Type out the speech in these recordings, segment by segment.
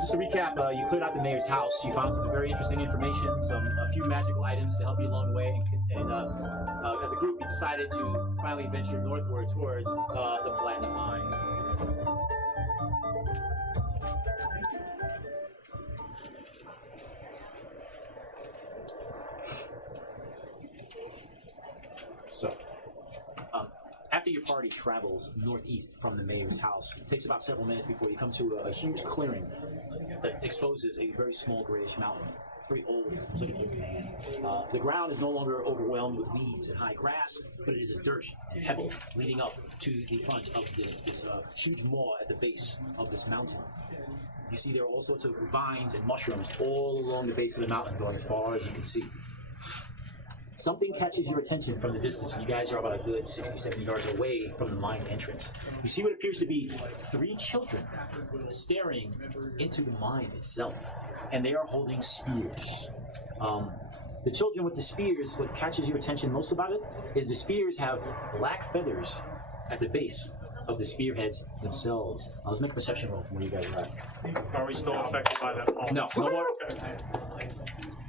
just to recap, you cleared out the mayor's house. You found some very interesting information, a few magical items to help you along the way, and as a group, you decided to finally venture northward towards the Platinum Mine. So, after your party travels northeast from the mayor's house, it takes about several minutes before you come to a huge clearing that exposes a very small grayish mountain. Very old, it's like an old man. The ground is no longer overwhelmed with weeds and high grass, but it is a dirt and pebble leading up to the front of this huge maw at the base of this mountain. You see there are all sorts of vines and mushrooms all along the base of the mountain, going as far as you can see. Something catches your attention from the distance, and you guys are about a good 60, 70 yards away from the mine entrance. You see what appears to be 3 children staring into the mine itself, and they are holding spears. The children with the spears, what catches your attention most about it is the spears have black feathers at the base of the spearheads themselves. Let's make a perception roll from where you guys are at. Are we still affected by that? No more.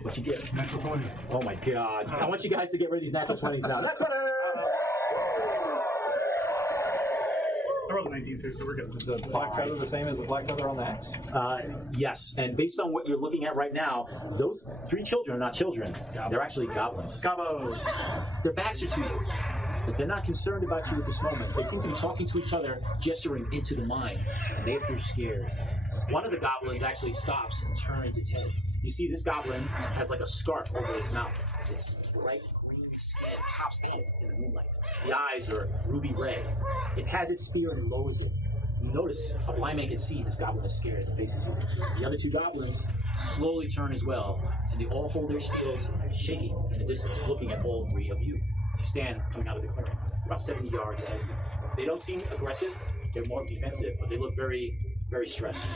What you get? Natural 20. Oh my god. I want you guys to get rid of these natural 20s now. Natural 20! I rolled 19 too, so we're good. Is the black feather the same as the black feather on the axe? Yes, and based on what you're looking at right now, those 3 children are not children. They're actually goblins. Gobos. Their backs are to you, but they're not concerned about you at this moment. They seem to be talking to each other, gesturing into the mine, and they appear scared. One of the goblins actually stops and turns its head. You see this goblin has like a scarf over its mouth. Its bright green skin pops out in the moonlight. The eyes are ruby red. It has its spear and lowers it. You notice a blind man can see this goblin is scared as it faces you. The other 2 goblins slowly turn as well, and they all hold their spears shaking in the distance, looking at all 3 of you. You stand coming out of the clearing, about 70 yards ahead of you. They don't seem aggressive. They're more defensive, but they look very, very stressed.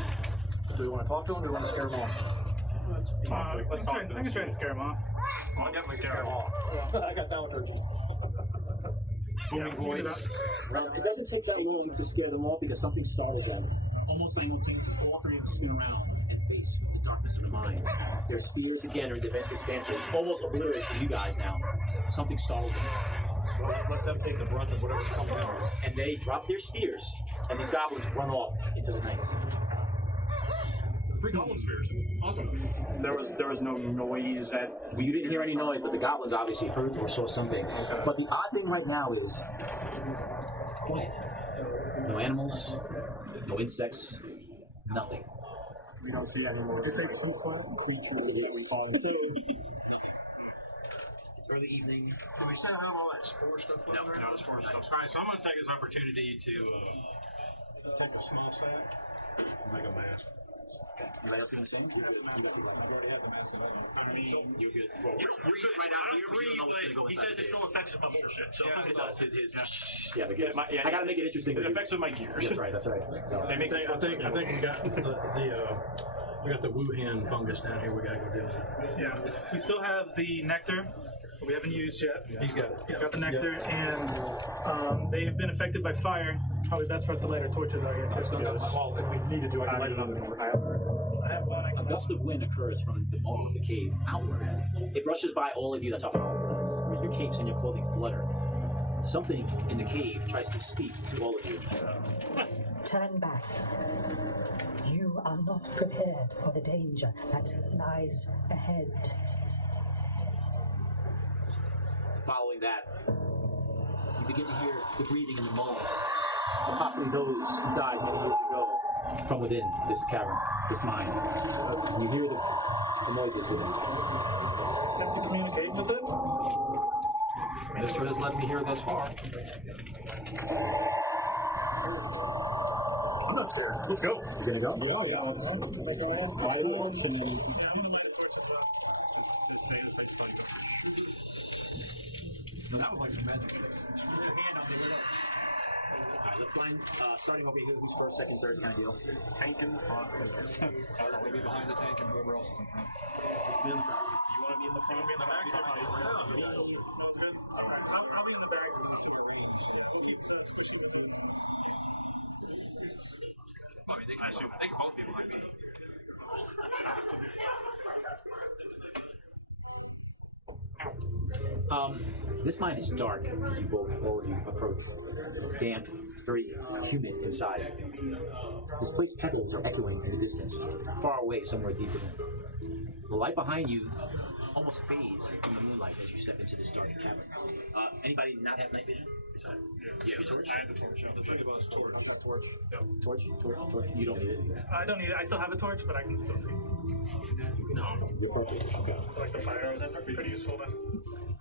Do we want to talk to them or do we want to scare them off? I can try to scare him off. I'll definitely scare him off. I got that one. It doesn't take that long to scare them off because something startles them. Almost simultaneously, all 3 of them spin around and face the darkness of the mine. Their spears again are in defensive stances, almost obliterated to you guys now. Something startled them. Let them take the brunt of whatever's coming out. And they drop their spears, and these goblins run off into the night. 3 goblin spears. Awesome. There was no noise at. Well, you didn't hear any noise, but the goblins obviously heard or saw something. But the odd thing right now is it's quiet. No animals, no insects, nothing. We don't see anymore. It's early evening. Do we still have all that spore stuff? No, no spore stuff. All right, so I'm going to take this opportunity to take a small sack and make a mask. Anybody else doing the same? You're good. You're good. You're good right out here, but you don't know what's going to go inside. He says it's no effects of shit. So Yeah, I got to make it interesting. It affects with my gears. That's right. That's right. So, I think we got we got the Wuhan fungus down here. We got to go deal with. Yeah. We still have the nectar. We haven't used yet. He's got it. He's got the nectar, and they've been affected by fire. Probably best for us to light our torches out here too. Well, if we need to do it, I can light another door. I have one. a gust of wind occurs from the moat of the cave outward. It brushes by all of you that's up where your capes and your clothing flutter. Something in the cave tries to speak to all of you. Turn back. You are not prepared for the danger that lies ahead. Following that, you begin to hear the breathing in the moans of possibly those who died many years ago from within this cavern, this mine. And you hear the noises within. Have to communicate with it. This has let me hear thus far. I'm not scared. Let's go. You're gonna go? Yeah. Fireworks and then. That was like some magic. Alright, let's line, starting over here, who's first, second, third kind of deal. Tank in the front. Maybe behind the tank and whoever else is in front. Be in the front. You want to be in the front? Be in the back? Sounds good. Alright, I'll be in the back. Especially with the... I mean, they can both be behind me. This mine is dark, as you both already approached. Damp, it's very humid inside. Displaced pebbles are echoing in the distance, far away, somewhere deep within. The light behind you almost fades in the moonlight as you step into this dark cavern. Anybody not have night vision? Besides, Yeah, your torch? I had the torch. The thing about the torch. Torch. You don't need it. I don't need it. I still have a torch, but I can still see. No. You're perfect. Okay. Like the fire arrows are pretty useful then.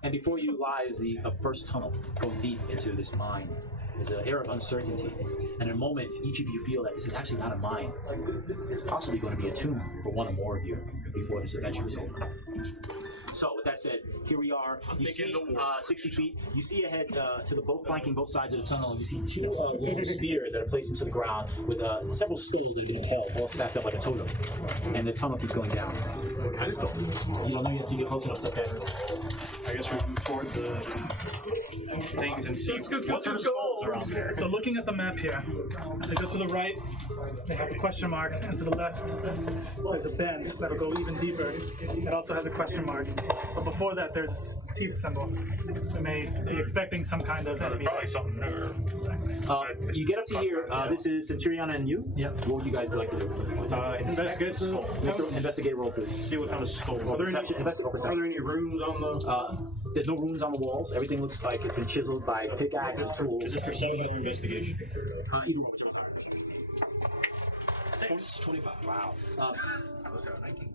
And before you lies the first tunnel going deep into this mine. There's an air of uncertainty. And in a moment, each of you feel that this is actually not a mine. It's possibly going to be a tomb for one or more of you before this adventure is over. So, with that said, here we are. You see 60 feet. You see ahead to the flanking both sides of the tunnel. You see two long spears that are placed into the ground with several skulls that are being held, all stacked up like a totem. And the tunnel keeps going down. You don't know yet until you get close enough. It's okay. I guess we move toward the things and see what sort of skulls are on there. So looking at the map here, if they go to the right, they have a question mark, and to the left, there's a bend that'll go even deeper. It also has a question mark. But before that, there's a teeth symbol. We may be expecting some kind of enemy. Probably something there. You get up to here. This is Centurion and you. Yeah. What would you guys like to do? Investigate skull. Investigate roll, please. See what kind of skull. Are there any rooms on the? There's no runes on the walls. Everything looks like it's been chiseled by pickaxe and tools. Is this perception or investigation? Either one. 625. Wow.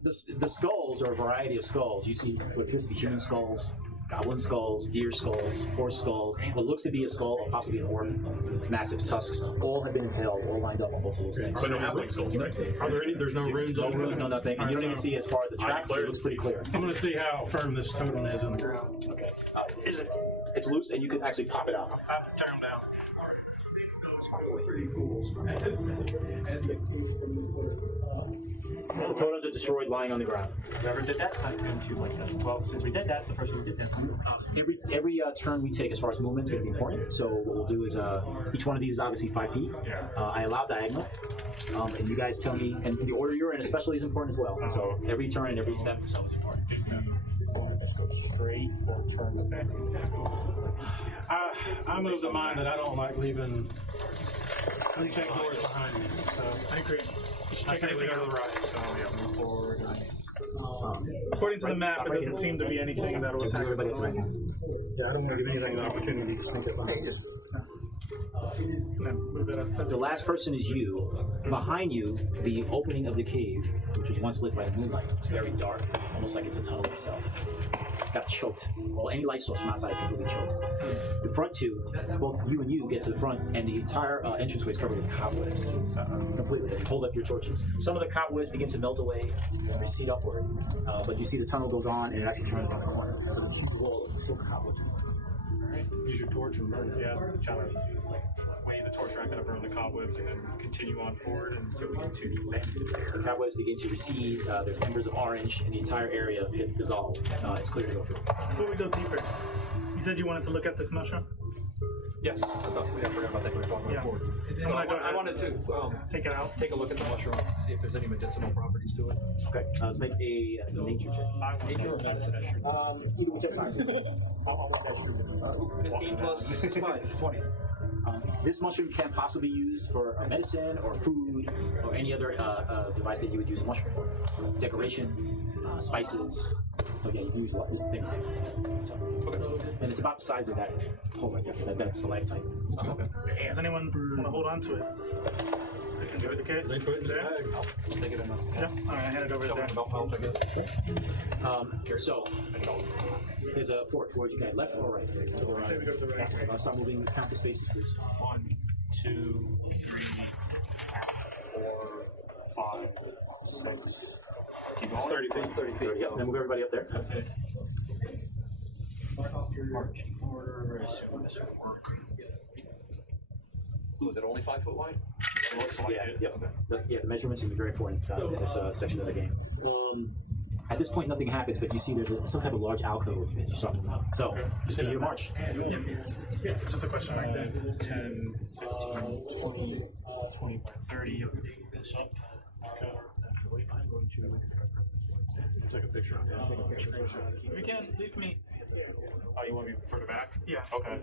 The skulls are a variety of skulls. You see what appears to be human skulls, goblin skulls, deer skulls, horse skulls, what looks to be a skull, or possibly an orc. Its massive tusks. All have been impaled, all lined up on both of those things. So no halfling skulls, right? Are there any? There's no runes No on runes, no nothing. And you don't even see as far as the track. It looks pretty clear. I'm going to see how firm this totem is in the ground. Okay. It's loose, and you can actually pop it out. Turn them down. The totems are destroyed, lying on the ground. Whoever did that's not going to like that. Well, since we did that, the person who did that's not going to. Every turn we take as far as movement is going to be important. So what we'll do is each one of these is obviously 5 feet. Yeah. I allow diagonal, and you guys tell me, and the order you're in especially is important as well. So every turn and every step is important. Just go straight or turn the back. I'm of the mind that I don't like leaving unchecked doors behind me. So I agree. I say we go to the right. So yeah, move forward. According to the map, it doesn't seem to be anything that will attack us. Everybody on the gets way. Yeah, I don't want to give anything the opportunity to think about it. The last person is you. Behind you, the opening of the cave, which was once lit by the moonlight. It's very dark, almost like it's a tunnel itself. It's got choked. Well, any light source from outside is completely choked. The front two, both you and you get to the front, and the entire entranceway is covered with cobwebs. Completely, as you hold up your torches. Some of the cobwebs begin to melt away, and recede upward. But you see the tunnel go on, and it actually turns down the corner. So the huge wall of silver cobwebs. Use your torch and burn it. Yeah, kind of like wave the torch rack up around the cobwebs and then continue on forward until we get to the back. The cobwebs begin to recede. There's embers of orange, and the entire area gets dissolved. It's clear to go through. Before we go deeper, you said you wanted to look at this mushroom? Yes, I forgot about that. We were talking Yeah. about before. I'm So gonna go I ahead wanted to take it out. take a look at the mushroom, see if there's any medicinal properties to it. Okay, let's make a nature check. Nature or medicine? Either whichever. 15 plus 5, 20. This mushroom can't possibly be used for medicine or food or any other device that you would use a mushroom for. Decoration, spices. So yeah, you can use a lot of things. So, and it's about the size of that hole right there. That's stalactite. Does anyone want to hold on to it? Just enjoy the case. They put it in the There? bag. I'll take it in Yeah. All right, I hand it over Show there. them about health, I guess. So there's a fork. Where'd you go? Left or right? Say we go to the right. I'll start moving. Count the spaces, please. 1, 2, 3, 4, 5, 6. Keep going. 30 feet. 30 feet. Yep. Then move everybody up there. Marching order. I assume this will work. Ooh, is it only 5 foot wide? It looks like Yeah, it. yep. The measurements are very important in this section of the game. At this point, nothing happens, but you see there's some type of large alcove as you start moving up. So, continue your march. Just a question right there. 10, 15, 20, 25, 30. I'll take this up. Okay. I'm going to Take a picture of that. If you can, leave me Oh, you want me further back? Yeah. Okay.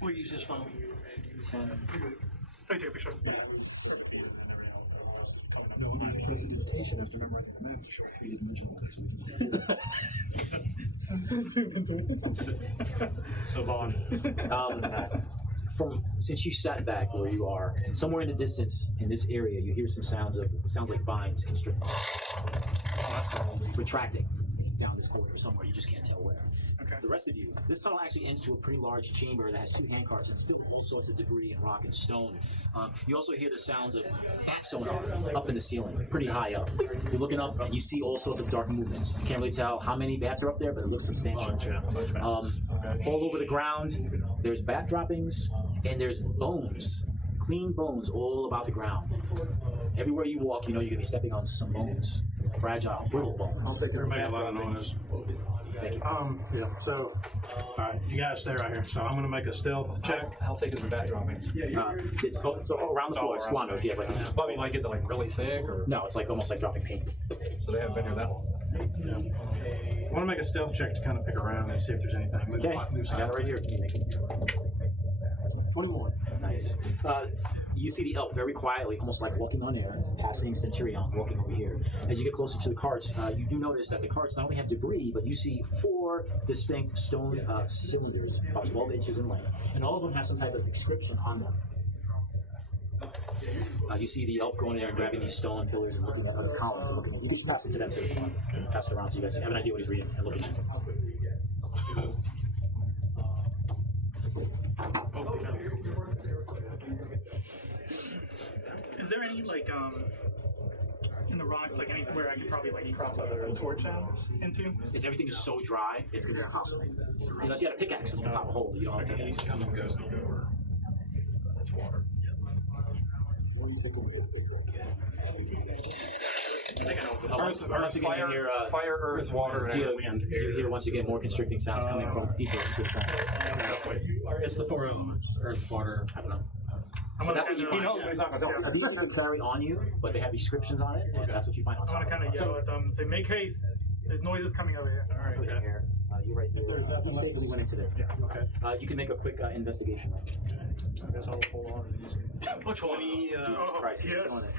We'll use his phone. 10. Let me take a picture. So, Vaughn. Since you sat back where you are, somewhere in the distance in this area, you hear some sounds like vines constricting, retracting down this corridor somewhere. You just can't tell where. Okay. The rest of you, this tunnel actually ends to a pretty large chamber that has 2 handcarts and filled with all sorts of debris and rock and stone. You also hear the sounds of bat sonar up in the ceiling, pretty high up. You're looking up and you see all sorts of dark movements. You can't really tell how many bats are up there, but it looks substantial. All over the ground, there's bat droppings and there's bones, clean bones all about the ground. Everywhere you walk, you know you're going to be stepping on some bones. Fragile, brittle bones. I'll take it. Make a lot of noise. Thank you. Yeah. So, all right, you guys stay right here. So I'm gonna make a stealth check. How thick is the bat dropping? It's so around the floor. It's squander if you have like. I mean, like, is it like really thick or? No, it's like almost like dropping paint. So they haven't been here that long. I want to make a stealth check to kind of pick around and see if there's anything. Okay, I got it right here. Can you make it? 21. Nice. You see the elk very quietly, almost like walking on air, passing Centurion, walking over here. As you get closer to the carts, you do notice that the carts not only have debris, but you see 4 distinct stone cylinders, about 12 inches in length, and all of them have some type of inscription on them. You see the elf going there and grabbing these stone pillars and looking at other columns and looking at. You can pass it to them so it's fun. Pass it around so you guys have an idea what he's reading and looking at. Is there any like in the rocks, like anywhere I could probably like cross a torch out into? If everything is so dry, it's going to be impossible. Unless you had a pickaxe and you can pop a hole, you don't have a pickaxe. Once again, you hear Fire, earth, water, and wind. you hear once again more constricting sounds coming from deeper into the tunnel. It's the 4 elements: earth, water. I don't know. I'm gonna That's what you kinda, find. He's not gonna tell These are carried on you, but they have inscriptions on it, and that's what you find on I top want to kind of yell at them and say, "Make haste! There's noises coming over here." All right, here. You're right here. He safely went into there. Yeah. Okay. You can make a quick investigation roll. I guess I'll hold on. Which one? Jesus Christ, yeah. killing it.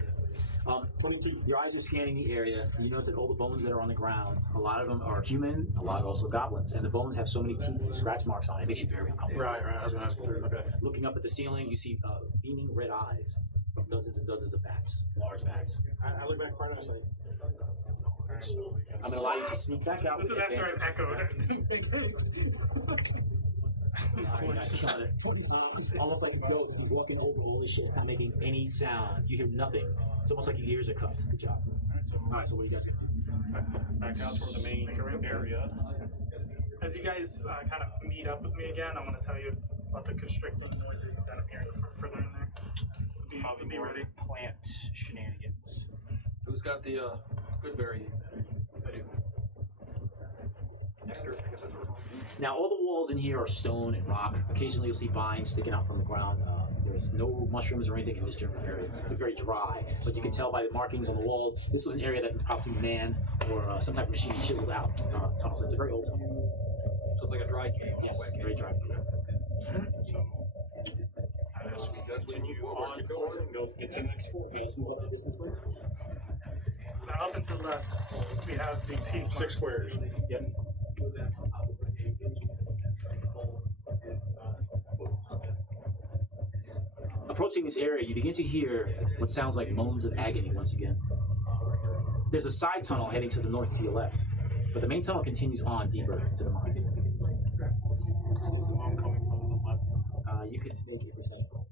22. Your eyes are scanning the area. You notice that all the bones that are on the ground, a lot of them are human, a lot are also goblins, and the bones have so many teeth and scratch marks on it. It makes you very uncomfortable. Right. I was gonna ask you. Okay. Looking up at the ceiling, you see beaming red eyes from dozens and dozens of bats, large bats. I look back part and I say, I'm going to allow you to sneak back out. This is with after I've advantage. echoed. All right, guys, killing it. It's almost like a ghost. He's walking over all this shit, not making any sound. You hear nothing. It's almost like your ears are cupped. Good job. All right, so what do you guys gonna do? Back out toward the main area. As you guys kind of meet up with me again, I want to tell you about the constricting noises that I'm hearing further in there. Be ready. Plant shenanigans. Who's got the goodberry? I do. Nectar, I guess that's what we're calling it. Now, all the walls in here are stone and rock. Occasionally, you'll see vines sticking out from the ground. There's no mushrooms or anything in this general area. It's very dry, but you can tell by the markings on the walls. This was an area that probably man or some type of machine chiseled out tunnels. It's a very old tunnel. So it's like a dry cave. Yes, very dry. So, as we continue on forward and go get to the next floor. Let's move up the distance, please. Now up and to the left, we have the teeth. 6 squares. Yep. Approaching this area, you begin to hear what sounds like moans of agony once again. There's a side tunnel heading to the north to your left, but the main tunnel continues on deeper into the mine. I'm coming from the left. You could make a percentage roll.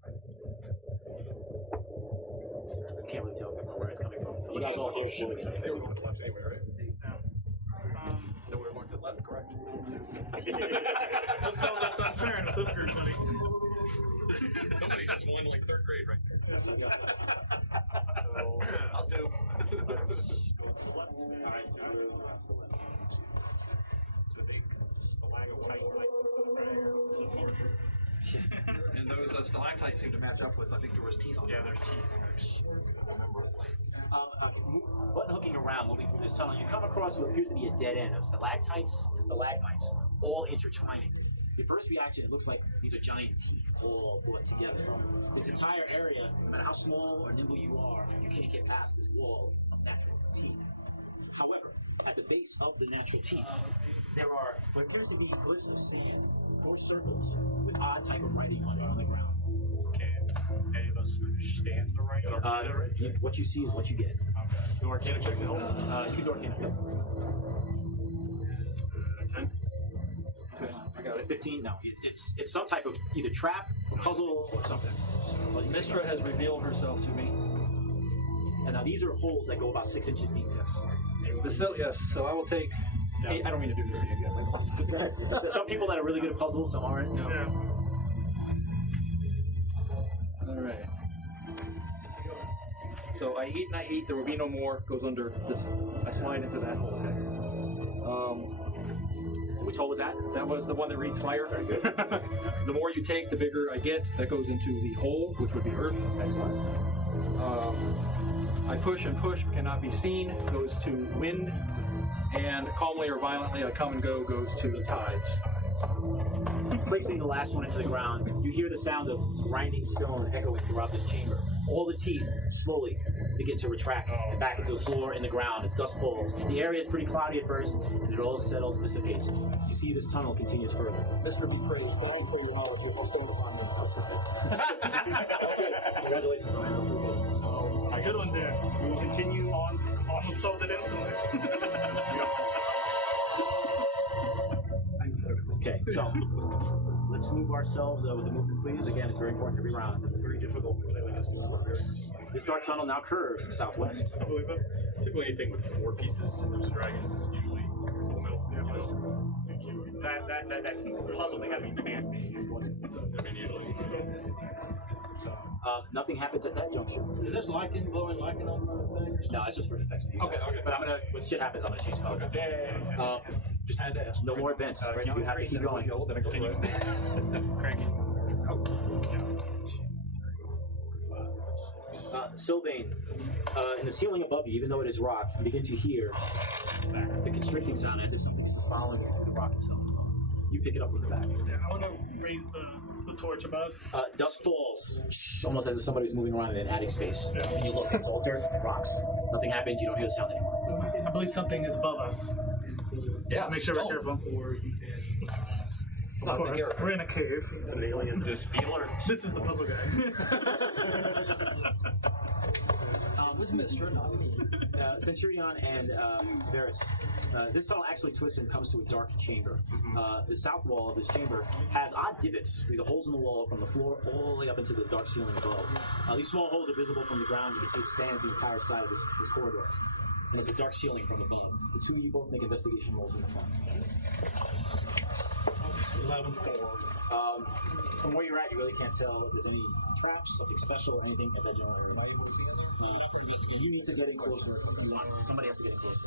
Can't really tell where it's coming from. You guys all hear it. They were going to the left anyway, right? No, we were going to the left, correct? We're still left unturned with this group, buddy. Somebody just won like 3rd grade right there. So, I'll do. let's go to the left. Alright, to the big stalagmite right here. And those stalactites seem to match up with, I think there was teeth on them. Yeah, there's teeth. Button hooking around, moving through this tunnel, you come across what appears to be a dead end of stalactites and stalagmites, all intertwining. Your first reaction, it looks like these are giant teeth all brought together. This entire area, no matter how small or nimble you are, you can't get past this wall of natural teeth. However, at the base of the natural teeth, there are what appears to be four circles with odd type of writing on the ground. Can any of us understand the right? What you see is what you get. Do Arcana check to help? You can do Arcana. 10. I got it. 15. No, it's some type of either trap, or puzzle, or something. Mistra has revealed herself to me. And now these are holes that go about 6 inches deep. Yes, so I will take. I don't mean to do this again. Some people that are really good at puzzles, some aren't. Yeah. All right. So I eat and I eat. There will be no more. Goes under this. I slide into that hole there. Which hole was that? That was the one that reads fire. Very good. The more you take, the bigger I get. That goes into the hole, which would be earth. Excellent. I push and push, cannot be seen. Goes to wind. And calmly or violently, I come and go, goes to the tides. Placing the last one into the ground, you hear the sound of grinding stone echoing throughout this chamber. All the teeth slowly begin to retract and back into the floor and the ground as dust falls. The area is pretty cloudy at first, and it all settles and dissipates. You see this tunnel continues further. Mr. Be praised. Thank you for your knowledge. You're most upon the outside. That's good. Congratulations, Ryan. Good one there. We will continue on. Almost solved it instantly. Okay, so let's move ourselves with the movement, please. Again, it's very important every round. It's very difficult. This dark tunnel now curves southwest. I believe it. Typically, anything with 4 pieces in those dragons is usually in the middle. That puzzle they got me man. I mean, usually. Nothing happens at that juncture. Is this liking, blowing liking on the thing? No, it's just for effects for you guys. Okay. But when shit happens, I'm gonna change colors. Just had to ask. No more events. Right? You have to keep going. Cranky. Sylvain, in the ceiling above you, even though it is rock, you begin to hear the constricting sound as if something is just following the rock itself. You pick it up from the back. Yeah, I want to raise the torch above. Dust falls, almost as if somebody was moving around in an attic space. And you look, it's all dirt and rock. Nothing happens, you don't hear the sound anymore. I believe something is above us. Yeah. Make sure we're careful. Of course, we're in a cave. An alien. Just be alert. This is the puzzle guy. Was Mistra, not me. Centurion and Varys. This tunnel actually twists and comes to a dark chamber. The south wall of this chamber has odd divots. These are holes in the wall from the floor all the way up into the dark ceiling above. These small holes are visible from the ground. You can see it spans the entire side of this corridor. And it's a dark ceiling from above. The two of you both make investigation rolls in the front. 11. From where you're at, you really can't tell if there's any traps, something special, or anything at that general area. You need to get in closer. Somebody has to get in closer.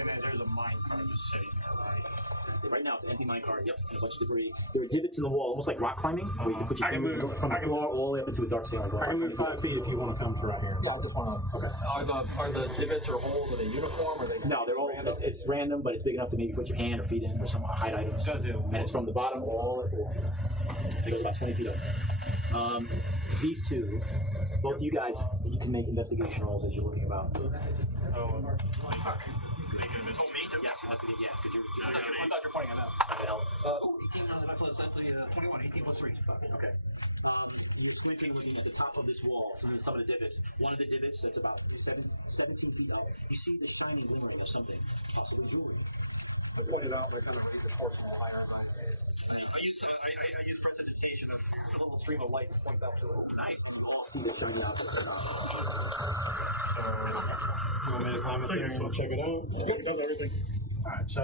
And then there's a mine cart just sitting there, right? Right now, it's an empty minecart, yep, and a bunch of debris. There are divots in the wall, almost like rock climbing, where you can put your fingers from the floor all the way up into a dark ceiling. I can move 5 feet if you want to come right here. Okay. Are the divots or holes, are they uniform? Are they? No, they're all, it's random, but it's big enough to maybe put your hand or feet in or some hide items. And it's from the bottom all the way forward. It goes about 20 feet up. These two, both you guys, you can make investigation rolls as you're looking about. Yes, investigate, yeah, because you're. I thought you were pointing at that. That would help. 18 on the next one, essentially 21, 18 plus 3. Okay. You're looking at the top of this wall, some of the divots. One of the divots that's about 17 feet back. You see the shining glimmer of something, possibly jewelry. Pointed out, they're going to leave the torch higher. I use representation of a little stream of light that points out to it. Nice. See the shining out. You want me to climb up there and check it out? Yep, does everything. Alright, so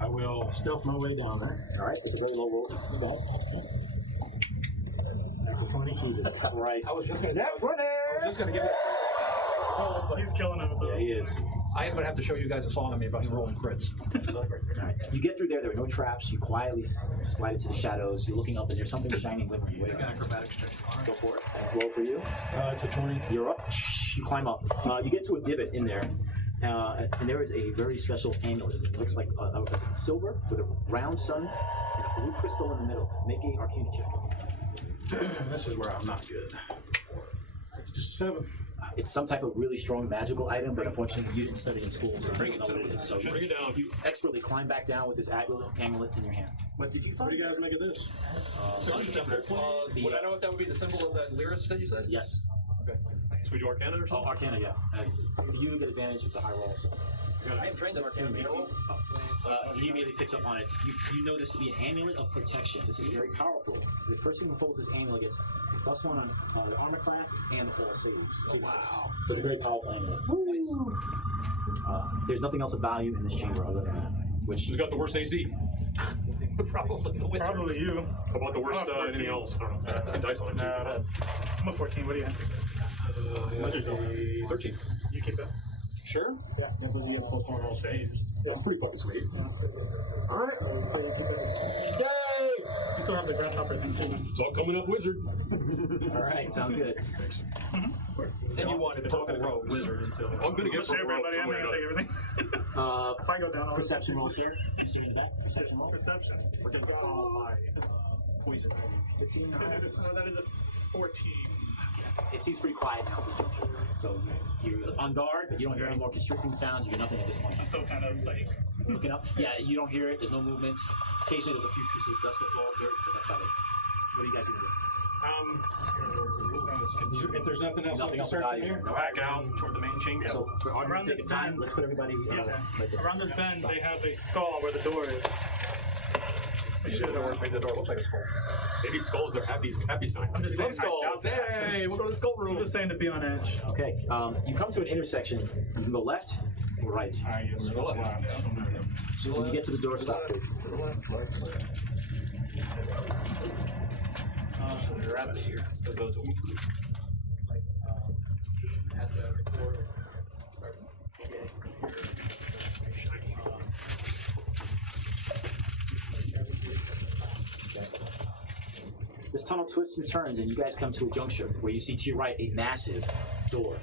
I will stealth my way down there. Alright, it's a very low roll. Natural 20. Jesus Christ. I was just going to give it. He's killing it with Yeah, those. he is. I am going to have to show you guys a song on me about rolling crits. Alright. You get through there are no traps. You quietly slide into the shadows. You're looking up and there's something shining glimmering. Wait, Acrobatics check. go for it. That's low for you. It's a 20. You're up. You climb up. You get to a divot in there. and there is a very special amulet. It looks like it's silver with a round sun and a blue crystal in the middle. Make a Arcana check. This is where I'm not good. It's just 7. It's some type of really strong magical item, but unfortunately you didn't study in school, so Bring it you don't know to what it is. So Bring it down. you expertly climb back down with this amulet in your hand. What did you What find? do you guys make of this? Sun symbol. Would I know if that would be the symbol of that Lyris that you said? Yes. Okay. So we do Arcana or Oh, something? Arcana, yeah. For you get advantage, it's a high roll. So. I am trained in Arcana. 18. He immediately picks up on it. You know this to be an amulet of protection. This is very powerful. The person who holds this amulet gets +1 on the armor class and all saves. Wow. So it's a very powerful amulet. There's nothing else of value in this chamber other than that. Which Who's got the worst AC? Probably the wizard. Probably you. How about the worst I'm a anything 14. else? I don't know. Dice on it too. Nah, I'm a 14. What do you have? Wizards don't have 13. You keep it. Sure? Yeah. Because you have +1 on all saves. That's pretty fucking sweet. Alright. So you keep it. Yay! You still have the grasshopper thing too. It's all coming up, wizard. all right, sounds good. And you wanted to talk about wizard until. I'm gonna get Share everybody. I'm gonna take everything. If I go down, I'll Perception roll here. You see in the back. Perception roll. Perception. We're going to follow my poison. 15. No, that is a 14. It seems pretty quiet now at this juncture. So you're on guard, but you don't hear any more constricting sounds. You hear nothing at this point. I'm still kind of like. Looking up. Yeah, you don't hear it. There's no movement. Occasionally there's a few pieces of dust that fall, dirt, but that's about it. What are you guys gonna do? If there's nothing else, Nothing else search of in value. here. No. Back out toward the main chamber. So for Around argument's sake this of time, bend- let's put everybody right there. Around this bend, they have a skull where the door is. We should Make the door look like a skull. Maybe skulls, they're happy sign. I'm just saying. Skulls. Hey, we'll go to the skull I'm room. just saying to be on edge. Okay, you come to an intersection. You can go left or right. So when you get to the door, stop. You're out of here. This tunnel twists and turns, and you guys come to a juncture where you see to your right a massive door.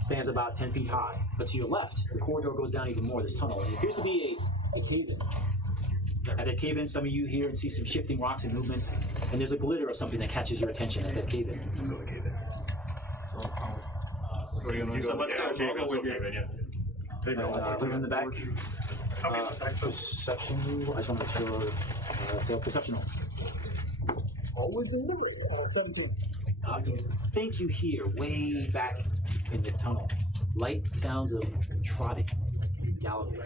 Stands about 10 feet high. But to your left, the corridor goes down even more, this tunnel. And it appears to be a cave-in. At that cave-in, some of you hear and see some shifting rocks and movement. And there's a glitter of something that catches your attention at that cave-in. Let's go to the cave in. What are you gonna do? Somebody Yeah, else okay, will go let's with go you. cave in, yeah. Who's in the back? Perception. I just want to make sure. So perception. Always remember it. You think you hear way back in the tunnel light sounds of trotting, galloping.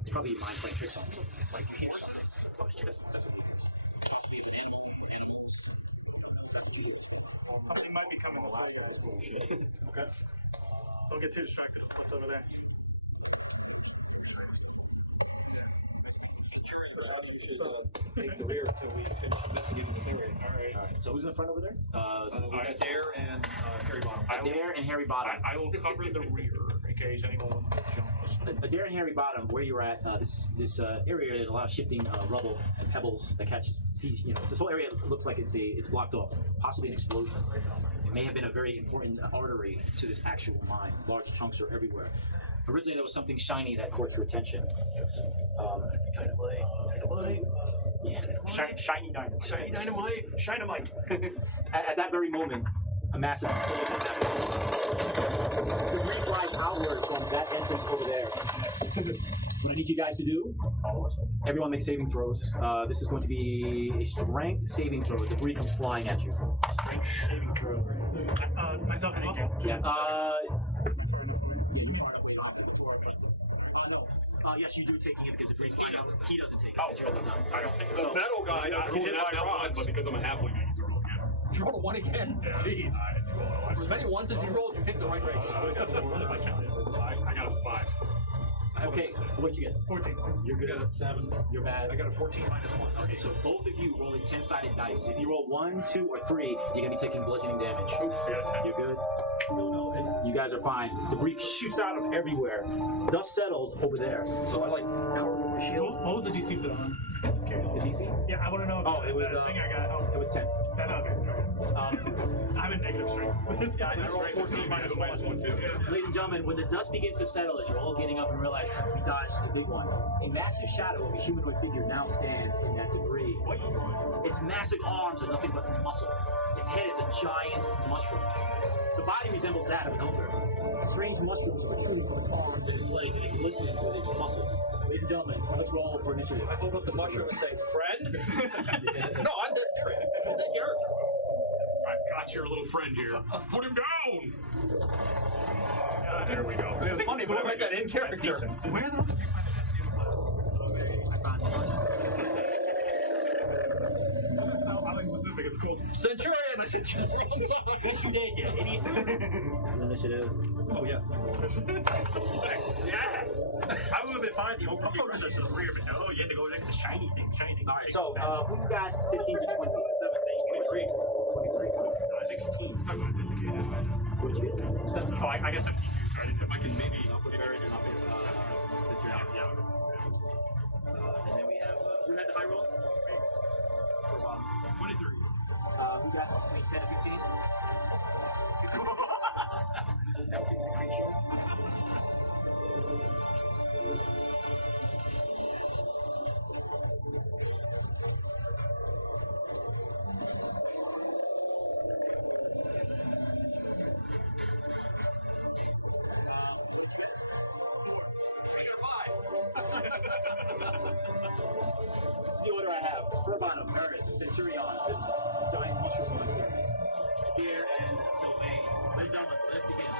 It's probably mind playing tricks on you. Like you hear something. Oh, that's what it is. Okay. Don't get too distracted. What's over there? Take the rear until we finish investigating this area. All right. So who's in front over there? We got Dare and Harry Bottom. Adair and Harry Bottom. I will cover the rear in case anyone wants to jump us. Adair and Harry Bottom, where you're at, this area, there's a lot of shifting rubble and pebbles that catch. This whole area looks like it's blocked off, possibly an explosion. It may have been a very important artery to this actual mine. Large chunks are everywhere. Originally, there was something shiny that caught your attention. Dynamite. Yeah. Shiny dynamite. Shiny dynamite. Shynamite. At that very moment, a massive debris flies outward from that entrance over there. What I need you guys to do, everyone make saving throws. This is going to be a strength saving throw. Debris comes flying at you. Strength saving throw. Myself as well. Yeah. Yes, you do taking it because the breeze flying out. He doesn't take it. I don't think The so. metal guy, I rolled that one, but because I'm a halfling, I need to roll again. You rolled a 1 again. Yeah. Jeez. I For as many ones as you rolled, you picked the right race. I got a 5. Okay, what'd you get? 14. You're good. 7. You're bad. I got a 14 minus 1. Okay, so both of you rolling 10-sided dice. If you roll 1, 2, or 3, you're gonna be taking bludgeoning damage. I got a 10. You're good. You guys are fine. Debris shoots out of everywhere. Dust settles over there. So I like cover with my shield. What was the DC for that one? Just curious. The DC? Yeah, I want to know if Oh, it was, I think I got help. It was 10. 10, okay. I'm in negative strength. Yeah, I rolled 14 minus 1 too. Ladies and gentlemen, when the dust begins to settle as you're all getting up and realize we dodged the big one, a massive shadow of a humanoid figure now stands in that debris. Its massive arms are nothing but muscle. Its head is a giant mushroom. The body resembles that of an ogre. Strange mushrooms protruding from its arms and its legs, and it glistens with its muscles. Ladies and gentlemen, let's roll for initiative. I hold up the mushroom and say, friend? No, I'm dead serious. I'm dead character. I've got your little friend here. Put him down! There we go. It's funny, but I like that in character. Where the hell did you find that specific? It's cool. Centurion, I said, Yes, you did, you idiot. Initiative. oh yeah. Yeah! I would have been fine the open process is rear, but no, you had to go next to shiny thing. All right, so who got 15 to 20? 23. 23. 16. I'm going to designate it. What did you get? 17. Oh, I guess 17. I didn't know. I can maybe put it And then we have, who had the high roll? 23. Who got between 10 and 15? That was a creature. This is the order I have. Scorbano, Maris, Centurion, this giant mushroom monster. Here and Sylvain. Ladies and gentlemen, let us begin.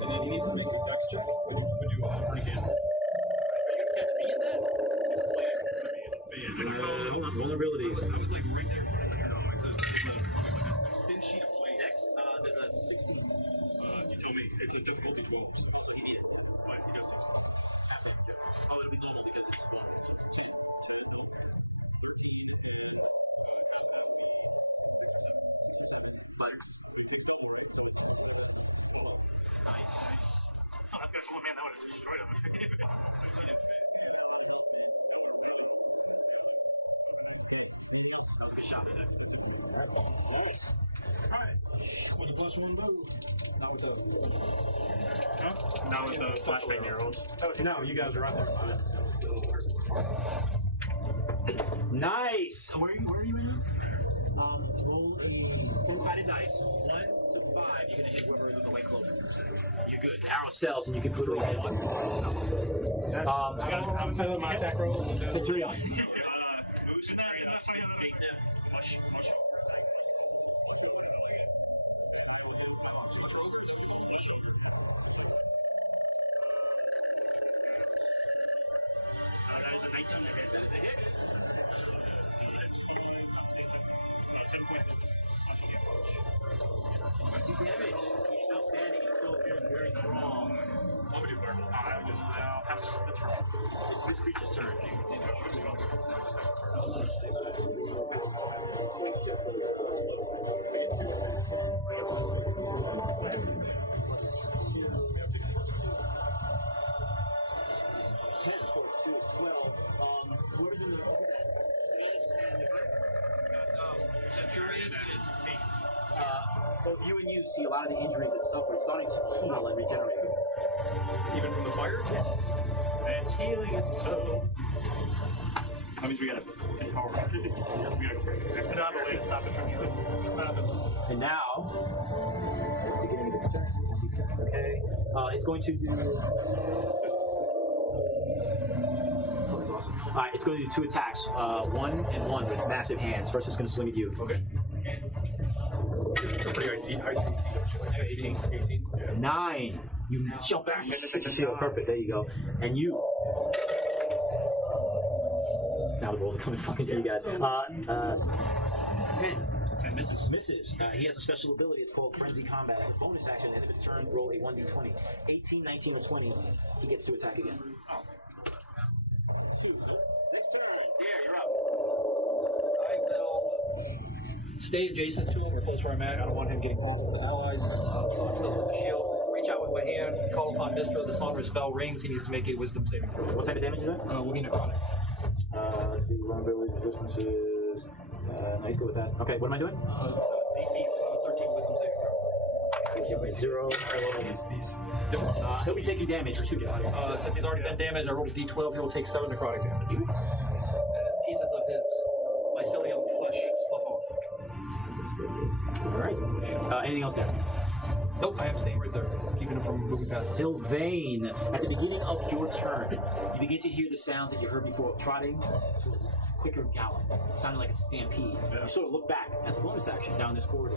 He needs to make a dex check. Would you break in? It's like Hold on, vulnerabilities. I was like right there. It's a thin sheet of flame. Next, there's a 16. You told me it's a difficulty 12. Also, he needed. But he does 16. Oh, it'll be normal because it's bonus. So it's a 10. That's gonna go, man. That would have destroyed him. Nice. Alright. 20 plus 1 move. Not with the. Now with the flashbang arrows. No, you guys are right there. Nice. So where are you in? Roll a two-sided dice. 1 to 5. You're gonna hit whoever is on the way closer. You're good. Arrow sells, and you can clearly hit one. I'm feeling my attack roll. Centurion. Moose and mush. That is a 19 to hit. That is a hit. 7 points. You damage. He's still standing. He's still very strong. I'm gonna do fireball. I would just pass the turn. It's this creature's turn. Both you and you see a lot of the injuries it suffered starting to heal and regenerate. Even from the fire? It's healing itself. That means we gotta empower. We gotta go break it. I don't have a way to stop it from healing. And now, at the beginning of its turn, okay, it's going to do. Oh, that's awesome. All right, it's going to do 2 attacks, 1 and 1 with its massive hands. First, it's going to swing at you. Okay. Pretty high speed. 18. 9. You jump back into the field. Perfect. There you go. And you. Now the rolls are coming fucking for you guys. 10. 10 misses. Misses. He has a special ability. It's called Frenzy Combat. As a bonus action, at the end of his turn, roll a 1d20. 18, 19, or 20. He gets to attack again. Stay adjacent to him or close where I'm at. I don't want him getting close to the allies. So I'm still with the shield. Reach out with my hand, call upon Mistro, the song or spell rings, he needs to make a wisdom saving throw. What type of damage is that? Will be necrotic. Let's see, vulnerability, resistances. Nice, go with that. Okay, what am I doing? DC 13 wisdom saving throw. Wait, 0. He'll be taking damage for 2 damage. Since he's already been damaged, I rolled a d12, he will take 7 necrotic damage. And pieces of his mycelium flesh slough off. Alright. Anything else there? Nope, I am staying right there, keeping him from moving past. Sylvain, at the beginning of your turn, you begin to hear the sounds that you heard before of trotting to a quicker gallop, sounding like a stampede. You sort of look back as a bonus action down this corridor.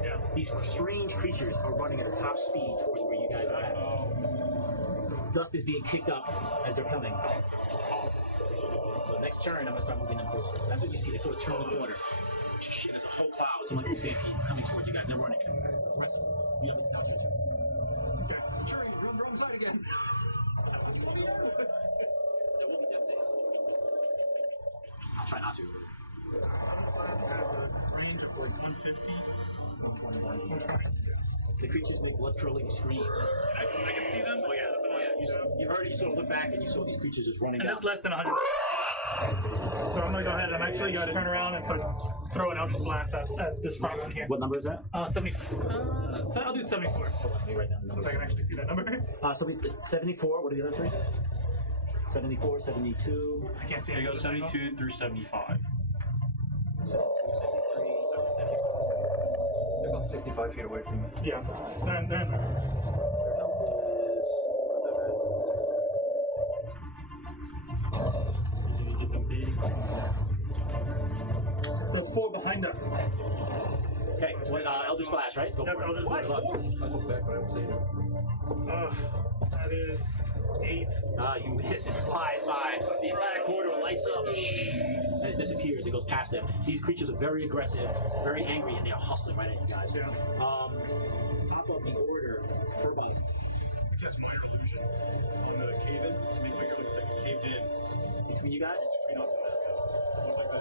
Yeah. These strange creatures are running at a top speed towards where you guys are at. Dust is being kicked up as they're coming. So next turn, I'm going to start moving them closer. That's what you see. They sort of turn the corner. There's a whole cloud. It's like a stampede coming towards you guys. They're running. Yeah, that was your turn. You're in the wrong side again. There will be death saves. I'll try not to. The creatures make blood-curdling screams. I can see them? Oh, yeah. You heard it, you sort of look back and you saw these creatures just running And down. it's less than 100. So I'm gonna go ahead and I'm actually gonna turn around and start throwing Eldritch Blast at this front one here. What number is that? 74. So I'll do 74. Hold on, let me write down the So I number. can actually see that number. 74, what are the other three? 74, 72. I can't see There any you go, of those right now. 72 through 75. 73, They're about 65 feet away from me. Yeah, they're in there. Get them big. There's 4 behind us. Okay, Eldritch Blast, right? Go Yep, for it. Eldritch Blast. I look back when I was saying it. That is 8. You miss. It flies by. The entire corridor lights up. And it disappears. It goes past them. These creatures are very aggressive, very angry, and they are hustling right at you guys. Yeah. Top of the order, Vermillion. Just my illusion. In the cave-in, make my girl look like it caved in. Between you guys, Between us and that. Looks like the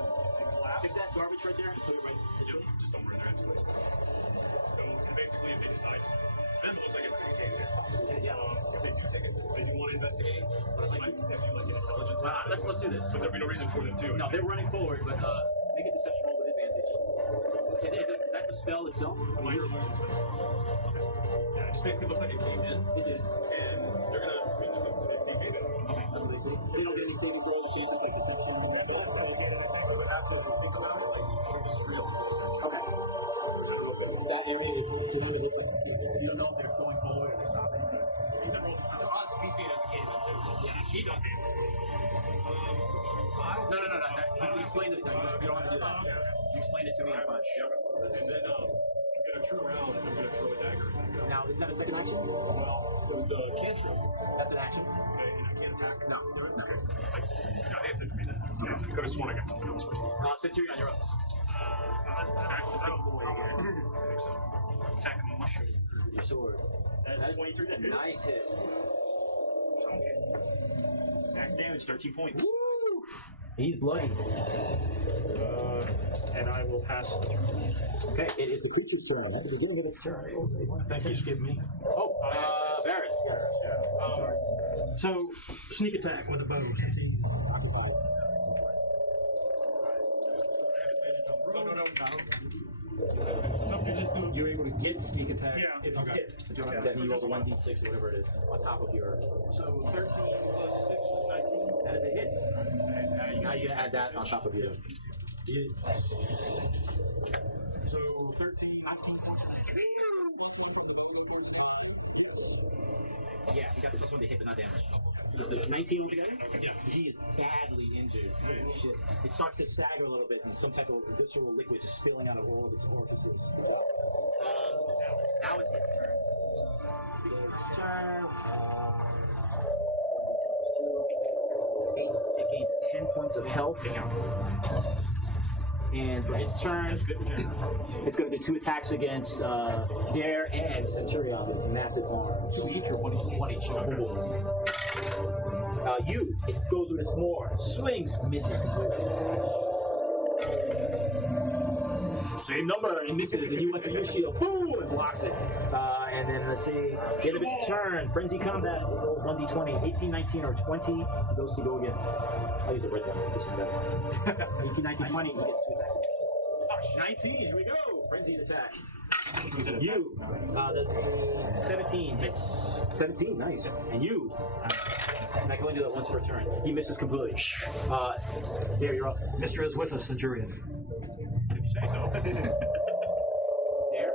take that garbage right there and put it right this way. just somewhere in there, actually. So basically, if they decide, then it looks like it's Yeah. if they take it, they didn't want to investigate, but it might have you like an intelligence. Let's do this. But there'd be no reason for them to. No, they're running forward, but make a deception roll with advantage. Is that the spell itself? My illusion spell. Okay. Yeah, it just basically looks like it caved in, It is. and they're gonna bring this up so they see cave in. Okay, that's what they see. They don't get any further roll. Okay. That area is it's only look like you don't know if they're going forward or they're stopping. He done cave in. No. You explained it. You don't want to do that. You explained it to me. And then I'm gonna turn around and I'm gonna throw a dagger. Now, is that a second action? Well, it was the cantrip. That's an action. Okay, and I can't attack. No. God, it had to be that. I could have sworn I got something else. Centurion, you're up. Attack out of the way here. I think so. Attack mushroom. Your sword. That is 23 then. Nice hit. Max damage, 13 points. Woo! He's bloody. And I will pass the turn. Okay, it is the creature's turn. At the beginning of its turn. Thank you, skip me. Oh, Varys. Yes. So, sneak attack with a bow. You're able to get sneak attack. Yeah. If you hit. Then you roll the 1d6 or whatever it is on top of your. So 13 That is a hit. Now you add that on top of your. Yeah. So 13, 19, 14. Yeah, he got the plus 1 to hit, but not damage. Just the 19 altogether? Yeah. He is badly injured. Holy shit. It starts to sag a little bit, and some type of visceral liquid just spilling out of all of its orifices. Now it's his turn. His turn. 8, it gains 10 points of health. And for its turn, it's going to do 2 attacks against Dare and Centurion with massive arms. 2 each or 1 each? It goes with its more. Swings, misses completely. Same number. He misses, and you went for your shield. Boom! And blocks it. And then let's see. The end of its turn. Frenzy combat. It rolls 1d20. 18, 19, or 20. He goes to go again. I'll use a red one. This is better. 18, 19, 20. He gets 2 attacks. 19. Here we go. Frenzied attack. You. That's 17. Miss. 17. Nice. And you. And I can only do that once per turn. He misses completely. There, you're up. Mr. is with us, Centurion. If you say so. There.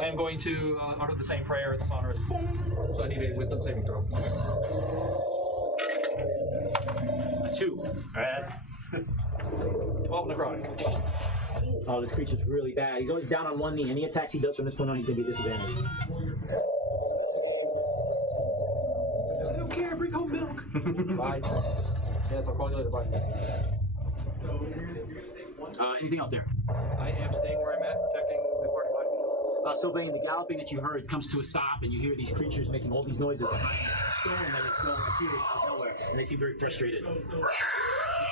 I am going to utter the same prayer as honor. So I need a wisdom saving throw. A 2. 12 necrotic. Oh, this creature's really bad. He's always down on one knee. Any attacks he does from this point on, he's going to be disadvantaged. I don't care, bring home milk. Bye. Yes, I'll call you later. Bye. Anything else there? I am staying where I'm at, protecting the party line. Sylvain, the galloping that you heard comes to a stop, and you hear these creatures making all these noises behind a stone that is appearing out of nowhere, and they seem very frustrated. You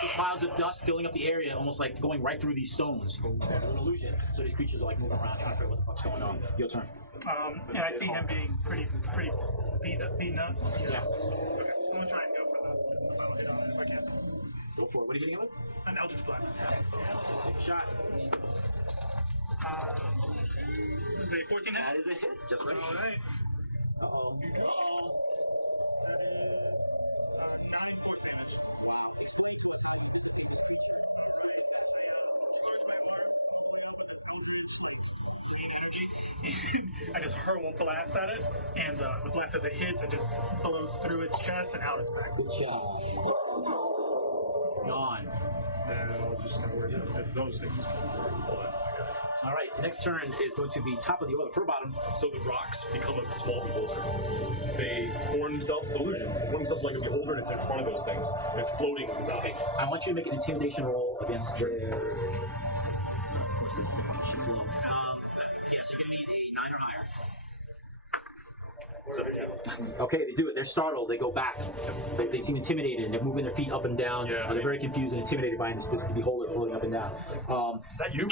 see clouds of dust filling up the area, almost like going right through these stones. It's an illusion. So these creatures are like moving around, trying to figure out what the fuck's going on. Your turn. And I see him being pretty beaten up. Yeah. Okay. I'm gonna try and go for the final hit on it if I can. Go for it. What are you hitting it with? An Eldritch Blast. Take a shot. This is a 14 hit. That is a hit. Just right. All right. Uh-oh. Uh-oh. That is 9 force damage. I just hurl a blast at it, and the blast as it hits, it just blows through its chest and out its back. Good shot. Gone. And I'll just kind of worry if those things. All right, next turn is going to be top of the order, fur bottom. So the rocks become a small beholder. They form themselves, it's illusion. They form themselves like a beholder, and it's in front of those things. And it's floating inside. Okay, I want you to make an intimidation roll against the yes, you're going to need a 9 or higher. 17. Okay, they do it. They're startled. They go back. They seem intimidated, and they're moving their feet up and down. Yeah. They're very confused and intimidated by this beholder floating up and down. Is that you?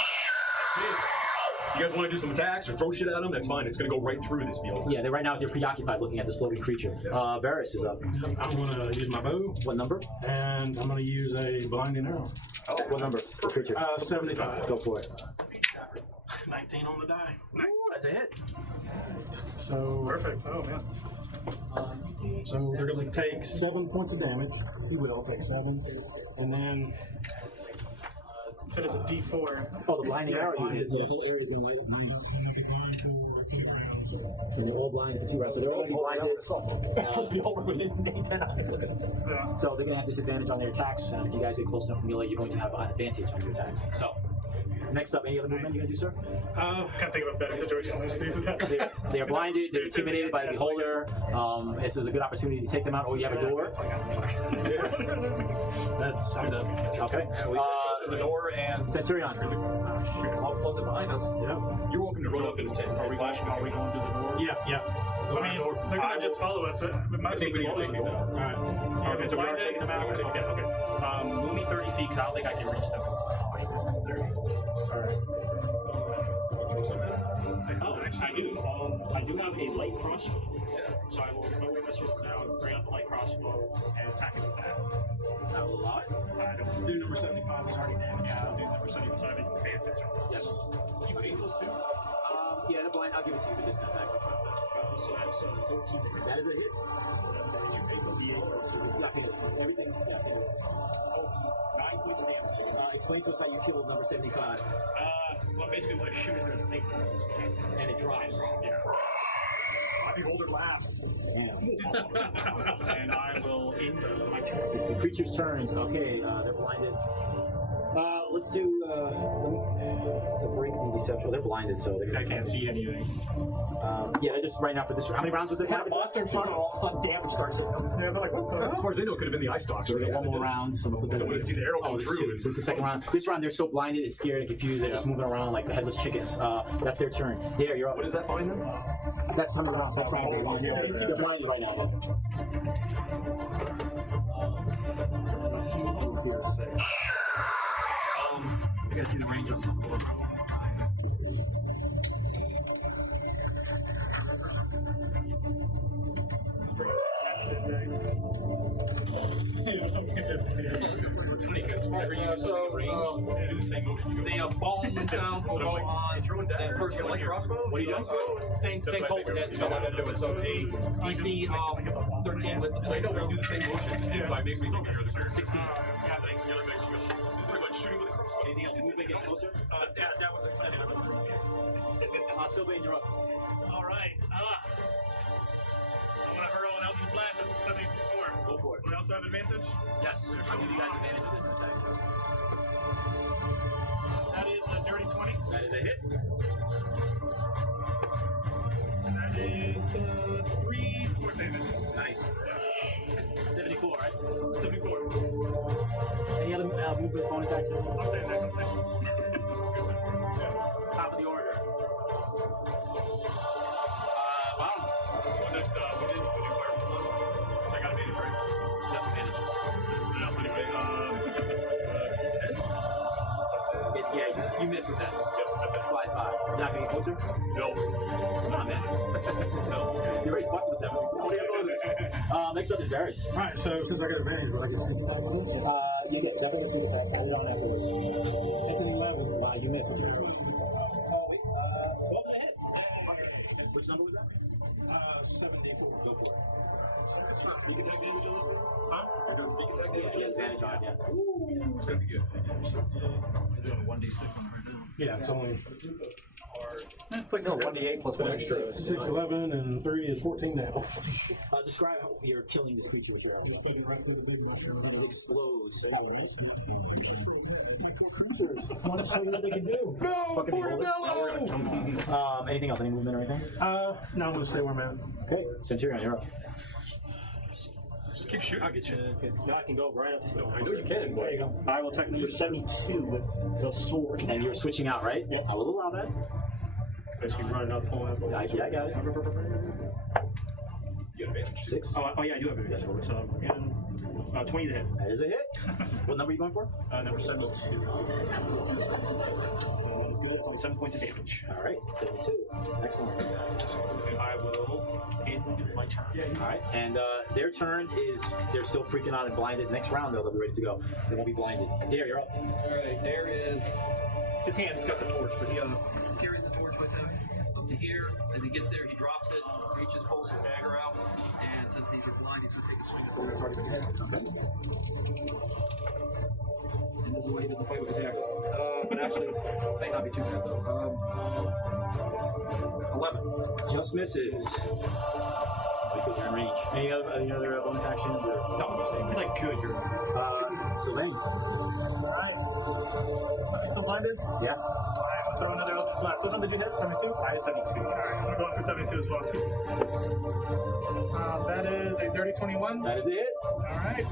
You guys want to do some attacks or throw shit at them? That's fine. It's going to go right through this beholder. Yeah, right now they're preoccupied looking at this floating creature. Varys is up. I'm going to use my bow, What number? and I'm going to use a blinding arrow. What number? The creature. 75. Go for it. 19 on the die. Nice. That's a hit. So, Perfect. Oh, man. so they're going to take 7 points of damage. He would all take 7. And then So there's a D4. Oh, the blinding arrow you hit. So the whole area is going to light up. Nice. And they're all blind for 2 rounds. So they're all going to be blinded. So they're going to have disadvantage on their attacks. And if you guys get close enough to melee, you're going to have an advantage on your attacks. So, next up, any other movement you're going to do, sir? Can't think of a better situation than to use that. They're blinded. They're intimidated by the beholder. This is a good opportunity to take them out. Oh, you have a door. that's I'm done. Okay. The door and Centurion. I'll close it behind us. Yeah. You're welcome to run up and slash me. Are we going to the door? Yeah, yeah. I mean, they're gonna just follow us. I think we need to take these out. All right. Okay, so we are taking them out. Okay. Move me 30 feet because I don't think I can reach them. Oh, I do. I do have a light crossbow. So I will go with my sword now, bring out the light crossbow, and attack it with that. I will allow it. I don't do number 75. He's already damaged. Yeah, I'll do number 75. So I have an advantage on it. Yes. You aim those two? Yeah, the blind. I'll give it to you for distance attacks. So that's 14. That is a hit. So we got hit. Everything. Yeah. Hit. 9 points of damage. Explain to us how you killed number 75. Well, basically, what I shoot at the thing And it drops. Yeah. Beholder laughs. Damn. And I will end my turn. It's the creature's turns. Okay, they're blinded. Let's do. It's a break in deception. They're blinded, so they're I can't see anything. Yeah, they're just right now for this. How many rounds was it? Kind of Boston front, and all of a sudden damage starts hitting them. Yeah, they're like, what the As far as they know, it could have been the eye stalks. So we got one more round. So we'll put Because I want to see the arrow Oh, go there's through. two. So it's the second round. This round, they're so blinded, it's scared and confused. They're just moving around like the headless chickens. That's their turn. Dare, you're up. What does that bind them? That's how many rounds? That's round one. They're blinded right now. I gotta see the range of Whenever you do something in range, you do the same motion. You go. The bone sound will go on throwing that daggers. first Like crossbow? What are you doing? Same That's what I culprit think that's going to do it. So it's a DC 13 with the I plate. know, you do the same motion, so it makes me think you're the player. 16. Yeah, thanks. You're like, you go. You're like shooting with a crossbow. Anything else? Move they get closer? That was exciting. Sylvain, you're up. All right. I want to hurl an Eldritch Blast at 74. Go for it. Do we also have advantage? Yes, I'll give you guys advantage with this attack. That is a dirty 20. That is a hit. That is 3 force damage. Nice. 74, right? 74. Any other movement bonus action? I'm saying that. I'm saying. Top of the order. Bottom. That's, what did you fire from? So I got advantage, right? Yep, advantage. No, anyway, 10? Yeah, you miss with that. Yep, that's it. Flies by. You're not getting closer? No. Come on, man. No. You already fucked with them. What do you have bonus? Next up is Varys. Alright, so since I got advantage, will I get sneak attack with it? You get definitely a sneak attack. Add it on afterwards. It's an 11. You missed. 12's a hit. Which number was that? 74. Go for it. It's not sneak attack damage on this one? Huh? You're doing sneak attack damage? Yeah, advantage on it, yeah. It's gonna be good. You're doing 1d6 on the Yeah, it's only It's like No, 1d8 plus an extra. 6, 11, and 3 is 14 now. Describe how you're killing the creature with your arrow. It explodes. I want to show you what they can do. Now we're gonna come Anything else? Any movement or anything? No, I'm going to stay where I'm at. Okay, Centurion, you're up. Just keep shooting. I'll get you. Now I can go right up to I know you can, but There you go. I will attack number 72 with the sword. And you're switching out, right? I will allow that. Basically running up, pulling up. Yeah, I got it. you get advantage. 6. Oh, yeah, I do have advantage. So, yeah, 20 to hit. That is a hit. What number are you going for? Number 72. 7 points of damage. All right, 72. Excellent. I will end my turn. All right, and their turn is they're still freaking out and blinded. Next round, they'll be ready to go. They won't be blinded. Dare, you're up. Alright, there is. His hand's got the torch, but he Carries the torch with him up to here. As he gets there, he drops it, reaches, pulls his dagger out, and since these are blind, he's going to take a swing at the one that's already been hit. And this is why he doesn't fight with his dagger. But actually, it may not be too bad though. 11. Just misses. Because you're in range. Any other bonus actions? Or? No, he's like good. Sylvain. You still blinded? Yeah. I'm throwing it out. Blast. What number did you hit? 72? I had 72. Alright, I'm going for 72 as well. That is a dirty 21. That is it. Alright.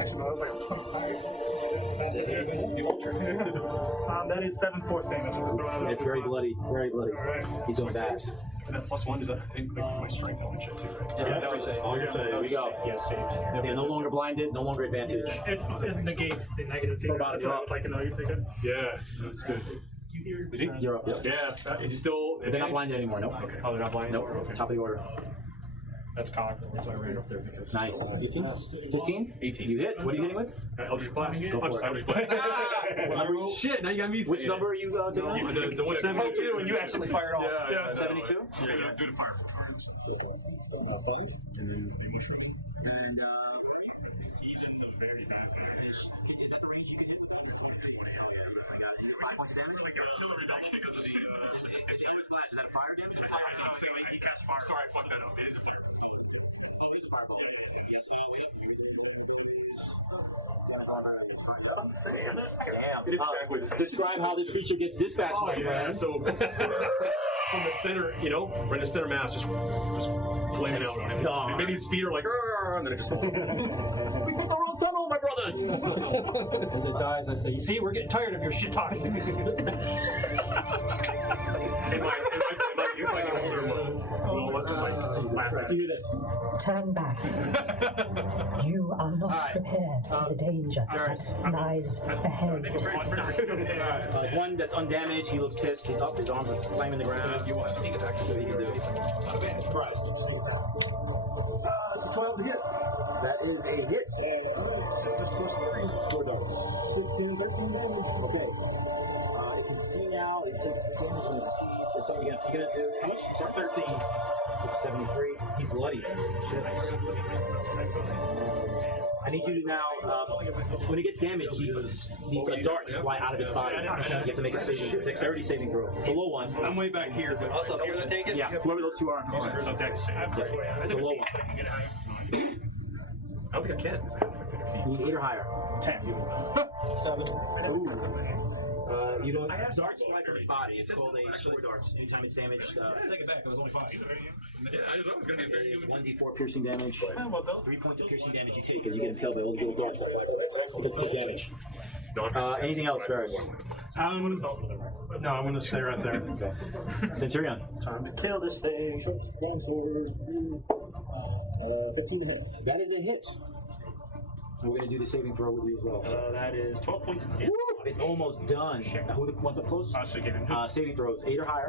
Actually, no, that was like a 25. That's a hit. That is 7 force damage. Just to throw it out. It's very bloody. Very bloody. Alright. He's doing bad. And that +1 does that like my strength element shit too, right? Yeah, that was safe. All you're saying. There we go. Yes, saved. Yeah, no longer blinded, no longer advantage. It negates the negatives. For about a So drop. it's like, you know, you take it. Yeah, that's good. You're up. Yep. Yeah, is he still? They're not blinded anymore. Nope. Okay. Oh, they're not blind. Nope. Okay. Top of the order. That's cocked. That's why I ran up there. Because Nice. 15? 15? 18. You hit? What are you hitting with? Eldritch Blast. Go for it. Eldritch Blast. Shit! Now you got me. Which number are you taking on? The one. 72, and you actually fired off. Yeah. 72? Yeah. Do the fire. He's in the very bad range. Is that the range you can hit with them? Artillery die because of the. Is that a fire damage? Or Sorry, I fucked that up. It is a fire. Oh, it's a fireball. Yes, I know. It is exactly the same. Describe how this creature gets dispatched, my Yeah, friend. so from the center, right in the center mass, just flaming out on him. God. And maybe his feet are like, "Arr," and then it just falls. We picked the wrong tunnel, my brothers! As it dies, I say, you see, we're getting tired of your shit talking. Am I getting older? Well, what the You do this. Turn back. You are not prepared for the danger that lies ahead. There's one that's undamaged. He looks pissed. He's up. His arms are slamming the ground. You want to attack? So he can do. Okay, 12 hit. that is a hit. 15, 13 damage. Okay. It can see now. It takes damage from the seas. So you're gonna do how much? 13. This is 73. He's bloody. Shit. I need you to now, when he gets damaged, these darts fly out of its body. You have to make a dexterity saving throw. It's a low one. I'm way back here. But Also, you're gonna take it? Yeah, whoever those two are. so dex save. It's a low one. I don't think I can. You need 8 or higher. 10. 7. You don't. Darts fly from its body. It's called a short darts. Anytime it's damaged, Take it back. It was only 5. I was always going to be very it's 1d4 piercing damage. Well, those 3 points of piercing damage you take because you get impaled by all these little darts that fly from it. That's the damage. Anything else, Ferris? no, I'm gonna stay right there. Centurion. Time to kill this thing. Run forward. 15 to hit. That is a hit. And we're going to do the saving throw with you as well. So That is 12 points of damage. it's almost done. Who wants up close? So again, Saving throws 8 or higher.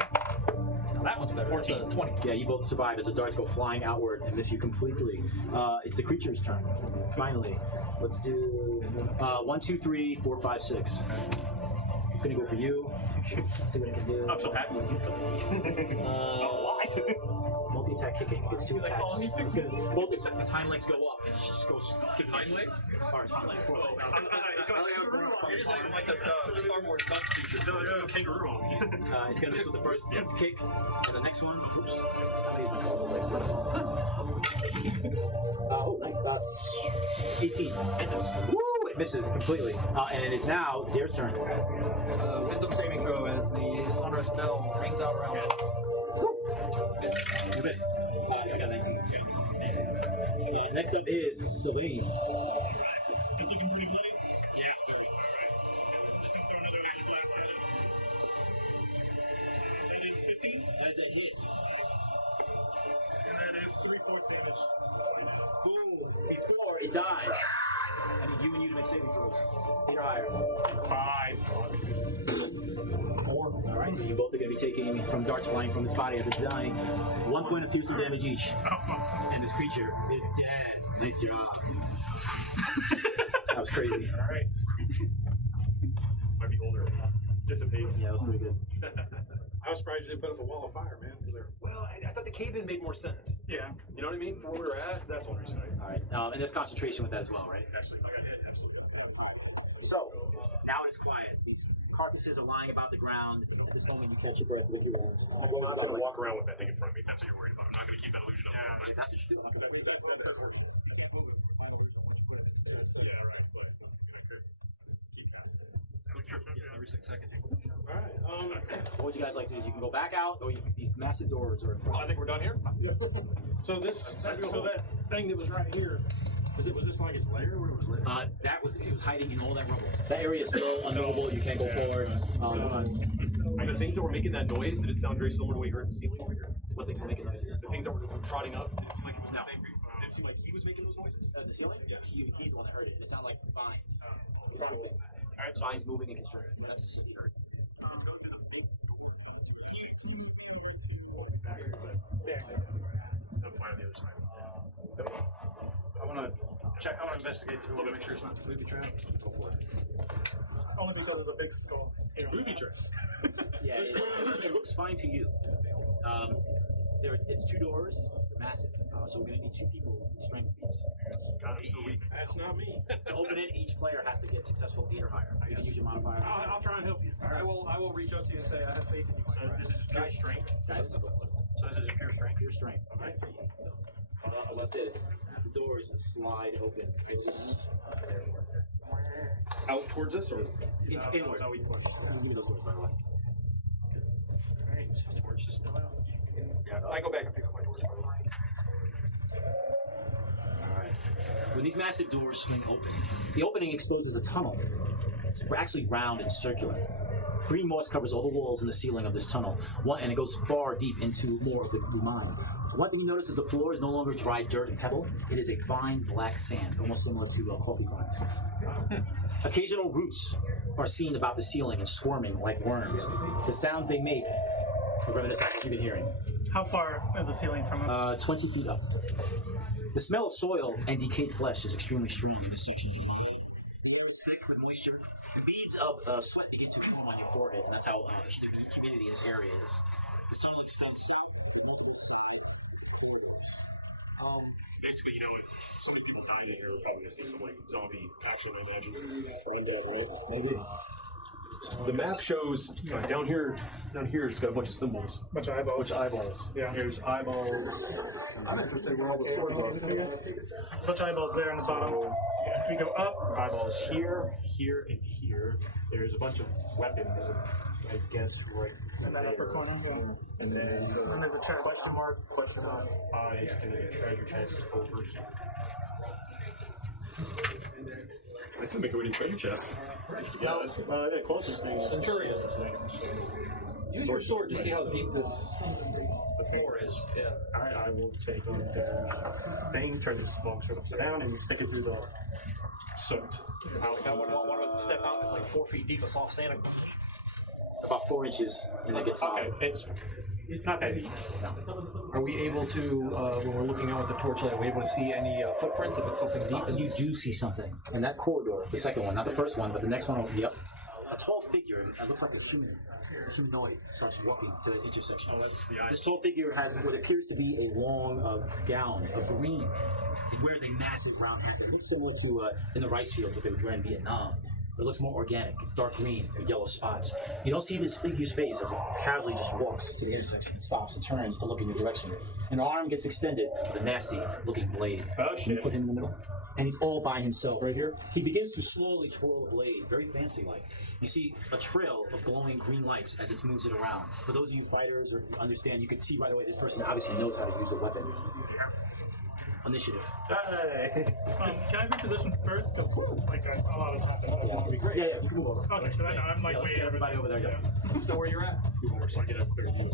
That one's better. 14. 20. Yeah, you both survive as the darts go flying outward and miss you completely. It's the creature's turn. Finally, let's do 1, 2, 3, 4, 5, 6. It's gonna go for you. Let's see what it can do. I'm so happy with these Multi-attack kicking. Gets 2 attacks. It's gonna both its hind legs go up and just goes. His hind legs? Or his front legs. 4 legs. Like the Star Wars gun feature. kangaroo on me. It's gonna miss with the first kick, and the next one. Oops. 18. Misses. Woo! It misses completely. And it is now Dare's turn. Wisdom saving throw as the sonorous bell rings out around it. You missed. I got 19. Next up is Celine. Is looking pretty bloody? Yeah. That is 15. That is a hit. And that is 3/4 damage. Boom. Before it dies. I need you and you to make saving throws. 8 or higher. 5. 4. Alright, so you both are going to be taking from darts flying from its body as it's dying. 1 point of piercing damage each. And this creature is dead. Nice job. That was crazy. Alright. My beholder dissipates. Yeah, that was pretty good. I was surprised you didn't put up a wall of fire, man. Well, I thought the cave-in made more sense. Yeah. You know what I mean? For where we were at, that's the only reason I... Alright, and there's concentration with that as well, right? Actually, like I did, absolutely. So, now it is quiet. These carcasses are lying about the ground. At this moment, you catch your breath with your hands. I'm not going to walk around with that thing in front of me. That's what you're worried about. I'm not going to keep that illusion of movement. That's what you do. Yeah, right. But keep past it. Every 6 seconds. Alright. What would you guys like to do? You can go back out, or these massive doors are in front. I think we're done here. So that thing that was right here, was this like its lair where it was living? It was hiding in all that rubble. That area is still unmovable. You can't go forward. The things that were making that noise, did it sound very similar to what you heard in the ceiling over here? What they can make noises. The things that were trotting up, did it seem like it was the same? Did it seem like he was making those noises? The ceiling? Yeah. He's the one that heard it. It sounded like vines. Alright, vines moving and constricting. That's what he heard. I'm fine on the other side. I want to investigate the room, make sure it's not booby trap. Go for it. Only because there's a big skull. Booby trap. Yeah, it looks fine to you. It's 2 doors, massive. So we're gonna need 2 people with strength beats. God, I'm so weak. That's not me. To open it, each player has to get successful 8 or higher. You can use your modifier. I'll try and help you. I will reach out to you and say I have faith in you. So this is pure strength. Guidance. So this is pure strength. Pure strength. Okay. Let's do it. The doors slide open. Out towards us, or? It's inward. No, we Give me those doors, by the way. Alright, torch is still out. Yeah, I go back and pick up my doors. Alright. When these massive doors swing open, the opening exposes a tunnel. It's actually round and circular. Green moss covers all the walls and the ceiling of this tunnel, and it goes far deep into more of the mine. One thing you notice is the floor is no longer dry dirt and pebble. It is a fine black sand, almost similar to coffee grounds. Occasional roots are seen about the ceiling and squirming like worms. The sounds they make are reminiscent of what you've been hearing. How far is the ceiling from us? 20 feet up. The smell of soil and decayed flesh is extremely strong in this section of the mine. The air is thick with moisture. The beads of sweat begin to form on your foreheads, and that's how the humidity in this area is. This tunnel extends south. Basically, you know, so many people dying in here, we're probably gonna see some like zombie action, I imagine. Maybe. The map shows down here it's got a bunch of symbols. Bunch of eyeballs. Yeah. There's eyeballs. I'm interested where all the swords are. Bunch of eyeballs there on the bottom. If we go up, Eyeballs here, here, and here. There's a bunch of weapons against right in that upper corner. Yeah. and then And there's a chest. question mark, eyes, and then a treasure chest over here. I still make a winning treasure chest. Yeah, the closest thing is Centurion. Use your sword to see how deep the floor is. Yeah. I will take the thing, turn this long sword upside down, and stick it through the soot. One of us to step out, it's like 4 feet deep of soft sand. About 4 inches, and it gets solid. Okay, it's not that deep. Are we able to, when we're looking out with the torchlight, are we able to see any footprints if it's something deep? You do see something in that corridor, the second one, not the first one, but the next one will be up. A tall figure, it looks like a humanoid, starts walking to the intersection. Oh, that's the eye. This tall figure has what appears to be a long gown of green. It wears a massive round hat that looks similar to in the rice fields what they would wear in Vietnam. It looks more organic, dark green with yellow spots. You don't see this figure's face as it casually just walks to the intersection and stops and turns to look in your direction. An arm gets extended with a nasty-looking blade. Oh, You shit. put him in the middle, and he's all by himself. Right here, he begins to slowly twirl the blade, very fancy-like. You see a trail of glowing green lights as it moves it around. For those of you fighters or understand, you can see right away this person obviously knows how to use a weapon. Initiative. can I reposition first? Because like a lot has happened. Yeah, that'd be great. Yeah, you can move over. Okay, so I'm like let's way get everybody over there. Yeah. So where you're at? So I get a clear view.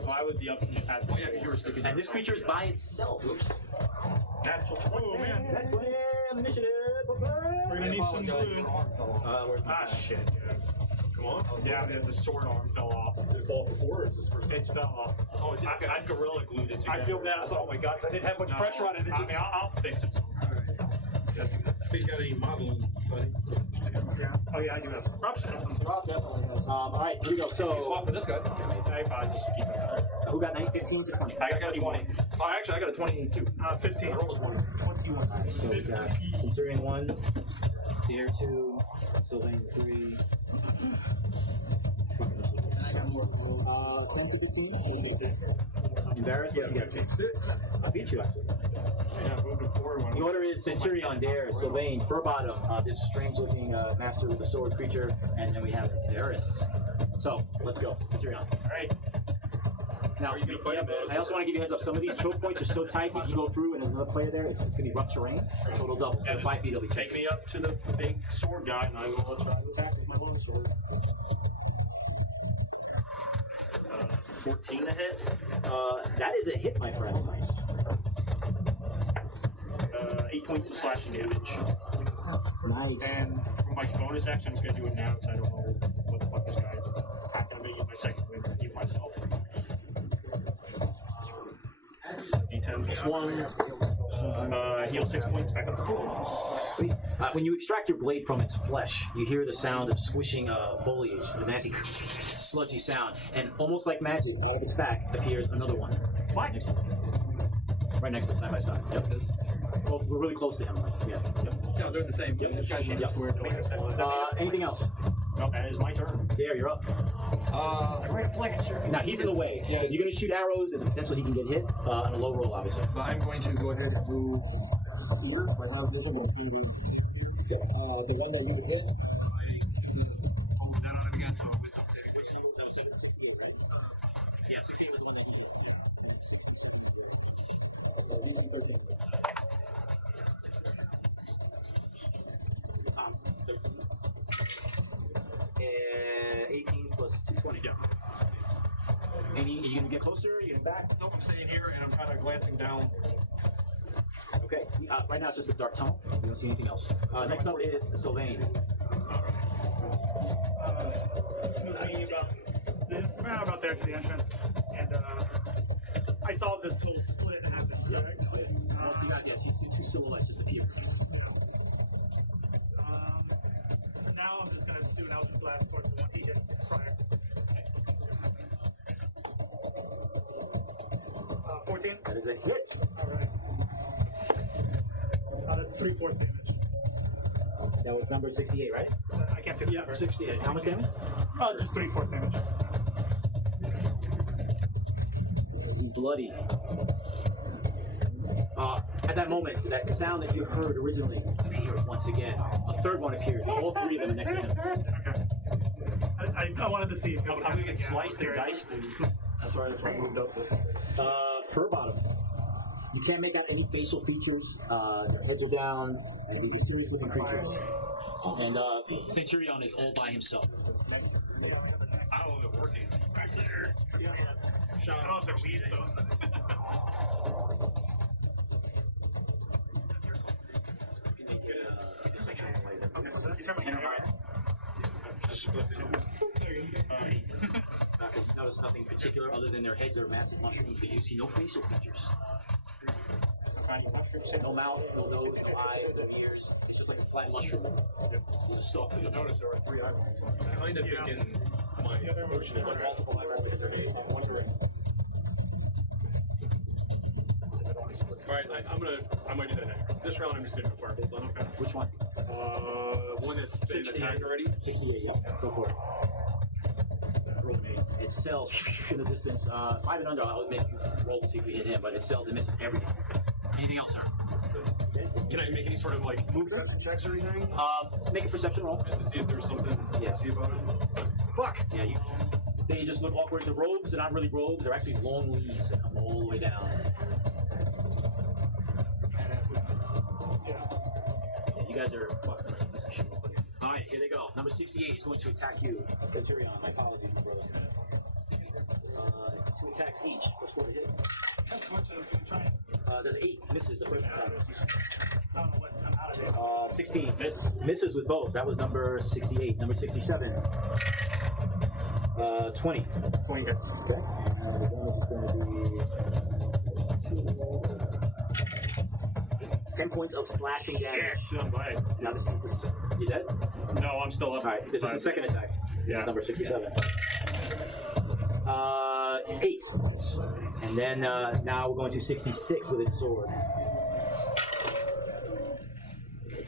Well, I would be up at Oh yeah, because you were sticking. And this creature is by itself. natural. Oh man, Next one, initiative. we're gonna need some glue. Where's my Shit. Come on. Yeah, the sword arm fell off. Did it fall before, or is this first? It fell off. Oh, it's okay. I gorilla glued it I together. feel bad. I thought, oh my god, 'cause I didn't have much pressure on it. It I just, mean, I'll fix it. You got any modeling, buddy? yeah. Oh yeah, I do have. Rob should have some. all right, here we go. So, Swap for this guy. I just keep it. who got 9, 15, or 20? I got a 20. Oh, actually, I got a 22. 15. I rolled a 20. 21. So we got Centurion 1, Deer 2, Sylvain 3. 10 to 15? Embarrassed? What you get? I beat you actually. Yeah, moving forward. The order is Centurion, Dare, Sylvain, Furbottom, this strange looking master with a sword creature, and then we have Varus. So, let's go. Centurion. Alright. Now, I also want to give you a heads up. Some of these choke points are so tight, if you go through and there's another player there, it's going to be rough terrain, so it'll double. So Yeah, 5 feet will be Take me up to the big sword guy, and I will try to attack with my long sword. 14 to hit. That is a hit, my friend. 8 points of slashing damage. Nice. And for my bonus action, I'm just going to do it now because I don't know what the fuck this guy is attacking. I'm going to use my second win to heal myself. D10 plus 1. Heal 6 points back up to 4. Sweet. When you extract your blade from its flesh, you hear the sound of squishing foliage, the nasty sludgy sound, and almost like magic, out of its back appears another one. Right next to it. Right next to it, side by side. Yep. Well, we're really close to him. Yeah. Yep. No, they're the same. Yep. This guy's Yep. Anything else? No, that is my turn. There, you're up. Now he's in the way. Yeah. You're going to shoot arrows. There's a potential he can get hit on a low roll, obviously. But I'm going to go ahead and move here. Right now, visible to the one that we can hit. Yeah, 16 was the one that he hit. The gonna get closer? You get back? Nope, I'm staying here and I'm kind of glancing down. Okay. Right now it's just a dark tunnel. You don't see anything else. Next up is Sylvain. About there to the entrance, and I saw this little split happen. Correct? Most of you guys, yes, you see two silhouettes just appear. Now I'm just gonna do an output blast towards the one he hit prior. 14. That is a hit. All right. That's 3/4 damage. That was number 68, right? I can't see the number. 68. How much damage? Oh, just 3/4 damage. Bloody. At that moment, that sound that you heard originally, you hear it once again. A third one appears. All three of them next to him. Okay. I wanted to see if I'm gonna get sliced and diced, and that's why I moved up. Fur bottom. You can't make out any facial features. The heads are down, and you can see different creatures. And Centurion is all by himself. I don't know if they're working back there. I don't know if they're weeds though. Notice nothing particular other than their heads are massive mushrooms, but you see no facial features. No mouth, no nose, no eyes, no ears. It's just like a flat mushroom. With a stalk. You'll notice there are 3 eyeballs. I kind of think in my notion it's like multiple eyeballs at their face. I'm wondering. Alright, I might do that next. This round I'm just gonna go firebolt on, okay? Which one? One that's been attacked already. 68, yeah. Go for it. It sells in the distance. 5 and under, I would make you roll to see if we hit him, but it sells and misses everything. Anything else, sir? Can I make any sort of like movement checks or anything? Make a perception roll. Just to see if there's something to see about it. Fuck! Yeah, they just look awkward. The robes are not really robes, they're actually long leaves that come all the way down. Yeah, you guys are fucked. Alright, here they go. Number 68 is going to attack you. Centurion, my apologies, my brother. 2 attacks each. Plus 4 to hit. There's 8 misses the first attack. 16 misses with both. That was number 68. Number 67. 20. 20 hits. Okay. The damage is going to be 10 points of slashing damage. Yeah, I'm glad. Now this is you dead? No, I'm still up. Alright, this is the second attack. This is number 67. 8. And then now we're going to 66 with its sword.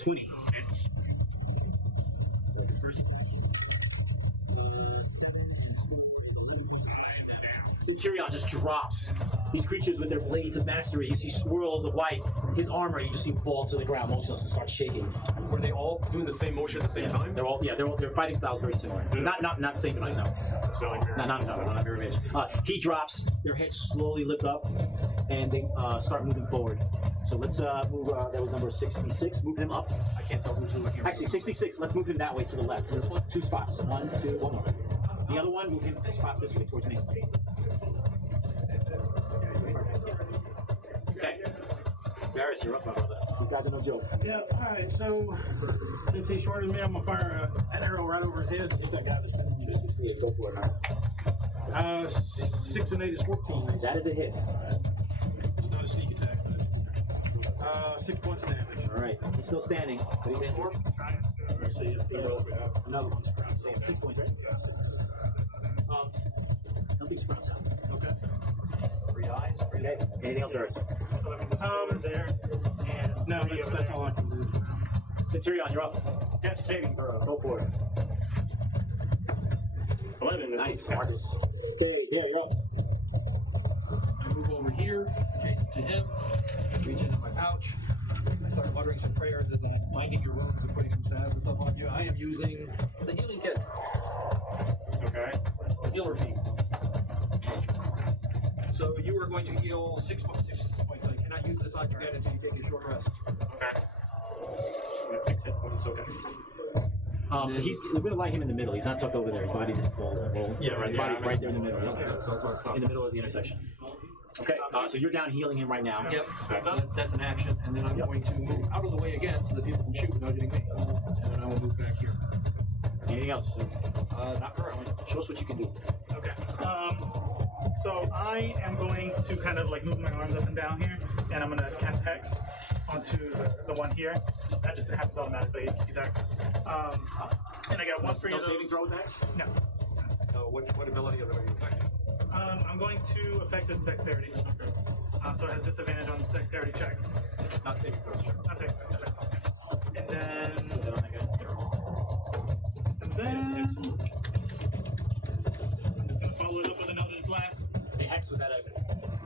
20. It's Centurion just drops. These creatures with their blades of mastery, you see swirls of light. His armor, you just see fall to the ground, motionless, and start shaking. Were they all doing the same motion at the same time? They're all, their fighting styles very similar. Not the same, but no. Not mirror image. He drops. Their heads slowly lift up, and they start moving forward. So let's move. That was number 66. Move him up. I can't tell who's looking. Actually, 66. Let's move him that way to the left. So there's 2 spots. 1, 2, 1 more. The other one, move him spots this way towards me. Okay. Varys, you're up, my brother. These guys are no joke. Yeah, alright, so since he's shorter than me, I'm gonna fire an arrow right over his head. Get that guy that's standing on Just 68. Go for it. 6 and 8 is 14. That is a hit. Not a sneak attack, but 6 points of damage. All right. He's still standing, but he's in. Let's see if Another one sprouts. 6 points, right? Nothing sprouts out. Okay. 3 eyes. Okay. Anything else, Varys? There. No, that's all I can do. Centurion, you're up. death saving throw. Go for it. 11. Nice. That's- Yeah. I move over here, adjacent to him, reach into my pouch. I start muttering some prayers and minding your wounds and putting some salves and stuff on you. I am using the healing kit. Okay. The healer feat. So you are going to heal 6 points. So you cannot use this on your head until you take a short rest. Okay. We have 6 hit points, okay. We're gonna lie him in the middle. He's not tucked over there. His body didn't fall. Yeah, right His there. body's right there in the middle. Yeah, so that's why it's In the middle of the intersection. Okay, so you're down healing him right now. Yep. So that's an action, and then I'm going to move out of the way again so that people can shoot without hitting me. And then I will move back here. Anything else? Not currently. Show us what you can do. Okay. So I am going to kind of like move my arms up and down here, and I'm going to cast Hex onto the one here. That just happens automatically. He's Hex. And I got one for No saving throw next? No. What ability of it are you affecting? I'm going to affect its dexterity. Okay. So it has disadvantage on dexterity checks. Not saving throws, sure. Not saving throws. And then I'm just going to follow it up with another blast. The hex, was that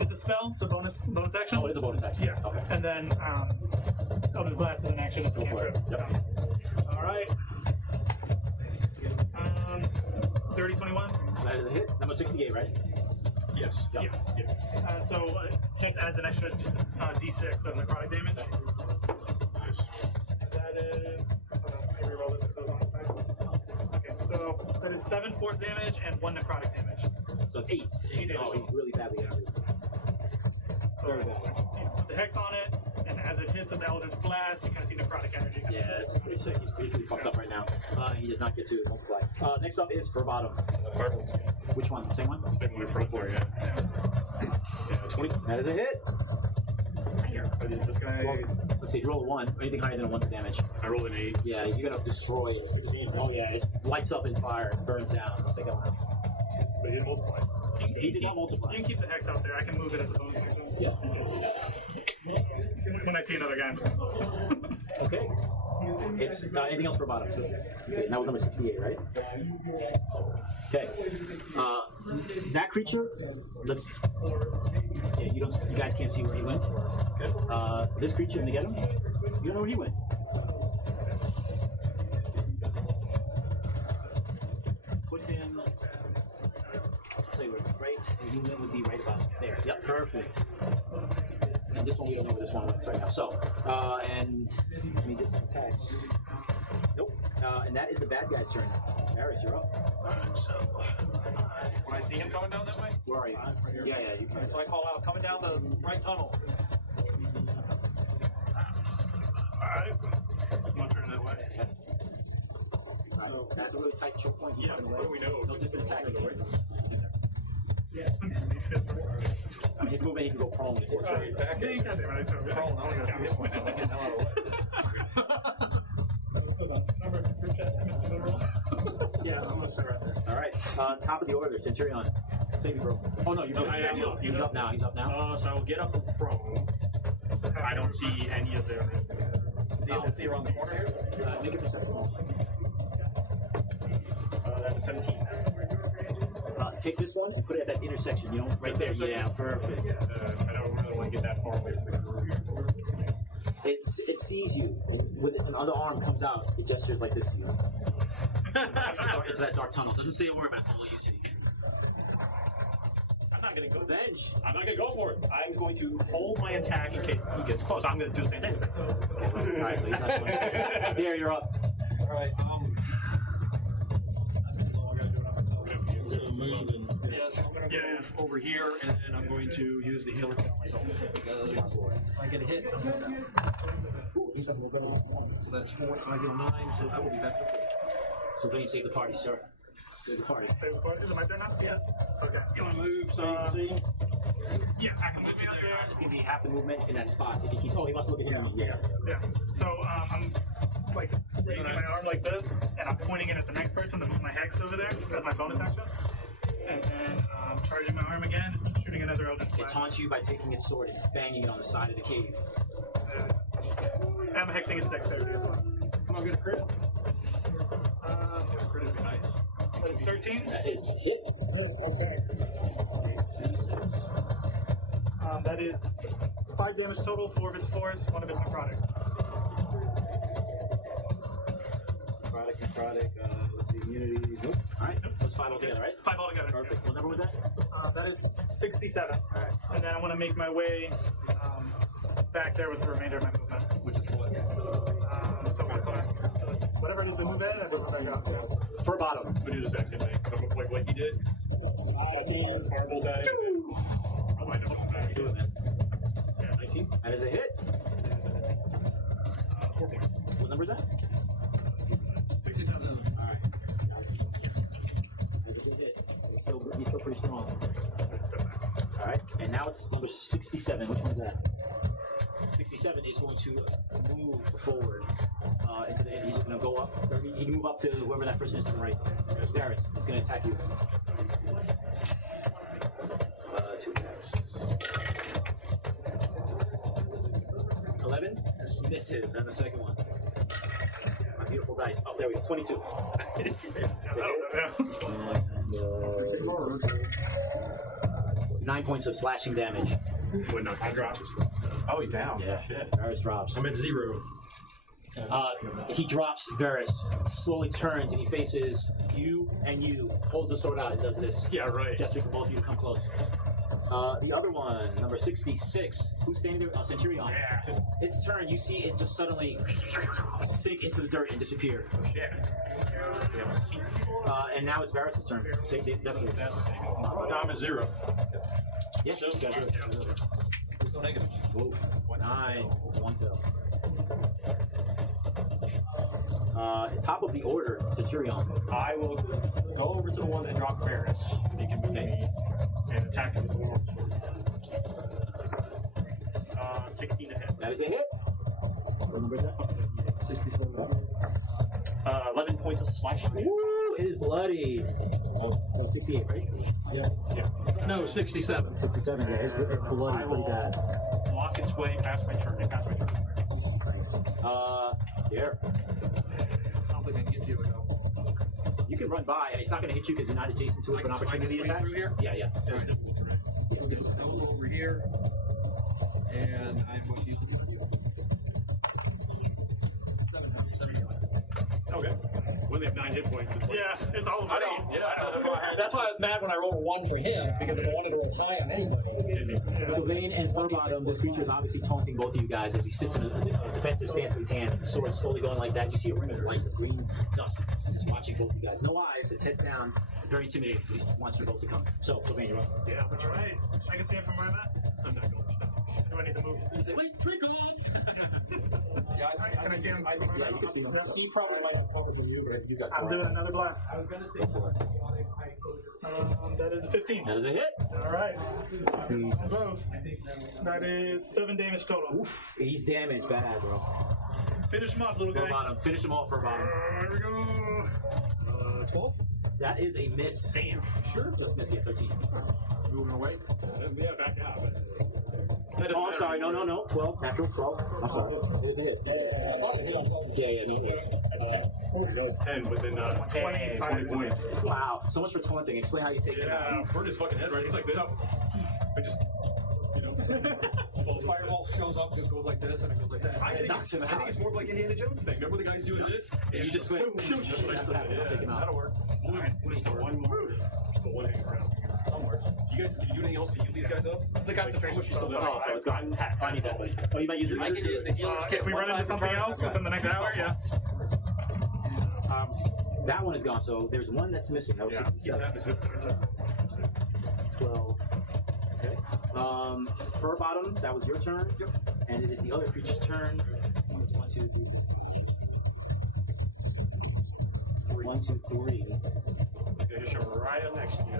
It's a spell. It's a bonus action. Oh, it is a bonus action. Yeah. Okay. And then Eldritch Blast is an action. It's a Go for it. cantrip. Yep. So, all right. 30, 21. That is a hit. Number 68, right? Yes. Yep. Yeah. So Hex adds an extra D6 of necrotic damage. That is. Let me reroll this. It goes on the side. Okay. So that is 7 force damage and 1 necrotic damage. So 8. Oh, he's really badly injured. So Very bad. put the Hex on it, and as it hits with the Eldritch Blast, you kind of see necrotic energy. Yeah, this is pretty sick. He's pretty fucked up right now. He does not get to multiply. Next up is Verbatim. Which one? The same one? Same one in front there, yeah. Yeah, 20. That is a hit. But is this guy? Let's see, if you roll a 1, anything higher than a 1 is damage. I rolled an 8. Yeah, you're gonna destroy it. 16. Oh yeah, it lights up in fire, it burns down. Let's take that one out. But he didn't multiply. He did not multiply. You can keep the Hex out there. I can move it as a bonus action. Yeah. When I see another guy, I'm just Okay. It's anything else for bottom. So okay, that was number 68, right? Okay. That creature. Let's. Yeah, you guys can't see where he went. This creature, when you get him, you don't know where he went. Put him. So you were right. He would be right about there. Yep, perfect. And this one we don't know where this one went right now. So, and let me just attach. Nope. And that is the bad guy's turn. Varys, you're up. Alright, so when I see him coming down that way, Where are you? Yeah, yeah. You can. so I call out, coming down the right tunnel. alright. I'm gonna turn that way. So that's a really tight choke point. He's running away. What do we know? He'll just attack you. His movement, he can go prone. It's straight. Back Yeah, in. you got it, right? So, Oh, now I gotta hit point. I'm getting the hell out of the way. Hold on. Number group chat. I missed the roll. Yeah, I'm gonna stay right there. All right. Top of the order, Centurion. Save you, bro. Oh no, you're good. He's up now. He's up now. So I will get up and prone. I don't see any of them. Is he around the corner here? Make a perception roll. That's a 17. Take this one and put it at that intersection. You know, right there. Yeah, perfect. I don't really want to get that far away from the group. It sees you. With another arm comes out. It gestures like this to you. It's that dark tunnel. Doesn't say a word, but that's all you see. I'm not going to go. Revenge. I'm not going to go for it. I'm going to hold my attack in case he gets close. I'm going to do the same thing with it. Okay, all right, so he's not doing it. There, you're up. Alright, yes, I'm gonna move over here and then I'm going to use the healing on myself. If I get a hit, I'm going down. He's up a little bit. So that's 4, 5, 9, so I will be back to 4. So then you save the party, sir. Save the party. Save the part. Is it my turn now? Yeah. Okay. You want to move so you can see? Yeah, I can move me out there. It's gonna be half the movement in that spot. If he keeps, he wants to look at him in the air. Yeah. So I'm like raising my arm like this, and I'm pointing it at the next person to move my Hex over there. That's my bonus action. And then charging my arm again, shooting another Eldritch It Blast. taunts you by taking its sword and banging it on the side of the cave. And I'm hexing its dexterity as well. Come on, get a crit. Crit would be nice. That is 13. That is a hit. That is 5 damage total, 4 of its force, 1 of its necrotic. Necrotic, let's see, immunity. Nope. Alright, so it's 5 altogether, right? 5 altogether. Perfect. What number was that? That is 67. Alright. And then I want to make my way back there with the remainder of my movement. Which is what? So I'm going to put on. So it's Whatever it is they move in, I move it back out. Yeah. For bottom, we do the exact same thing. Like what he did. Fireball die. Oh, I know. You do it, man. Yeah, 19. That is a hit. 4 points. What number is that? 67. All right. That's a good hit. He's still pretty strong. Step back. All right. And now it's number 67. Which one is that? 67 is going to move forward into the end. He's going to go up. He can move up to whoever that person is to the right. There's Darius. It's going to attack you. 2 attacks. 11 misses, and the second one. My beautiful dice. Oh, there we go. 22. And, 9 points of slashing damage. When no time drops. Oh, he's down. Yeah, Shit. Varus drops. I'm at 0. He drops Varus, slowly turns, and he faces you and you. Holds the sword out and does this. Yeah, right. Gesture for both of you to come close. The other one, number 66. Who's standing there? Centurion. Yeah. Its turn. You see it just suddenly sink into the dirt and disappear. Yeah. And now it's Varus' turn. That's it. No, I'm at 0. Yeah, sure. No negative. Whoa. 9. It's 1 fail. Top of the order, Centurion. I will go over to the one that dropped Varus. He can move me and attack him with the long sword. 16 to hit. That is a hit. What number is that? 11 points of slash. Woo! It is bloody. Oh, that was 68, right? No, 67. 67. Yeah, it's bloody pretty bad. Block its way past my turn. Nice. There. I don't think I can get you. You can run by. It's not going to hit you because you're not adjacent to it for an opportunity attack. Through here? Yeah. We'll get a stone over here. And I'm going to use it on you. 7. Okay. When they have 9 hit points, it's like. Yeah, it's all over. That's why I was mad when I rolled a 1 for him, because if I wanted to roll high on anybody. Sylvain and Furbottom, this creature is obviously taunting both of you guys as he sits in a defensive stance with his hand, the sword slowly going like that. You see a ring of light, the green dust, just watching both of you guys. No eyes, its head's down, very intimidating. He wants you both to come. So, Sylvain, you're up. Yeah. All right. I can see it from where I'm at. I'm not going to. Do I need to move? You say, wait, trick off! Yeah, Can I see him? I think Yeah, you can see him. he probably might have covered with you, but if you got I'm doing another blast. I was gonna say That is a 15. That is a hit. All right. Both. That is 7 damage total. Oof, he's damaged bad, bro. Finish him off, little guy. Furbottom, finish him off, Furbottom. Here we go. 12? That is a miss. Damn. Sure. Just miss, yeah, 13. Moving away. Yeah, back out. Oh, I'm sorry. No. 12. Natural 12. I'm sorry. It is a hit. Yeah, no, it is. That's 10. 10 within 20 points. Wow. So much for taunting. Explain how you take it Yeah, out. burn his fucking head, right? He's like this. We just, well, the fireball shows up, just goes like this, and it goes like that. I think it's more like Indiana Jones thing. Remember the guys doing this? And you just went. That's what happened. I'll take him out. That'll work. What is the one more? Just the one hanging around. You guys, can you do anything else to heal these guys up? It's a concentration spell. Oh, so it's gone. I need that. Oh, you might use it. I can use the healer. If we run into something else within the next hour, yeah. That one is gone. So there's one that's missing. That was Yeah, he's 67. half his hit points. 12. Okay. Furbottom, that was your turn. Yep. And it is the other creature's turn. It's 1, 2, 3. 1, 2, 3. Okay, just show right up next to you.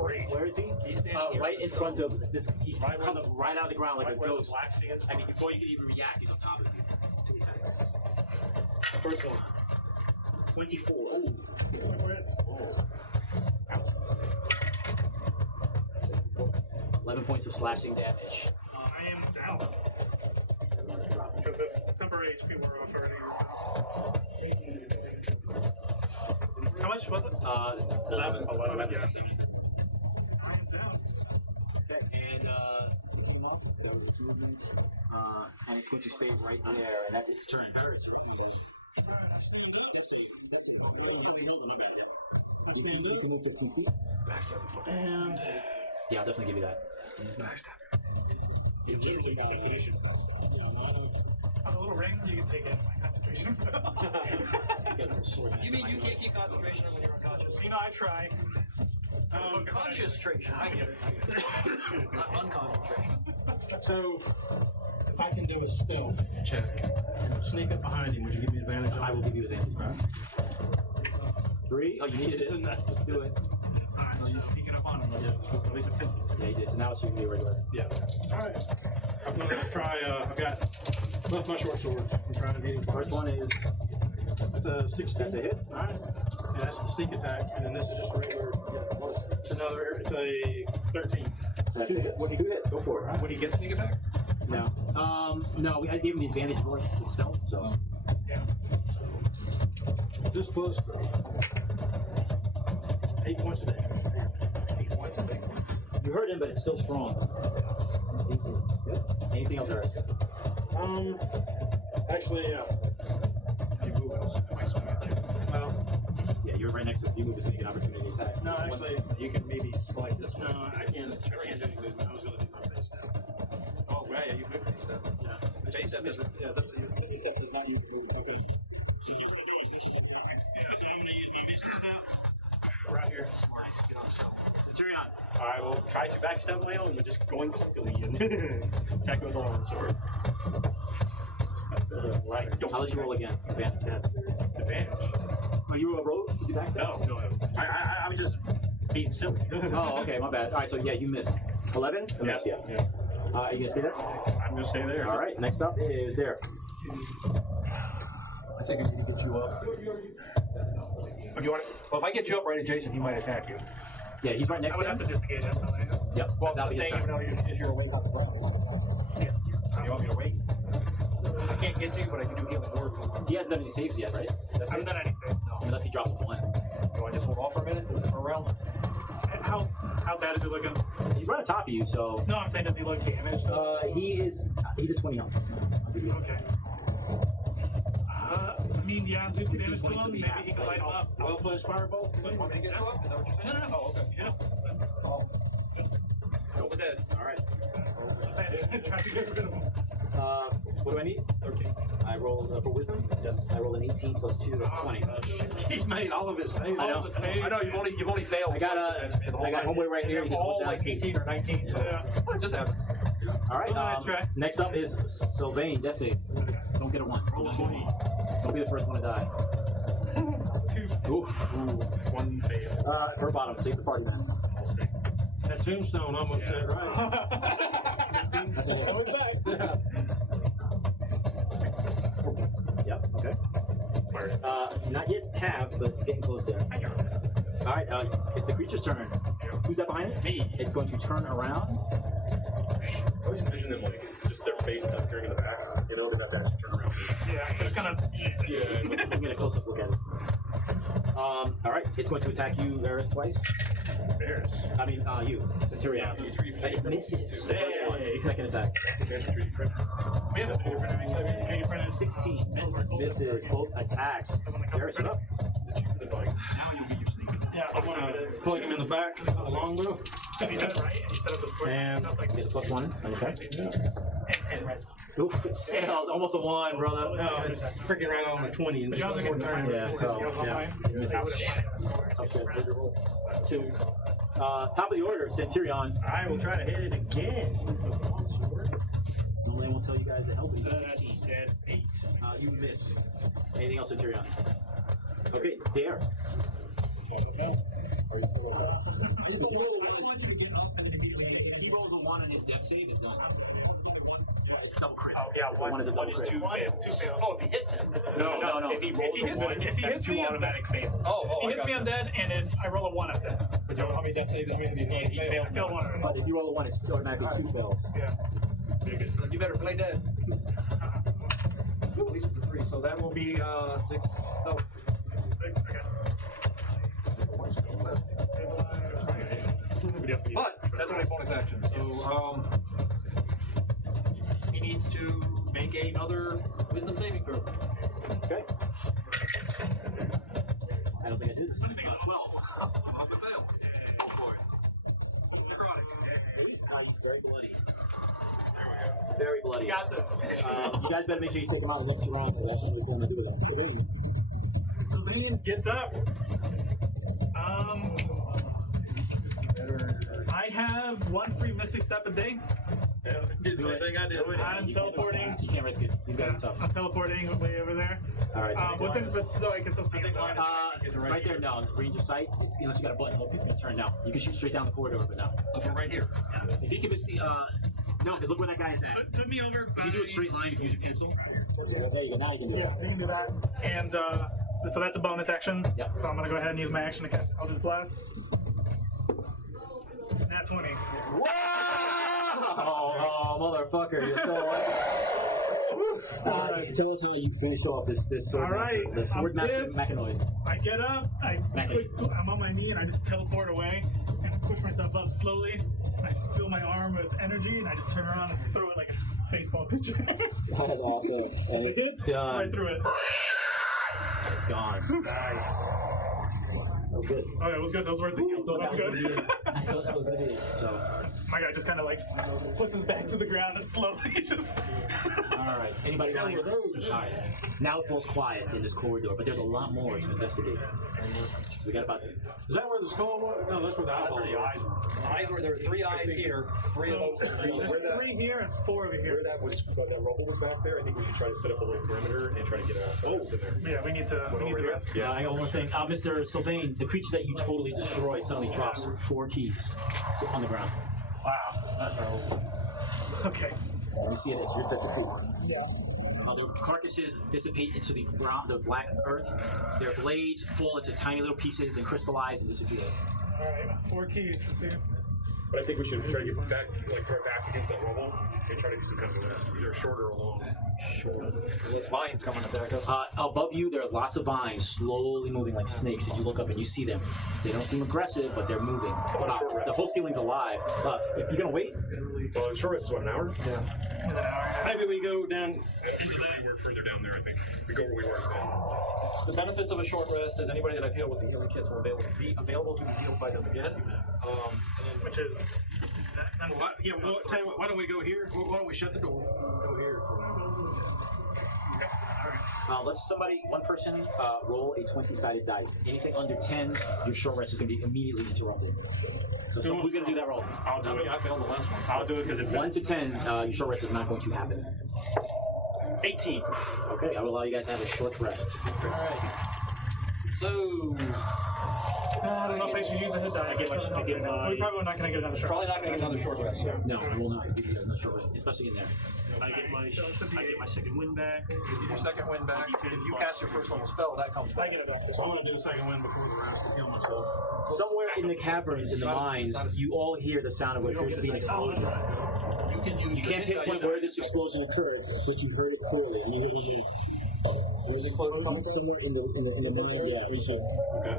Great. Where is he? He's standing here. Right in front of this. He's Right where coming right out of the ground like Right a where the ghost. black stands. I mean, before you can even react, he's on top of you. 2 attacks. First one. 24. Ooh. 11 points of slashing damage. I am down. Because this temporary HP wore off already. How much was it? 11. 11. Yes. I am down. Okay, and there was a movement, and it's going to stay right there, and that's its turn. You can move 15 feet. And Yeah, I'll definitely give you that. on a little ring, you can take it. My concentration. You mean you can't keep concentration when you're unconscious? You know, I try. Concentration. I get it. Not unconcentration. So, if I can do a stealth check and sneak up behind him, would you give me advantage? I will give you advantage. 3. Oh, you needed it. Let's do it. Alright, so sneaking up on him. At least a 10. Yeah, you did. So now it's you can be regular. Yeah. Alright. I'm going to try, I've got both my short swords. I'm trying to get him. First one is. That's a 16. That's a hit. Alright. Yeah, that's the sneak attack. And then this is just a regular. It's another, it's a 13. That's a hit. What do you hit? Go for it. What do you get sneak attack? No. No, I gave him the advantage for it itself, so. Yeah. This plus 8 points of damage. 8 points of damage. You hurt him, but it's still strong. Good. Anything else, Eric? Actually, yeah. You move else. Well, Yeah, you're right next to you. Move to sneak an opportunity attack. no, actually, You can maybe slide this one. no, I can't do any movement. I was going to do my face step. Oh, yeah, you move face step. Yeah. The face step doesn't. Yeah, the step does not use movement. Okay. So he's gonna do it. Yeah, so I'm gonna use my mystic step. Right here. Nice. Centurion. I will try to backstep my own, but just going quickly and attack with the long sword. Right. I'll let you roll again. Advantage. Advantage. Oh, you were a roll? Did you backstab? No, I was just being silly. Oh, okay, my bad. All right, so yeah, you missed. 11? You missed, yeah. Yeah. Are you gonna stay there? I'm gonna stay there. All right, next up is there. I think I need to get you up. Oh, you want it? Well, if I get you up right adjacent, he might attack you. Yeah, he's right I next would to have him. to disengage that, so Yep, Well, that'll I'm be his saying turn. even though if you're awake on the ground. Yeah. You want me to wait? I can't get to you, but I can do healing word for you. He hasn't done any saves yet, right? That's I haven't it. done anything. Unless he drops 1. Do I just hold off for a minute for a round? How bad is he looking? He's right on top of you, so No, I'm saying, does he look damaged? he's a 20 health. I'll give you that. Okay. I mean, yeah, do some damage to 20 to him. be Maybe half, he can right? light him up. Well, plus fireball. You want me to get you up? Is that what you're saying? No. Oh, okay. Yeah. Go for dead. All right. I'm saying, trying to get rid of him. What do I need? 13. I roll for wisdom. Yes. I roll an 18 plus 2, that's 20. He's made all of his saves. I know. I know you've only failed. I got homeboy right here. He just all went down. like 18 or 19. So Yeah. it just happens. All right. Nice try. Next up is Sylvain. That's it. Don't get a 1. Roll 20. Don't be the first one to die. 2. Ooh. 1 fail. Her bottom. Save the party, man. I'll stay. That tombstone almost said right. 16. That's a hit. What was that? Yep. Okay. Not yet have, but getting close there. All right. It's the creature's turn. Who's that behind it? Me. It's going to turn around. I always envision them like just their face not appearing in the back. You know, they got that turn around. Yeah, it's gonna. Yeah. Let me get a close-up look at it. All right. It's going to attack you, Varys, twice. Bears. I mean, you, Centurion. It misses. The first one. Second attack. We have a 16. Misses both attacks. Varys, you're up. Yeah, I'm gonna plug him in the back with the longbow. if you done it right and you set up the square, And that's like Get a +1 on your attack. and rest. Oof, it sails. Almost a 1, brother. no, it's freaking right on the 20. And But you also get the turn. time. Yeah, so, yeah. Misses. I would have. Tough shit. 2. Top of the order, Centurion. I will try to hit it again. Normally I won't tell you guys to help, but it's a 16. That's 8. You miss. Anything else, Centurion? Okay, Dare. want you to get up and then immediately he rolls a 1 and his death save is done. It's double crit. Oh, yeah, one is a double is crit. 2 fails. Oh, if he hits him. No. If he rolls a 1, if he that's hits 2 me, I'm automatic fails. If he hits me, I'm dead, and if I roll a 1, I'm dead. So how many death saves? How many Yeah, he's failed. I failed 1. But if you roll a 1, it's automatically 2 fails. Yeah. You better play dead. At least it's a 3, so that will be 6. No. 6. Okay. But that's only bonus action. So he needs to make another wisdom saving throw. Okay. I don't think I do this. 12. Hope it fail. Go for it. He's very bloody. Very bloody. You got this. You guys better make sure you take him out in the next 2 rounds, because that's something we're going to do with him. Sylvain gets up. I have one free Misty Step a day. Do the same thing I did. I'm teleporting. You can't risk it. He's got to be tough. I'm teleporting way over there. All right. Within, but so I can still see it. Right there, no. Range of sight. It's, unless you got a button hook, it's going to turn down. You can shoot straight down the corridor, but no. Okay, right here. If you can miss the, no, because look where that guy is at. Put me over. If you do a straight line, if you use your pencil. There you go. Now you can do it. Yeah, you can do that. And so that's a bonus action. Yeah. So I'm gonna go ahead and use my action to cast. I'll just blast. Nat 20. Oh, motherfucker! You're so lucky. Tell us how you finished off this sword. All right, The sword I'm master pissed. Mechanoid. I get up. I'm on my knee and I just teleport away and push myself up slowly. I fill my arm with energy and I just turn around and throw it like a baseball pitcher. That's awesome. And It hits done. right through it. It's gone. That was good. Okay, it was good. That was worth the heal. So that's good. I thought that was good. So, My guy just kind of like puts his back to the ground and slowly just. all right. Anybody got any of those? All right. Now it feels quiet in this corridor, but there's a lot more to investigate. So we got about. Is that where the skull was? No, that's where the That's where the eyes were. The eyes were, there were 3 eyes here, 3 of those. There's 3 here and 4 over Where here. that rubble was back there, I think we should try to set up a little perimeter and try to get out in there. Yeah, we need to rest. Yeah, I got one more thing. Mr. Sylvain, the creature that you totally destroyed suddenly drops 4 keys on the ground. Okay. You see it as your touch of feet. The carcasses dissipate into the ground, the black earth. Their blades fall into tiny little pieces and crystallize and disappear. Alright, 4 keys. Let's see. But I think we should try to get back, like put our backs against that rubble and try to kind of either shorter or long. There's vines coming to back up. Above you, there's lots of vines slowly moving like snakes, and you look up and you see them. They don't seem aggressive, but they're moving. The whole ceiling's alive. If you're gonna wait, Well, the short rest is what, an hour? Yeah. Maybe we go down. We're further down there, I think. We go where we were. The benefits of a short rest is anybody that I heal with the healing kits will be available to be healed by them again. Which is. Tell you what, why don't we go here? Why don't we shut the door? Go here for now. let's one person, roll a 20-sided dice. Anything under 10, your short rest is gonna be immediately interrupted. So who's gonna do that roll? I'll do it. I failed the last one. I'll do it because 1 to 10, your short rest is not going to happen. 18. Okay, I will allow you guys to have a short rest. Alright. So, I don't know if I should use a hit die. We're probably not going to get another shot. probably not going to get another short rest. No, I will not give you guys another short rest, especially in there. I get my second win back. Your second win back. If you cast your first level spell, that comes I back. get it back. So I'm going to do a second win before the rest to kill myself. Somewhere in the caverns, in the mines, you all hear the sound of what appears to be an explosion. You can't pinpoint where this explosion occurred, but you heard it clearly, and you hear one move. There's an explosion coming somewhere in the mine. Yeah, okay.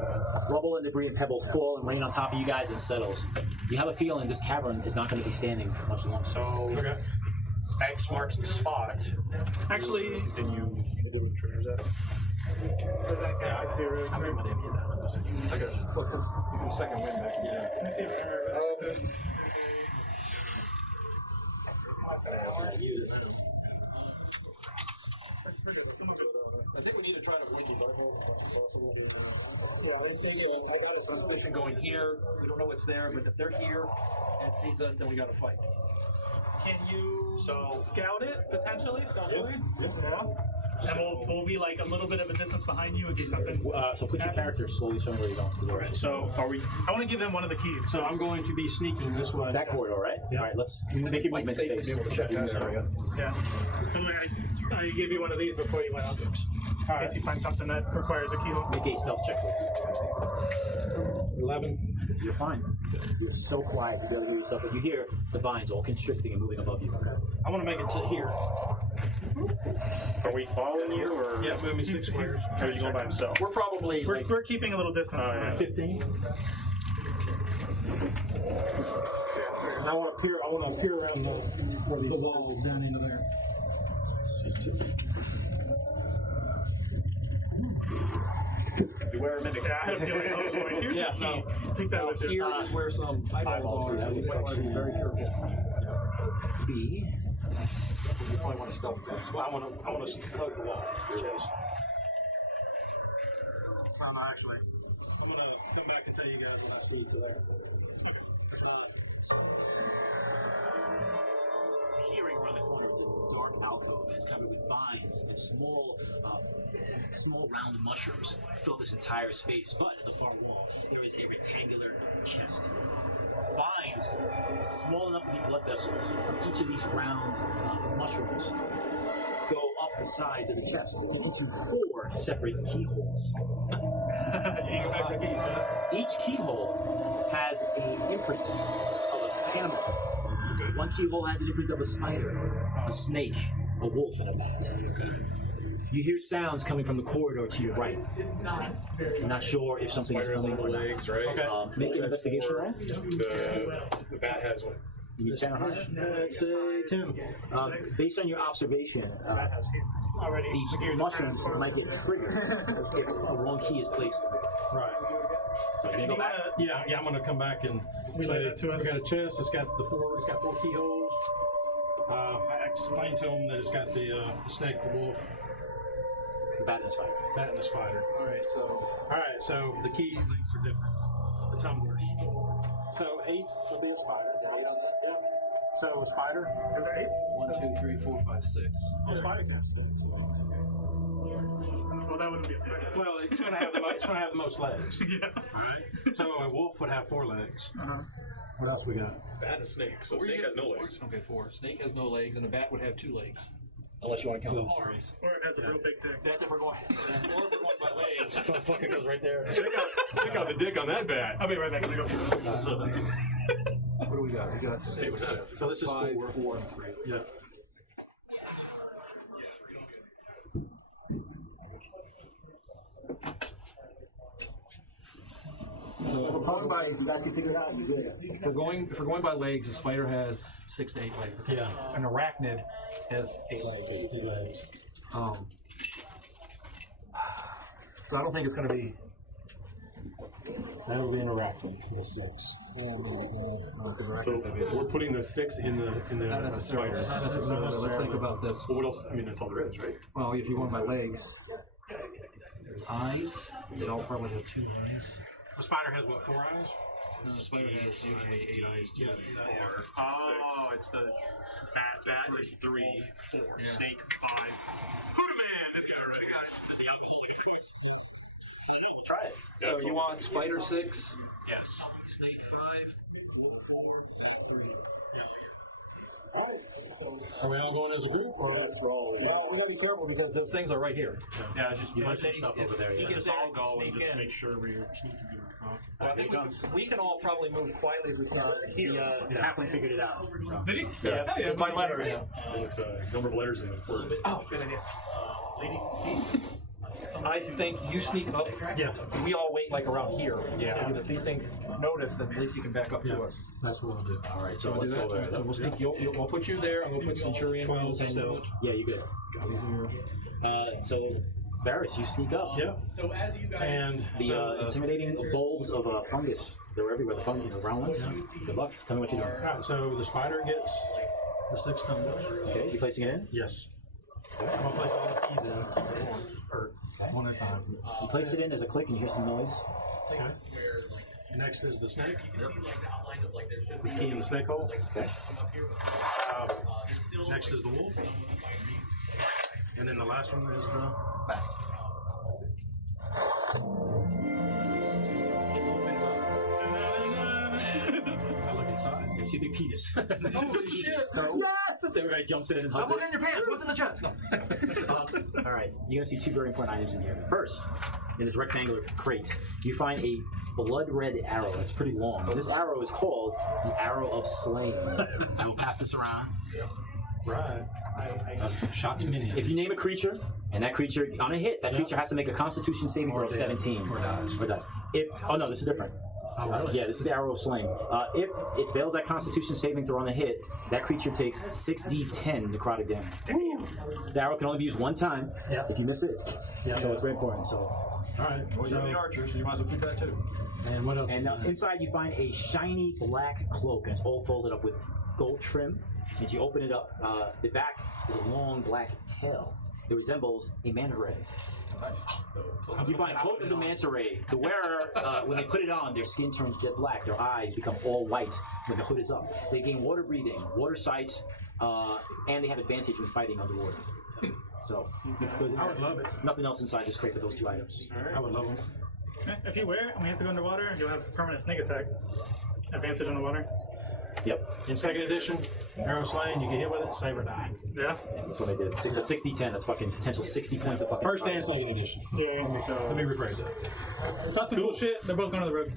Rubble and debris and pebbles fall and rain on top of you guys and settles. You have a feeling this cavern is not going to be standing for much longer. So X marks the spot. Actually, Then you get the treasures out. I remember them. I got your second win back. Yeah. let me see if I remember this. I think we need to try to link these I got a suspicion going here. We don't know what's there, but if they're here and sees us, then we got to fight. Can you scout it potentially? Stealthily? Yeah. And we'll be like a little bit of a distance behind you in case something. So put your character slowly showing where you're going. Right, so are we? I want to give them one of the keys. So I'm going to be sneaking this way. That corridor, right? Yeah. All right, let's make it movement space. Yeah. I gave you one of these before you went up. In case you find something that requires a key. Make a stealth check, please. 11. You're fine. You're so quiet to be able to hear your stuff, but you hear the vines all constricting and moving above you. Okay. I want to make it to here. Are we following you or? Yeah, move me 6 squares. Or are you going by himself? We're probably We're keeping a little distance. yeah. 15. I want to peer around the wall down into there. Beware of mimic. Yeah, I had a feeling I was like, here's the key. Take that with you. here is where some eyeballs are. that We was might want to be very careful. B. You probably want to stealth that. Well, I want to hug the wall. Well, no, actually, I'm gonna come back and tell you guys what I see for that. Peering around the corner is a dark alcove that's covered with vines and small round mushrooms fill this entire space. But at the far wall, there is a rectangular chest. Vines, small enough to be blood vessels, from each of these round mushrooms go up the sides of the chest into 4 separate keyholes. Each keyhole has an imprint of an animal. One keyhole has an imprint of a spider, a snake, a wolf, and a bat. You hear sounds coming from the corridor to your right. I'm not sure if something is coming or not. Legs, right? Okay. Make an investigation roll. The bat has one. You need 10 or higher? Let's say 2. Based on your observation, the mushrooms might get triggered if a wrong key is placed. Right. So you're gonna go back? Yeah, I'm gonna come back and say we got a chest. It's got 4 keyholes. I explained to him that it's got the snake, the wolf, The bat and the spider. bat, and the spider. All right, So the key links are different. The tumblers. So 8 will be a spider. 8 on that. Yeah. So a spider. Is there 8? 1, 2, 3, 4, 5, 6. Oh, spider can. Well, that wouldn't be a spider. Well, it's gonna have the most legs. Yeah. All right. So a wolf would have 4 legs. Uh-huh. What else we got? Bat and a snake. So snake has no legs. Okay, 4. Snake has no legs, and the bat would have 2 legs. Unless you want to count the arms. Or it has a real big dick. That's if we're going. Or if we're going by legs. Fucking goes right there. Check out the dick on that bat. I'll be right back. What do we got? We got 6. So this is 5, 4. 4, and 3. Yeah. So If we're going by, you guys can figure it out. You good? if we're going by legs, a spider has 6 to 8 legs. Yeah. An arachnid has 8 legs. So I don't think it's going to be. That'll be an arachnid. The 6. So we're putting the 6 in the Not necessarily. spider. Not necessarily. Let's think about this. Well, what else? I mean, that's all there is, right? Well, if you want by legs, there's eyes. They all probably have 2 eyes. The spider has what? 4 eyes? No, the spider has usually 8 eyes too. Oh, it's the bat. Bat is 3, 4. Yeah. Snake 5. Huda man, this guy already got it. The alcoholic, of course. Try it. So you want spider 6, Yes. snake 5, 4, bat 3. Are we all going as a group? Or? Well, we gotta be careful because those things are right here. Yeah, it's just You have some stuff over there. You Yeah. can just all go and just make sure we're sneaky. I think we can all probably move quietly if we start here. The halfling figured it out. So. Did he? Yeah, yeah, by letters. Yeah. And it's a number of letters in it. Oh, good idea. I think you sneak up. Yeah. We all wait like around here. Yeah. And if these things notice, then at least you can back up to us. That's what we'll do. All right, so We'll let's do go that. there. So we'll sneak. We'll put you there, and we'll put Centurion. 12 and stealth. Yeah, you good. So, Varys, you sneak up. Yeah. And The intimidating bulbs of fungus. They were everywhere. The fungus, the round ones. Good luck. Tell me what you're doing. Alright, so the spider gets the 6 tumblers. Okay, you placing it in? Yes. I'm gonna place all the keys in. Or one at a time. You place it in. There's a click, and you hear some noise. Okay. Next is the snake. The key in the snake hole. Okay. Next is the wolf. And then the last one is the bat. I look inside. You see a big penis. Holy shit! Yes! Everybody jumps in and hugs What's in your pants? What's in the chest? No. All right, you're gonna see 2 very important items in here. First, in this rectangular crate, you find a blood red arrow. It's pretty long. This arrow is called the Arrow of Slaying. I will pass this around. Right. Shot to minion. If you name a creature, and that creature on a hit, that creature has to make a Constitution saving throw of 17. Or dies. Or dies. Oh no, this is different. Oh, really? Yeah, this is the Arrow of Slaying. If it fails that Constitution saving throw on a hit, that creature takes 6d10 necrotic damage. The arrow can only be used 1 time. Yeah. If you miss it, Yeah. so it's very important. So, Alright. Well, you're the archer, so you might as well keep that too. And what else? and inside you find a shiny black cloak, and it's all folded up with gold trim. As you open it up, the back is a long black tail. It resembles a manta ray. You find cloak of the manta ray. The wearer, when they put it on, their skin turns jet black. Their eyes become all white when the hood is up. They gain water breathing, water sight, and they have advantage when fighting underwater. So, I would love it. nothing else inside this crate but those 2 items. I would love them. If you wear it and we have to go underwater, you'll have permanent sneak attack. Advantage on the water. Yep. In second edition, arrow slaying, you get hit with it, save or die. Yeah. That's what I did. 60-10. That's fucking potential 60 points of fucking. First and second edition. Yeah. Let me rephrase that. If that's some cool shit, they're both going to the road.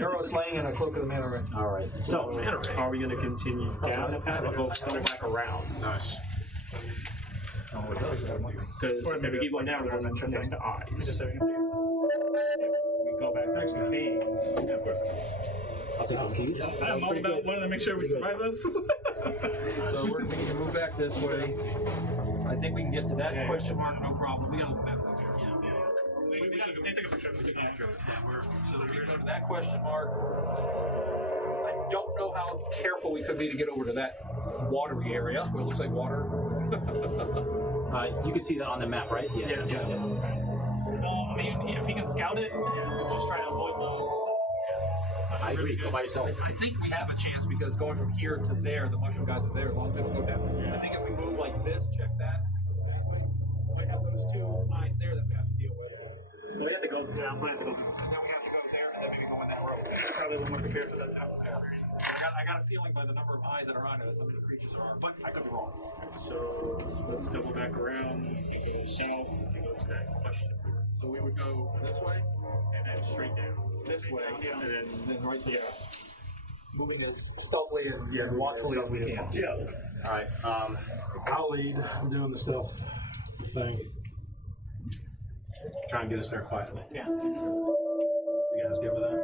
Arrow slaying and a cloak of the manta ray. All right. So, Are we going to continue down the path or go back around? Nice. Because if we keep going down, we're going to turn next to eyes. Just so you can see. We go back next to cave. I'll take those keys. I'm all about wanting to make sure we survive this. So we need to move back this way. I think we can get to that question mark, no problem. We gotta look back up here. They took a picture. So we go to that question mark. I don't know how careful we could be to get over to that watery area where it looks like water. You can see that on the map, right? Yeah. Well, I mean, if you can scout it, just try to avoid the. I agree. Go by yourself. I think we have a chance because going from here to there, the mushroom guys are there as long as they don't go down. I think if we move like this, check that. Anyway, we might have those 2 eyes there that we have to deal with. We have to go down. We have to go. Then we have to go there and then maybe go in that road. Probably a little more prepared for that too. I got a feeling by the number of eyes that are on it, that's how many creatures there are, but I could be wrong. So let's double back around and go south and go to that question. So we would go this way, And then straight down. this way, And then right to Moving as stealthily and walkfully as we can. yeah. All right. I'll lead. I'm doing the stealth thing. Try and get us there quietly. Yeah. You guys good with that?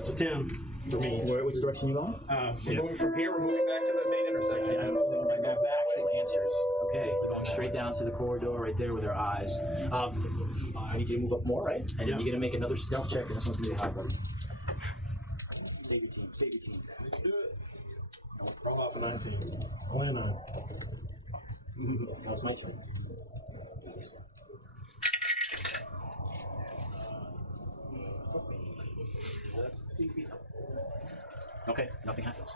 It's a 10 for me. Which direction you going? We're moving from here, we're moving back to the main intersection. I have the actual answers. Okay, we're going straight down to the corridor right there with our eyes. I need you to move up more, right? And then you're going to make another stealth check, and this one's going to be high, buddy. Save your team. Save your team. Let's do it. Roll off a 19. 29. That's my check. Okay, nothing happens.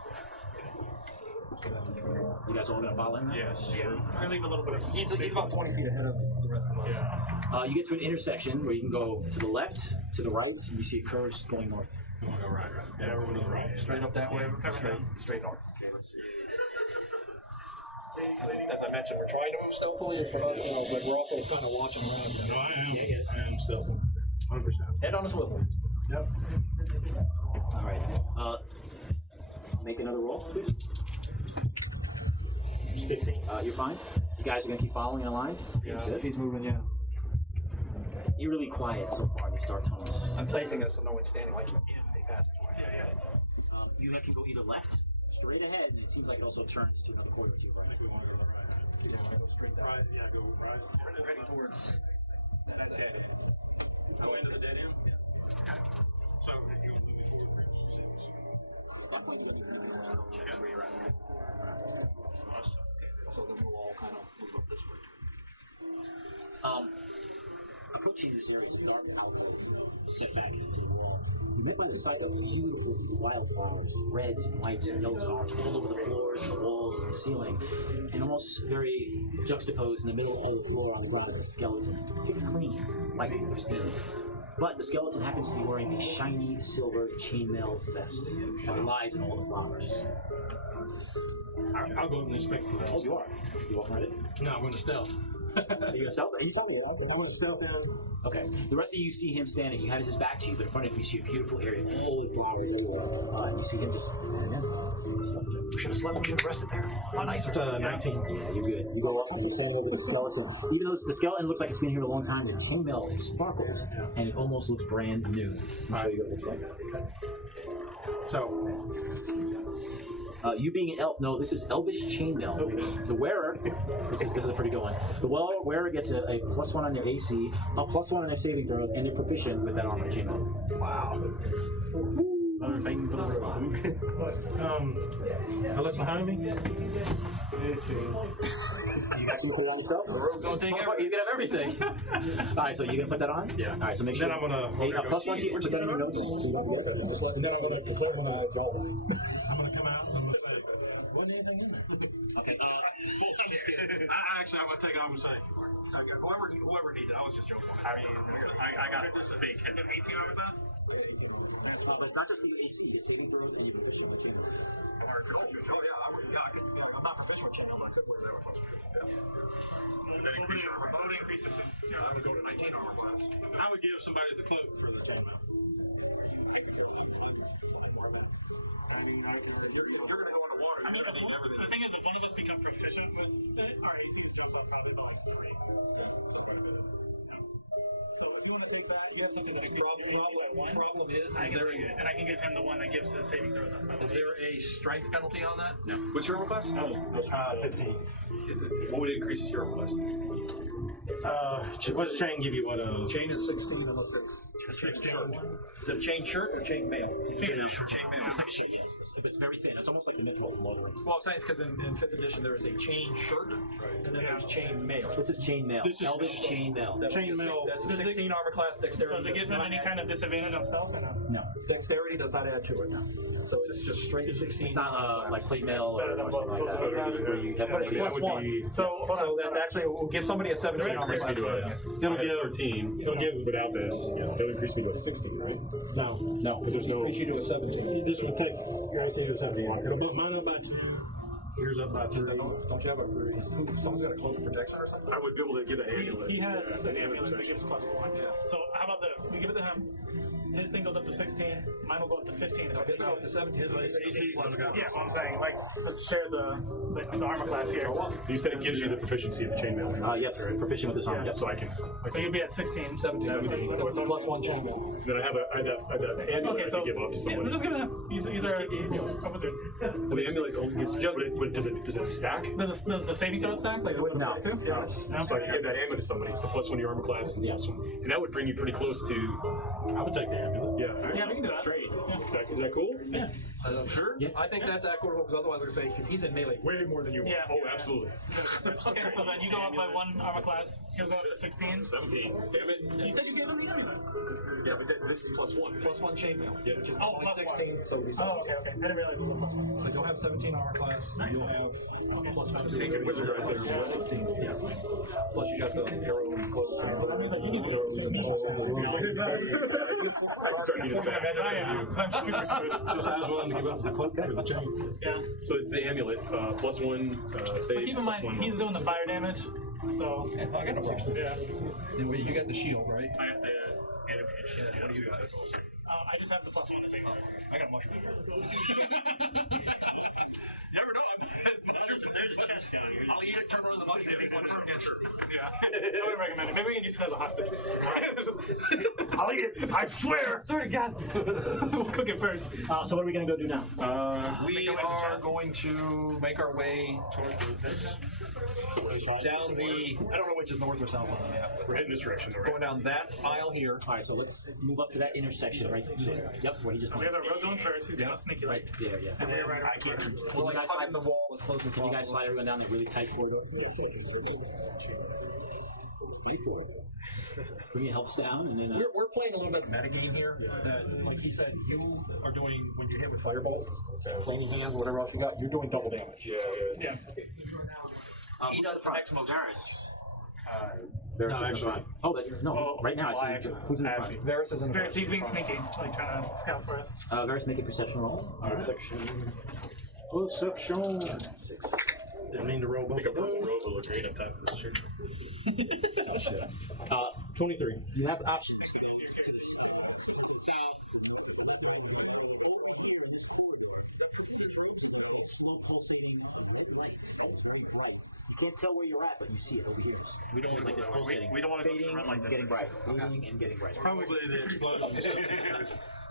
You guys all gonna follow him? Yes. Yeah. We're gonna leave a little bit of. He's about 20 feet ahead of the rest of us. Yeah. You get to an intersection where you can go to the left, to the right, and you see curves going north. I'm gonna go right. Yeah, we're going to the right. Straight up that way, straight north. As I mentioned, we're trying to move stealthily for us, but we're also kind of watching around. No, I am stealthy. 100%. Head on a swivel. Yep. All right. Make another roll, please. 15. You're fine. You guys are gonna keep following in a line. Yeah, if he's moving, yeah. It's eerily quiet so far in these dark tunnels. I'm placing us so no one's standing like, You can go either left, straight ahead, and it seems like it also turns to another corridor to your right. We want to go to the right. Right, yeah, go right. ready towards That dead end. Go into the dead end? Yeah. So you're going to move forward for 6. Check where you're at. Awesome. so then we'll all kind of move up this way. Approaching this area, it's a dark outlet set back into the wall. You met by the sight of beautiful wildflowers, reds and whites and yellows and oranges, all over the floors, the walls, and the ceiling. And almost very juxtaposed in the middle of the floor on the ground is a skeleton. Picked clean, white and pristine. But the skeleton happens to be wearing a shiny silver chainmail vest as it lies in all the flowers. I'll go up and inspect the place. Oh, you are? You walking right in? No, I'm going to stealth. Are you gonna stealth? Are you telling me? I'm going to stealth in. Okay. The rest of you see him standing. You have his back to you, but in front of you see a beautiful area, all the flowers everywhere. And you see him just. We should have slept. We should have rested there. A lot nicer. It's 19. Yeah, you're good. You go up and you stand over the skeleton. Even though the skeleton looks like it's been here a long time, the chainmail is sparkled, and it almost looks brand new. I'll show you what it looks like. So, you being an elf, no, this is elvish chainmail. Okay. The wearer, this is a pretty good one. The wearer gets a +1 on their AC, a +1 on their saving throws, and they're proficient with that armor chainmail. wow. Another thing for the road. Unless behind me. You got some cool stuff? He's gonna have everything. Alright, so you're gonna put that on? Yeah. Alright, so make sure. Then I'm gonna. Plus one, put that in your notes. So you don't forget that. And then I'm gonna declare when I go. I'm gonna come out. I'm gonna. Wasn't anything in there. Okay. Actually, I'm gonna take it off and say, whoever needs it. I was just joking. I mean, I got this is big. 18 over this. It's not just the AC, the trading throws, and even the Oh yeah, I could. I'm not professional, so I'm not sitting where they were supposed to be. That increased armor. But it increases to, I would go to 19 armor class. I would give somebody the cloak for the chain mount. You're gonna go in the water. The thing is, if one of us become proficient with it, our ACs drop by probably about 30. So if you want to take that, you have something that can Problem is I there and I can give him the one that gives his saving throws up. is there a strength penalty on that? No. What's your armor class? 15. Is it? What would it increase your armor class? What does chain give you? What Chain is 16 unless there's is it chain shirt or chain mail? Chain mail. It's like a chain, yes. It's very thin. It's almost like the mythical from Lord of the Rings. Well, I'm saying it's because in 5th edition there is a chain shirt and then there's chain mail. This is chain mail. This is Elvish chain mail. That's chain mail. That's a 16 armor class dexterity. Does it give him any kind of disadvantage on stealth or no? No. Dexterity does not add to it. So it's just straight 16. It's not like plate mail or something like that. Better Where you have But it's negative. plus one. So that actually will give somebody a 17 armor class. It'll give 13. It'll give without this. It'll increase me to a 16, right? No. No. Because there's no. Increase you to a 17. This would take your AC to 71. It'll bump mine up by 2. Yours up by 3. Don't you have a someone's got a cloak of protection or something? I would be able to give an amulet. He has the amulet that gives plus 1. Yeah. So how about this? We give it to him. His thing goes up to 16. Mine will go up to 15. His goes up to 17. His is 18 plus one. Yeah, what I'm saying, like, share the armor class here. You said it gives you the proficiency of chainmail. Yes, proficient with this armor. So I can. So you'd be at 16. 17. Plus one chainmail. Then I have an amulet Okay, I so can give up to yeah, someone. we'll just give it to him. He's a wizard. Well, the amulet only gives. Does it stack? Does the saving throw stack? Like, what No. it do? Yeah. So I can give that amulet to somebody. It's a plus 1 to your armor class, and plus 1. And that would bring you pretty close to. I would take the amulet. Yeah, we can do that. Trade. Is that cool? Yeah. I'm sure. Yeah. I think that's equitable because otherwise they're saying because he's in melee way more than you are. Yeah. Oh, absolutely. Okay, so then you go up by 1 armor class. He'll go up to 16. 17. Damn it. You said you gave him the amulet. Yeah, but this is plus 1. Plus one chainmail. Yeah. Oh, Only plus 16. So we Oh, okay. I didn't realize it was a plus 1. So you'll have 17 armor class. You'll have plus one. That's a taken wizard right there. 16. Yeah. Plus you got the arrow and cloak. So that means that you need to go. I'm super screwed. So I was willing to give up the cloak or the chain. Yeah. So it's the amulet, plus 1 But save. keep in mind, he's doing the fire damage. So, I got no problem. yeah. And you got the shield, right? I have the animation. Yeah, what do you got? That's awesome. I just have the plus 1 to save throws. I got a mushroom. Never know. There's a chest down here. I'll eat it, turn around the mushroom, and mushroom gets hurt. Yeah. I would recommend it. Maybe we can use it as a hostage. I'll eat it. I swear. Swear to God. We'll cook it first. So what are we going to go do now? We are going to make our way down the. I don't know which is north or south on the map. We're heading this direction, though, right? Going down that aisle here. All right, so let's move up to that intersection right there. Yep, where he just We went. have a road going first. He's going to sneaky Right like. there, yeah. And then right around here. We're like hugging the wall as close as Can you guys slide everyone down the really tight corridor? Bring your health down, and then. We're playing a little bit of metagame here. That, like he said, you are doing when you hit with firebolt, flaming hands, or whatever else you got. You're doing double damage. Yeah. He does the next most. Varys is in front. Oh, no, right now I see. Who's in the front? Varys is in the Varys, front. he's being sneaky, like trying to scout for us. Varys, make a perception roll. Section. Perception. 6. Didn't mean to roll I both think a of purple those. robe will look great on top of this chair. Oh, shit. 23. You have options. To the south. Slow pulsating. Can't tell where you're at, but you see it over here. We don't like this pulsating. We don't want to go to the fading, front like that. getting bright, moving and getting bright. Probably the explosion.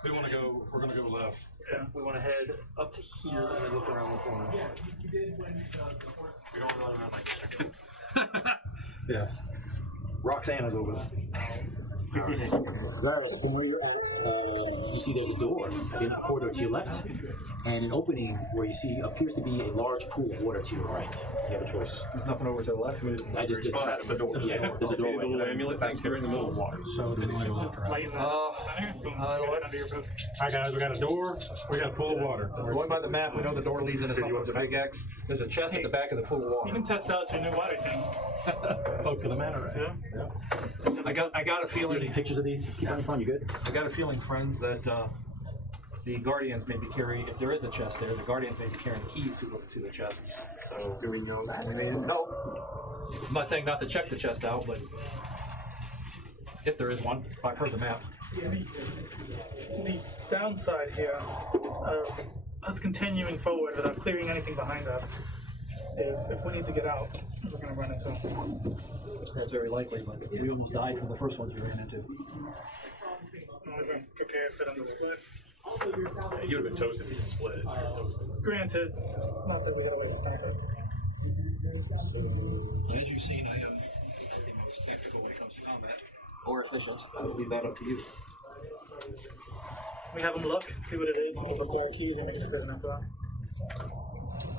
We're gonna go left. Yeah. We want to head up to here and then look around the corner. We don't run around like this. Yeah. Roxanne will go with us. Whereas from where you're at, you see there's a door at the end of the corridor to your left, and an opening where you see appears to be a large pool of water to your right. So you have a choice. There's nothing over to the left. I just That's the door. Yeah, there's a door. The little amulet back here in the middle of water. So there's no Just light that center. Boom. let's- Under your boot. Hi guys, we got a door. We got a pool of water. We're going by the map. We know the door leads into something with a big X. There's a chest at the back of the pool of You water. can test out your new water thing. Spoke to the matter. Yeah. I got a You have any feeling. pictures of these? Keep on your phone. You good? I got a feeling, friends, that the guardians may be carrying. If there is a chest there, the guardians may be carrying keys to the chests. So Do we know that? no. I'm not saying not to check the chest out, but if there is one, I've heard the map. The downside here of us continuing forward without clearing anything behind us is if we need to get out, we're going to run into them. That's very likely, but we almost died from the first ones we ran into. We've been prepared for them to split. You would have been toasted if you didn't split. Granted, not that we had a way to stop it. As you've seen, I am the most tactical when it comes to combat, or efficient. I will leave that up to you. We have them look, see what it is. We'll look at our keys and just set them out.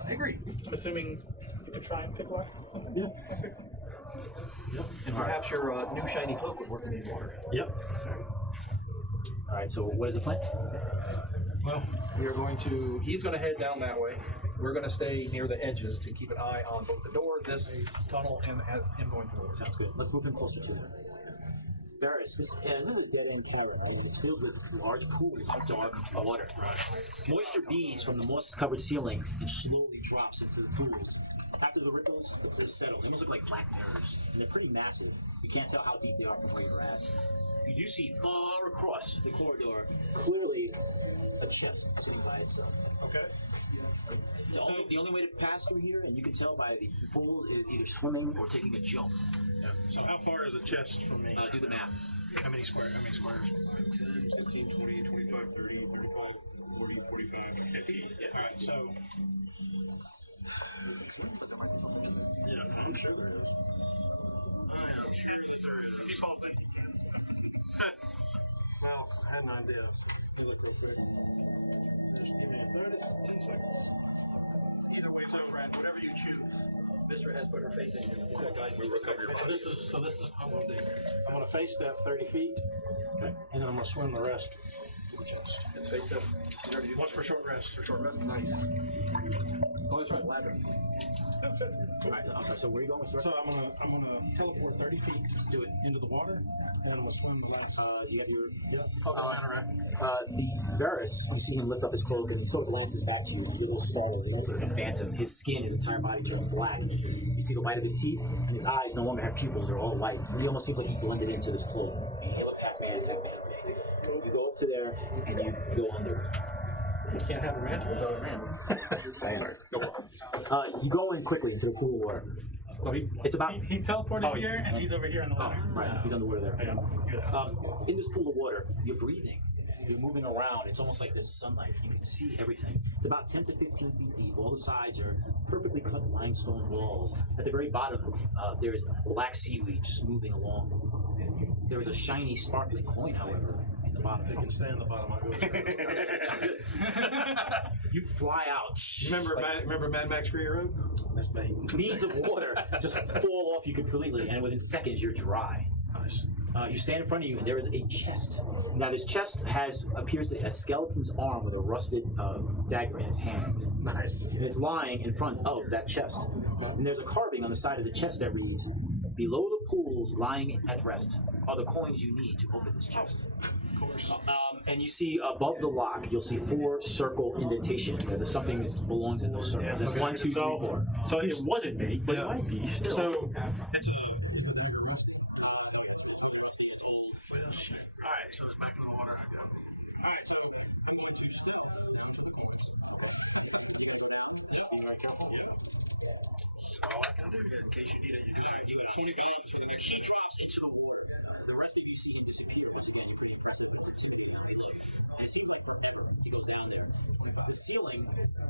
I agree. I'm assuming you could try and pick one. Yeah. Pick some. And perhaps your new shiny cloak would work in the water. Yep. All right. So what is the plan? Well, we are going to. He's going to head down that way. We're going to stay near the edges to keep an eye on both the door, this tunnel, and as him going forward. Sounds good. Let's move him closer to it. Varys, this is a dead-end cavern. I mean, it's filled with large pools of dark water. Moisture beads from the moss-covered ceiling and slowly drops into the pools. After the ripples, they settle. They almost look like black mirrors, and they're pretty massive. You can't tell how deep they are from where you're at. You do see far across the corridor, clearly a chest sitting by itself. Okay. The only way to pass through here, and you can tell by the pools, is either swimming or taking a jump. So how far is a chest from me? Do the math. How many squares? 10, 15, 20, 25, 30, 35, 40, 45, 50. Yeah. All right, so. Yeah, I'm sure there is. Oh, yeah. He falls in. Well, I had an idea. Let me look real quick. Give me 10 seconds. Either way's over at whatever you choose. Mister has put her faith in you. So this is I'm gonna face step 30 feet. Okay. And then I'm gonna swim the rest to the chest. Let's face it. What's for short rest? For short rest? Nice. Oh, that's right, ladder. That's it. All right, I'm sorry, so where are you going? So I'm gonna teleport 30 feet Do it. into the water, and I'm gonna swim the last. You have your... Counteract. The Varys, you see him lift up his cloak, and he sort of glances back to you. He's a little startled. He looks like a phantom. His skin, his entire body turns black. You see the white of his teeth, and his eyes no longer have pupils. They're all white. He almost seems like he blended into this cloak. He looks half man, half man. You go up to there, and you go under. You can't have a mantle without a man. Sorry. Go on. You go in quickly into the pool of water. It's about... He teleported here, and he's over here in the water. Right, he's underwater there. In this pool of water, you're breathing. You're moving around. It's almost like there's sunlight. You can see everything. It's about 10 to 15 feet deep. All the sides are perfectly cut limestone walls. At the very bottom, there is black seaweed just moving along. There is a shiny, sparkling coin, however, in the bottom. They can stay in the bottom. I'll go. Sounds good. You fly out. Remember Mad Max Fury Road? That's bait. Beads of water just fall off you completely, and within seconds you're dry. Nice. You stand in front of you, and there is a chest. Now, this chest appears to be a skeleton's arm with a rusted dagger in its hand. Nice. And it's lying in front of that chest. And there's a carving on the side of the chest that reads, "Below the pools, lying at rest, are the coins you need to open this chest." Of course. And you see above the lock, you'll see 4 circle indentations, as if something belongs in those circles. That's 1, 2, 3, 4. So it wasn't me, but it might be. Still. So It's Alright, so it's back in the water. Alright, so I'm going to stealth down to the corner. So all I can do in case you need it, you do that. You got 25 for the next. He drops into the water. The rest of you see he disappears, and you put it back in the freezer. And it seems like he goes down there. ceiling,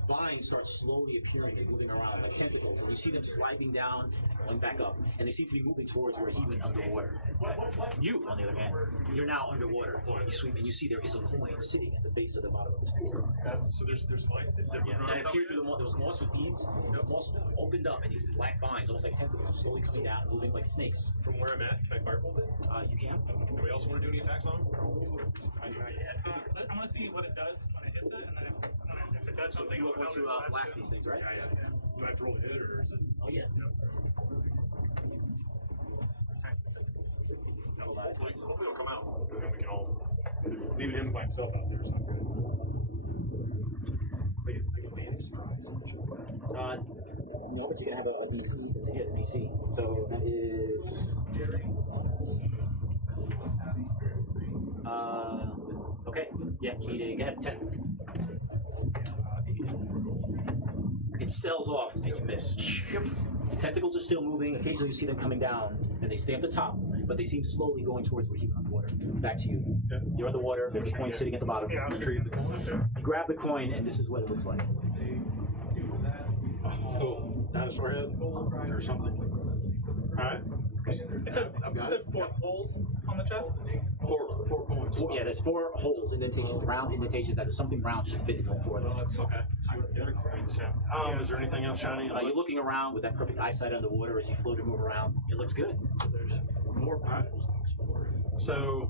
vines start slowly appearing and moving around like tentacles, and you see them sliding down and going back up, and they seem to be moving towards where he went underwater. You, on the other hand, you're now underwater. You sweep and you see there is a coin sitting at the base of the bottom of this pool. So there's vine. And it appeared through there was moss with beams. Moss opened up, and these black vines, almost like tentacles, are slowly coming down, moving like snakes. From where I'm at, can I firebolt it? You can. Anybody else want to do any attacks on him? I want to see what it does when it hits it, and then if it does something, You want to blast these things, right? Yeah. Do I have to roll a hit, or is it? Oh yeah. Hopefully it'll come out, because then we can all just leaving him by himself out there is not good. I get advantage surprise. No, but you can have a hit AC. So that is. Okay. Yeah, you need to get 10. 18. It sells off and you miss. The tentacles are still moving. Occasionally you see them coming down and they stay at the top, but they seem slowly going towards where he went underwater. Back to you. Okay. You're underwater. There's a coin sitting at the bottom. Yeah, I'll Retrieve the coin. You grab the coin and this is what it looks like. Cool. Dinosaur head or something. Alright. It said 4 holes on the chest. Four coins. Yeah, there's 4 holes, indentations, round indentations. That is something round should fit in all 4 of those. That's okay. Is there anything else shiny? You're looking around with that perfect eyesight underwater as you float and move around. It looks good. There's more piles to explore. So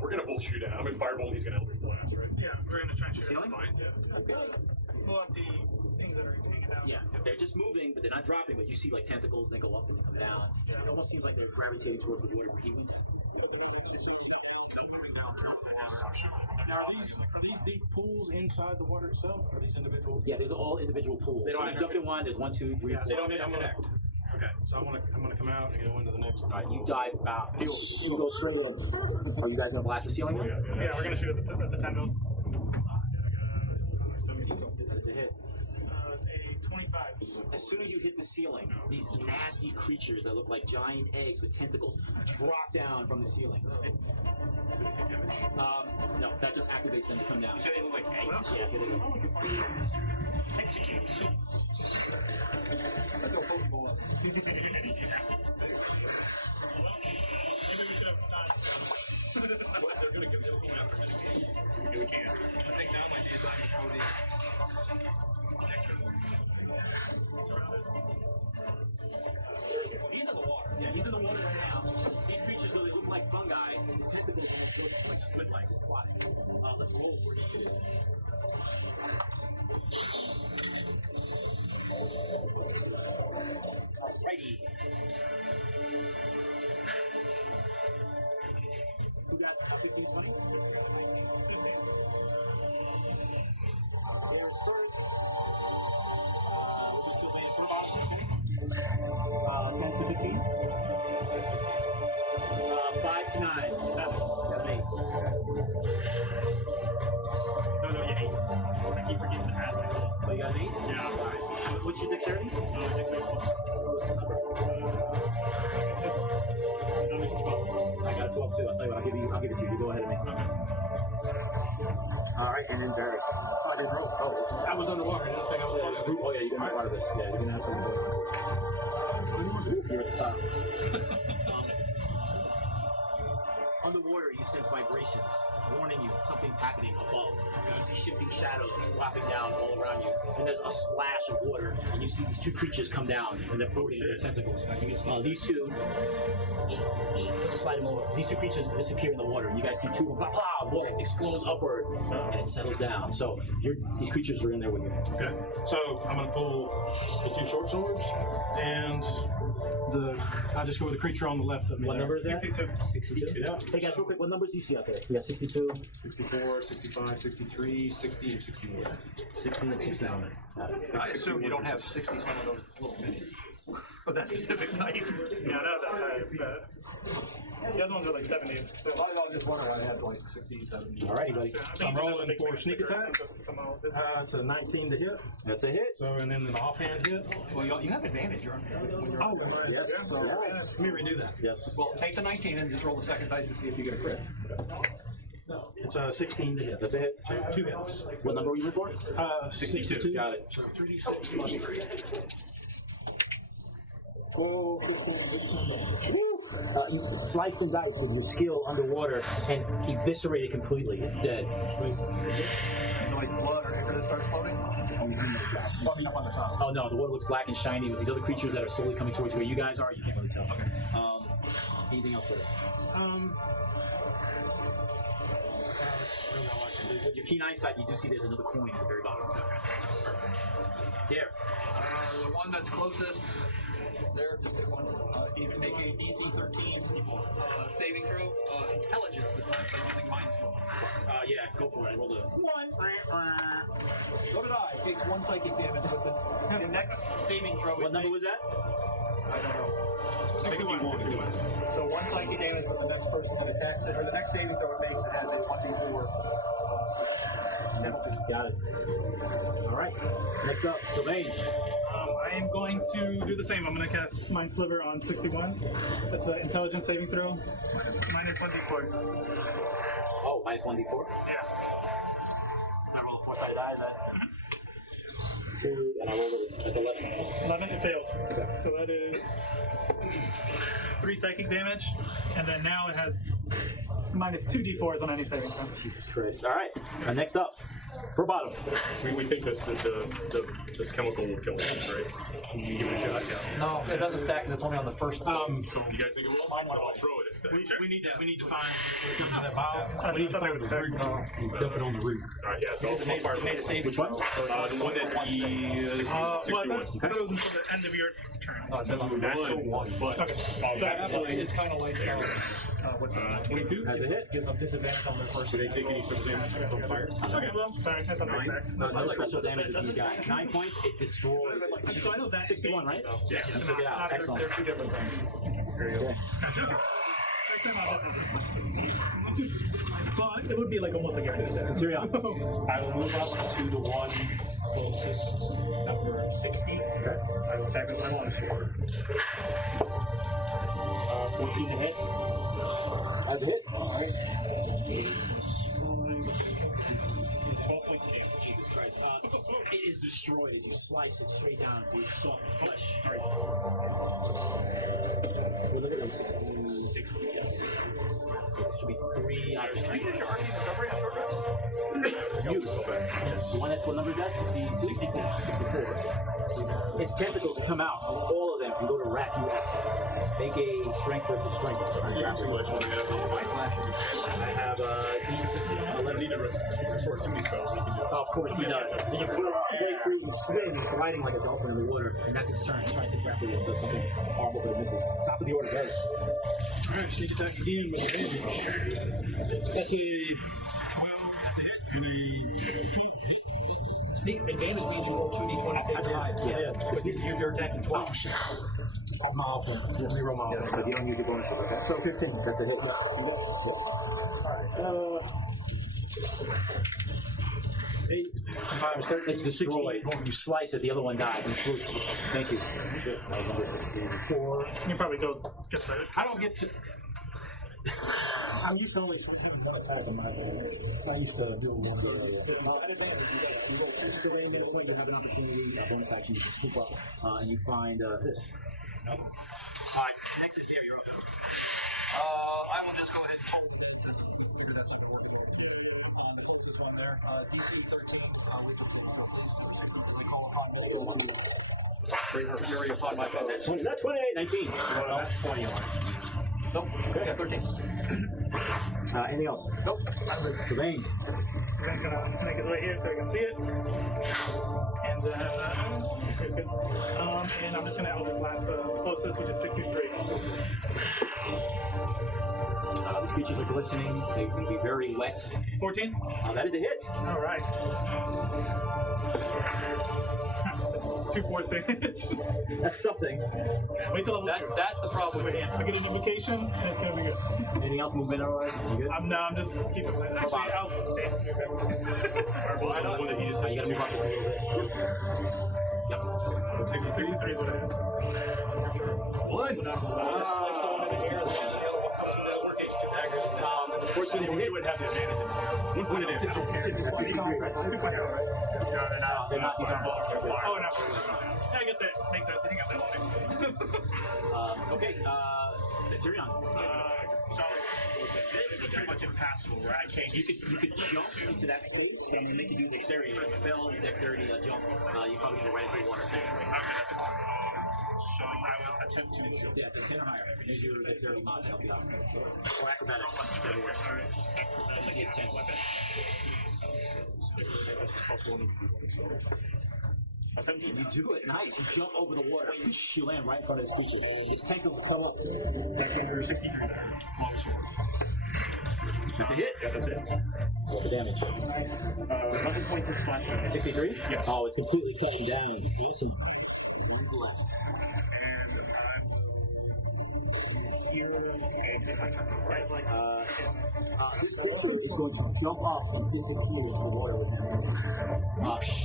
We're gonna both shoot at him. I'm gonna firebolt and he's gonna Eldritch Blast, right? Yeah, we're gonna try and shoot Ceiling? it. Fine, yeah. Pull out the things that are hanging down. Yeah, they're just moving, but they're not dropping. But you see like tentacles, and they go up and come down. It almost seems like they're gravitating towards the water where he went at. this is. Are these deep pools inside the water itself? Or are these individual? Yeah, these are all individual pools. They don't So you jumped in one. There's 1, 2, 3. Yeah, Four. so I'm gonna. Okay, so I'm gonna come out and go into the next. All right, you dive about. You go straight in. Are you guys gonna blast the ceiling? Yeah, we're gonna shoot at the tendrils. 17. That is a hit. A 25. As soon as you hit the ceiling, these nasty creatures that look like giant eggs with tentacles drop down from the ceiling. No, that just activates them to come down. You said they look like eggs? Yeah, here they go. Execute. They're gonna give him a after We can. I think now might be a time to throw the He's in the water. Yeah, he's in the water right now. These creatures, though they look like fungi, the tentacles also look like squid-like aquatic. Let's roll for initiative. Alrighty. Who got 15, 20? 15. There's first. We're still waiting for about 10 to 15. 5 to 9. 7. Got an 8. No, yeah, 8. I keep forgetting to add that. Oh, you got an 8? Yeah. Alright. What's your dexterity? Dexterity. What's the number? Number's 12. I got 12 too. I'll tell you what, I'll give it to you. You go ahead of me. Okay. Alright, and then Barry. Oh, I didn't roll. Oh, I was underwater. I didn't think I was underwater. oh yeah, you're gonna be part of this. Yeah, you're gonna have something going on. You're at the top. Underwater, you sense vibrations warning you something's happening above. You see shifting shadows dropping down all around you. And there's a splash of water, and you see these 2 creatures come down, and they're floating with their tentacles. These 2, slide them over. These 2 creatures disappear in the water, and you guys see 2 of them, blah, blah, water explodes upward, and it settles down. So these creatures are in there with you. Okay, so I'm gonna pull the 2 short swords, and I'll just go with the creature on the left of me. What number is that? 62. 62? Yeah. Hey guys, real quick, what numbers do you see out there? We got 62, 64, 65, 63, 60, and 61. 60, and 69. I assume you don't have 60 some of those little minis. But that specific type. Yeah, that's high. The other ones are like 70. I just wondering, I had like 60, 70. Alrighty, buddy. I'm rolling for sneak attack. It's a 19 to hit. That's a hit. So, and then an offhand hit. Well, you have advantage. When you're Oh, yes. Let me redo that. Yes. Well, take the 19 and just roll the second dice and see if you get a crit. It's 16 to hit. That's a hit. Two hits. What number were you in for? 62. Got it. So 3d6 plus 3. You slice them back with your skill underwater and eviscerate it completely. It's dead. Like blood or hair that starts floating? Floating up on the top. Oh no, the water looks black and shiny with these other creatures that are slowly coming towards where you guys are. You can't really tell. Anything else with us? With your keen eyesight, you do see there's another coin at the very bottom. There. The one that's closest, there, just pick one. He's making DC 13 saving throw. Intelligence this time, so using mind slow. Yeah, go for it. Roll a 1. So did I. Takes 1 psychic damage with the next saving throw. What number was that? I don't know. 61. So 1 psychic damage with the next person that attacks it, or the next saving throw it makes, it has a 1d4 penalty. Got it. All right. Next up, Sylvain. I am going to do the same. I'm going to cast Mind Sliver on 61. That's an intelligence saving throw. Minus 1d4. Oh, minus 1d4? Yeah. I roll a 4-sided die, is that? 2, and I roll that's 11. 11, it fails. Okay. So that is 3 psychic damage, and then now it has minus 2d4s on any saving throw. Jesus Christ. All right. Next up, for bottom. We think this chemical will kill us, right? Can you give it a shot? Yeah. No, it doesn't stack. It's only on the first. You guys think it will? So I'll throw it if that's We need to find. We need to find the root. Dump it on the root. All right, yeah. So I'll fire Made a saving Which one? the one that he is 61. Well, I thought it was until the end of your turn. No, it says on the natural one. But Okay. So It's kind of like what's that? 22 Has a hit. gives them disadvantage on their first. Do they take any special damage from fire? Okay, well, sorry, I thought they stacked. No special damage if you got 9 points. It destroys. So I know that 61, right? Yeah. You took it out. Excellent. They're 2 different things. There you go. But it would be like almost like everything. Centurion. I will move up to the one closest, number 60. Okay. I will attack with my long sword. 14 to hit. Has a hit. All right. 12 points of damage. Jesus Christ. It is destroyed as you slice it straight down through its soft flesh. We're looking at 60. Yes. Should be 3 out of 3. The one that's what number is that? 62? 64. Its tentacles come out, all of them, and go to wrap you up. Make a strength versus strength. I have 11 need to restore 2 spells. We can do it. Of course he does. So you put it all the way through and swim, gliding like a dolphin in the water, and that's its turn. It tries to grapple you and does something horrible, but it misses. Top of the order goes. Alright, sneak attack again with advantage. That's a Sneak advantage means you roll 2d20. Yeah. You're attacking 12. Oh, shit. My offense. Let me roll my offense, but you don't use your bonuses, okay? So 15. That's a hit. Alright. It's destroyed. You slice it, the other one dies. And floats. Thank you. Good. That was number 64. You can probably go get the. I don't get to. I'm used to only attack on my I used to do one. At a point, you have an opportunity, a bonus action, you can swoop up, and you find this. Alright, next is there, you're up. I will just go ahead and hold figure that's going to work on the closest one there. DC 13. We call it Bring her fury upon my foe. That's 20, 19. 20 on. Nope. Okay, got 13. Anything else? Nope. Sylvain. We're gonna make his way here so we can see it. And then, here's good. And I'm just gonna Eldritch Blast the closest, which is 63. These creatures are glistening. They can be very wet. 14? That is a hit. All right. 2 force damage. That's something. Wait till level 2. That's the problem with him. I get an invocation, and it's gonna be good. Anything else movement otherwise? You good? I'm just keeping it. Actually, I'll stay. You gotta move up just a little bit. Yep. 63 is what I have. One. 16 is a hit. would have the advantage. What it is? I don't care. That's 63, right? No, they're not. They're not. These aren't. Oh, no. Yeah, I guess that makes sense. I think I'm that one. Okay, Centurion. This is pretty much impassable, right? I can't. You could jump into that space, but I'm gonna make you do dexterity. Fail dexterity jump. You probably gonna right into the water. So I will attempt to jump. Yeah, it's 10 or higher. Use your dexterity mod to help you out. Or acrobatics. DC is 10. A 17. You do it. Nice. You jump over the water. You land right in front of this creature. Its tentacles club up. 63. Long sword. That's a hit. Yeah, that's it. Roll the damage. Nice. 11 points of slash damage. 63? Yeah. Oh, it's completely cut you down. Awesome. One's left. This creature is going to jump up and disappear in the water with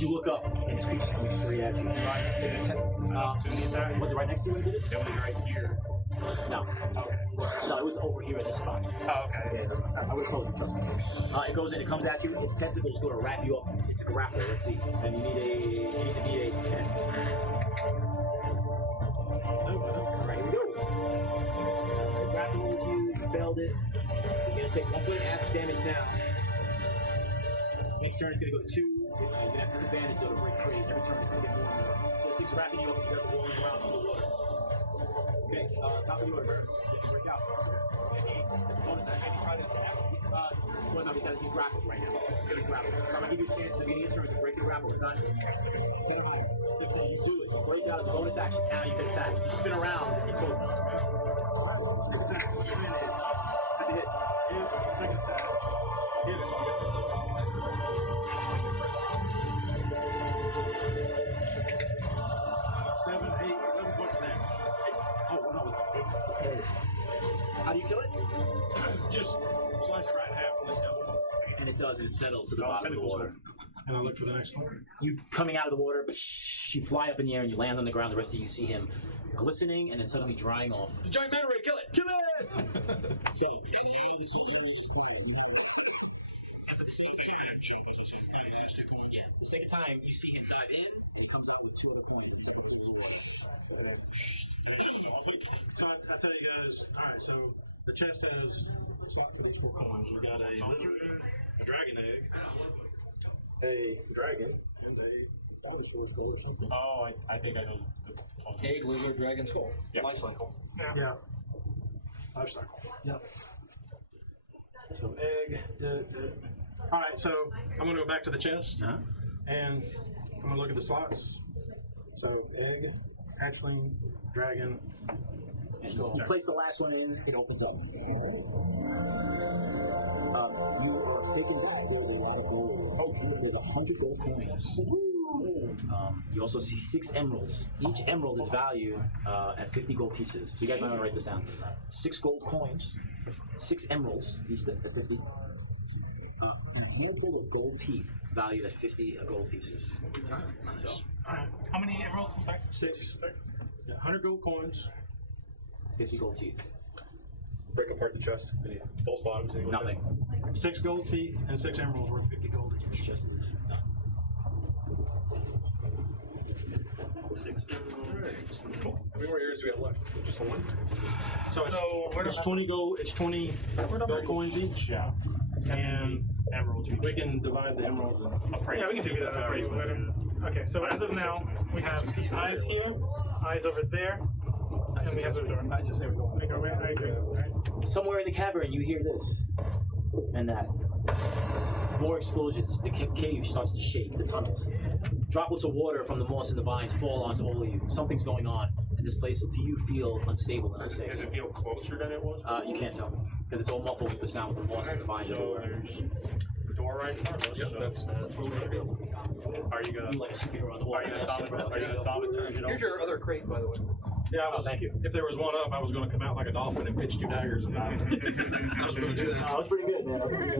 you. You look up, and this creature's coming straight at you. Is it 10? Was it right next to you when you did it? It was right here. No. Okay. No, it was over here at this spot. Oh, okay. I would have told you, trust me. It goes in, it comes at you, its tentacles go to wrap you up. It's a grappler, let's see. And you need to be a 10. Alright, here we go. It grapples you, you failed it. You're gonna take 1 point of acid damage now. Next turn it's gonna go to 2. You're gonna have disadvantage though to break free. Every turn it's gonna get more and more. So this thing's wrapping you up, you guys are rolling around underwater. Okay, top of the order, Burns. Break out. Bonus action, try to attack. Well, no, because he's grappled right now. He's grappled. I'm gonna give you a chance at the beginning of the turn to break the grapple. It's not 10 higher. You do it. Break out as a bonus action. Now you can attack. You spin around and go. That's a hit. Hit it. 7, 8, 11 points of damage. Oh, no, it's okay. How do you kill it? Just slice it right in half and let's go. And it does, and it settles to the bottom of the water. And I look for the next one. You coming out of the water, but you fly up in the air and you land on the ground. The rest of you see him glistening and then suddenly drying off. It's a giant manta ray. Kill it. Kill it! So, now this area is quiet. You have it. And for the second time, the second time you see him dive in, and he comes out with 2 other coins. I tell you guys, alright, so the chest has slot for these 4 coins. We got a dragon egg, a dragon, and a Oh, I think I know the one. Egg, lizard, dragon, skull. Yeah. Life cycle. Yeah. life cycle. Yep. So egg. Alright, so I'm going to go back to the chest, and I'm going to look at the slots. So egg, hatchling, dragon, And you place the last one in, it opens up. You are flipping back there's 100 gold coins. You also see 6 emeralds. Each emerald is valued at 50 gold pieces. So you guys might want to write this down. 6 gold coins, 6 emeralds, each at 50. And a handful of gold teeth valued at 50 gold pieces. So, How many emeralds? I'm sorry. 6. 100 gold coins. 50 gold teeth. Break apart the chest. Any false bottoms? Anything like Nothing. 6 gold teeth and 6 emeralds worth 50 gold each. Just Cool. How many more areas do we have left? Just one? So it's 20 gold. It's 20 gold coins each. Yeah. And Emeralds. we can divide the emeralds in. Yeah, we can do that. Okay, so as of now, we have eyes here, eyes over there, and we have the door. I just say we're going. Make our way. I agree. somewhere in the cavern, you hear this and that. More explosions. The cave starts to shake. The tunnels. Droplets of water from the moss and the vines fall onto all of you. Something's going on, and this place to you feel unstable and unsafe. Does it feel closer than it was? You can't tell because it's all muffled with the sound of the moss and the vines. So there's a door right in front of us. Yep, so that's what we're gonna do. Are you gonna? You like a superhero on the wall. Are you gonna thaumaturge it all? Here's your other crate, by the way. Yeah, Thank you. If there was one up, I was going to come out like a dolphin and pitch 2 daggers and I was going to do that. That was pretty good, man. That was pretty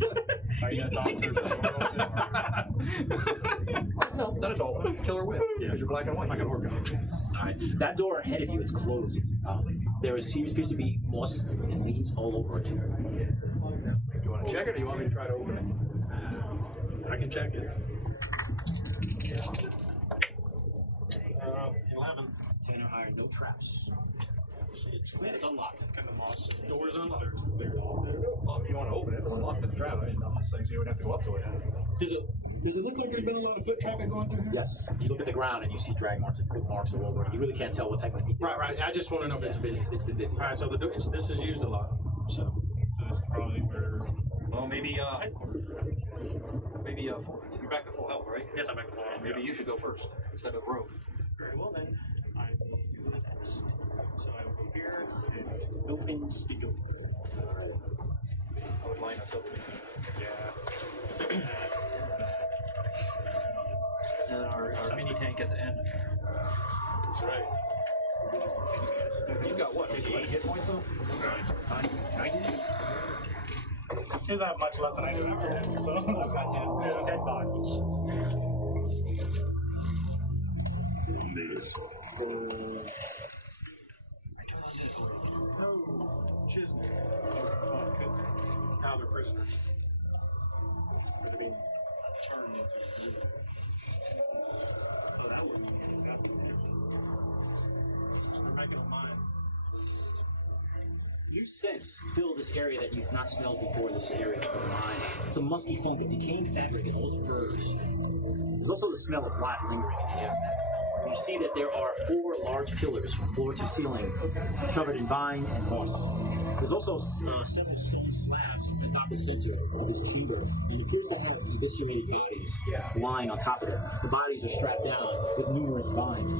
good. Are you gonna thaumaturge No, not at all. Killer whale. Yeah, because you're black and white. Like an orca. Alright. That door ahead of you is closed. There appears to be moss and leaves all over it. check it, or you want me to try to open it? I can check it. 11. 10 or higher, no traps. Man, it's unlocked. Doors unlocked. Well, if you want to open it, we'll unlock the trap. I mean, I'm not saying you would have to go up to it. Does it look like there's been a lot of foot traffic going through here? Yes. You look at the ground and you see drag marks and foot marks all over it. You really can't tell what type of feet. Right. I just want to know if it's been. It's been busy. All right, so this is used a lot. So That's probably where. Well, maybe you're back to full health, right? Yes, I'm back to full health. Maybe you should go first instead of Rogue. Very well then. I will do this next. So I will go here and open studio. Alright. I would line us up. Yeah. And our mini tank at the end. That's right. You got what? Maybe 8 hit points though? 90? He doesn't have much less than I do after him, so I've got 10 bodies. oh, Chisney. Now they're prisoners. Could have been turned into. I'm making a mine. You fill this area that you've not smelled before. This area of the mine. It's a musky funk of decaying fabric and old furs. There's also the smell of rot lingering in the air. You see that there are 4 large pillars from floor to ceiling, covered in vine and moss. There's also several stone slabs atop the center of the chamber, and it appears to have eviscerated bodies lying on top of them. The bodies are strapped down with numerous vines.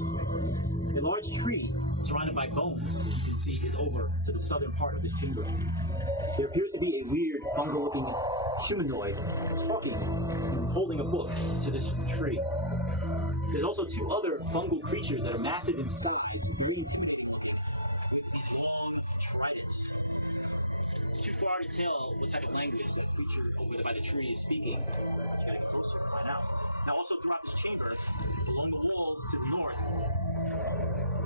A large tree, surrounded by bones, you can see is over to the southern part of this chamber. There appears to be a weird, fungal-looking humanoid talking and holding a book to this tree. There's also 2 other fungal creatures that are massive in size. It's too far to tell what type of language that creature over there by the tree is speaking. You gotta get closer to find out. Now, also throughout this chamber, along the walls to the north,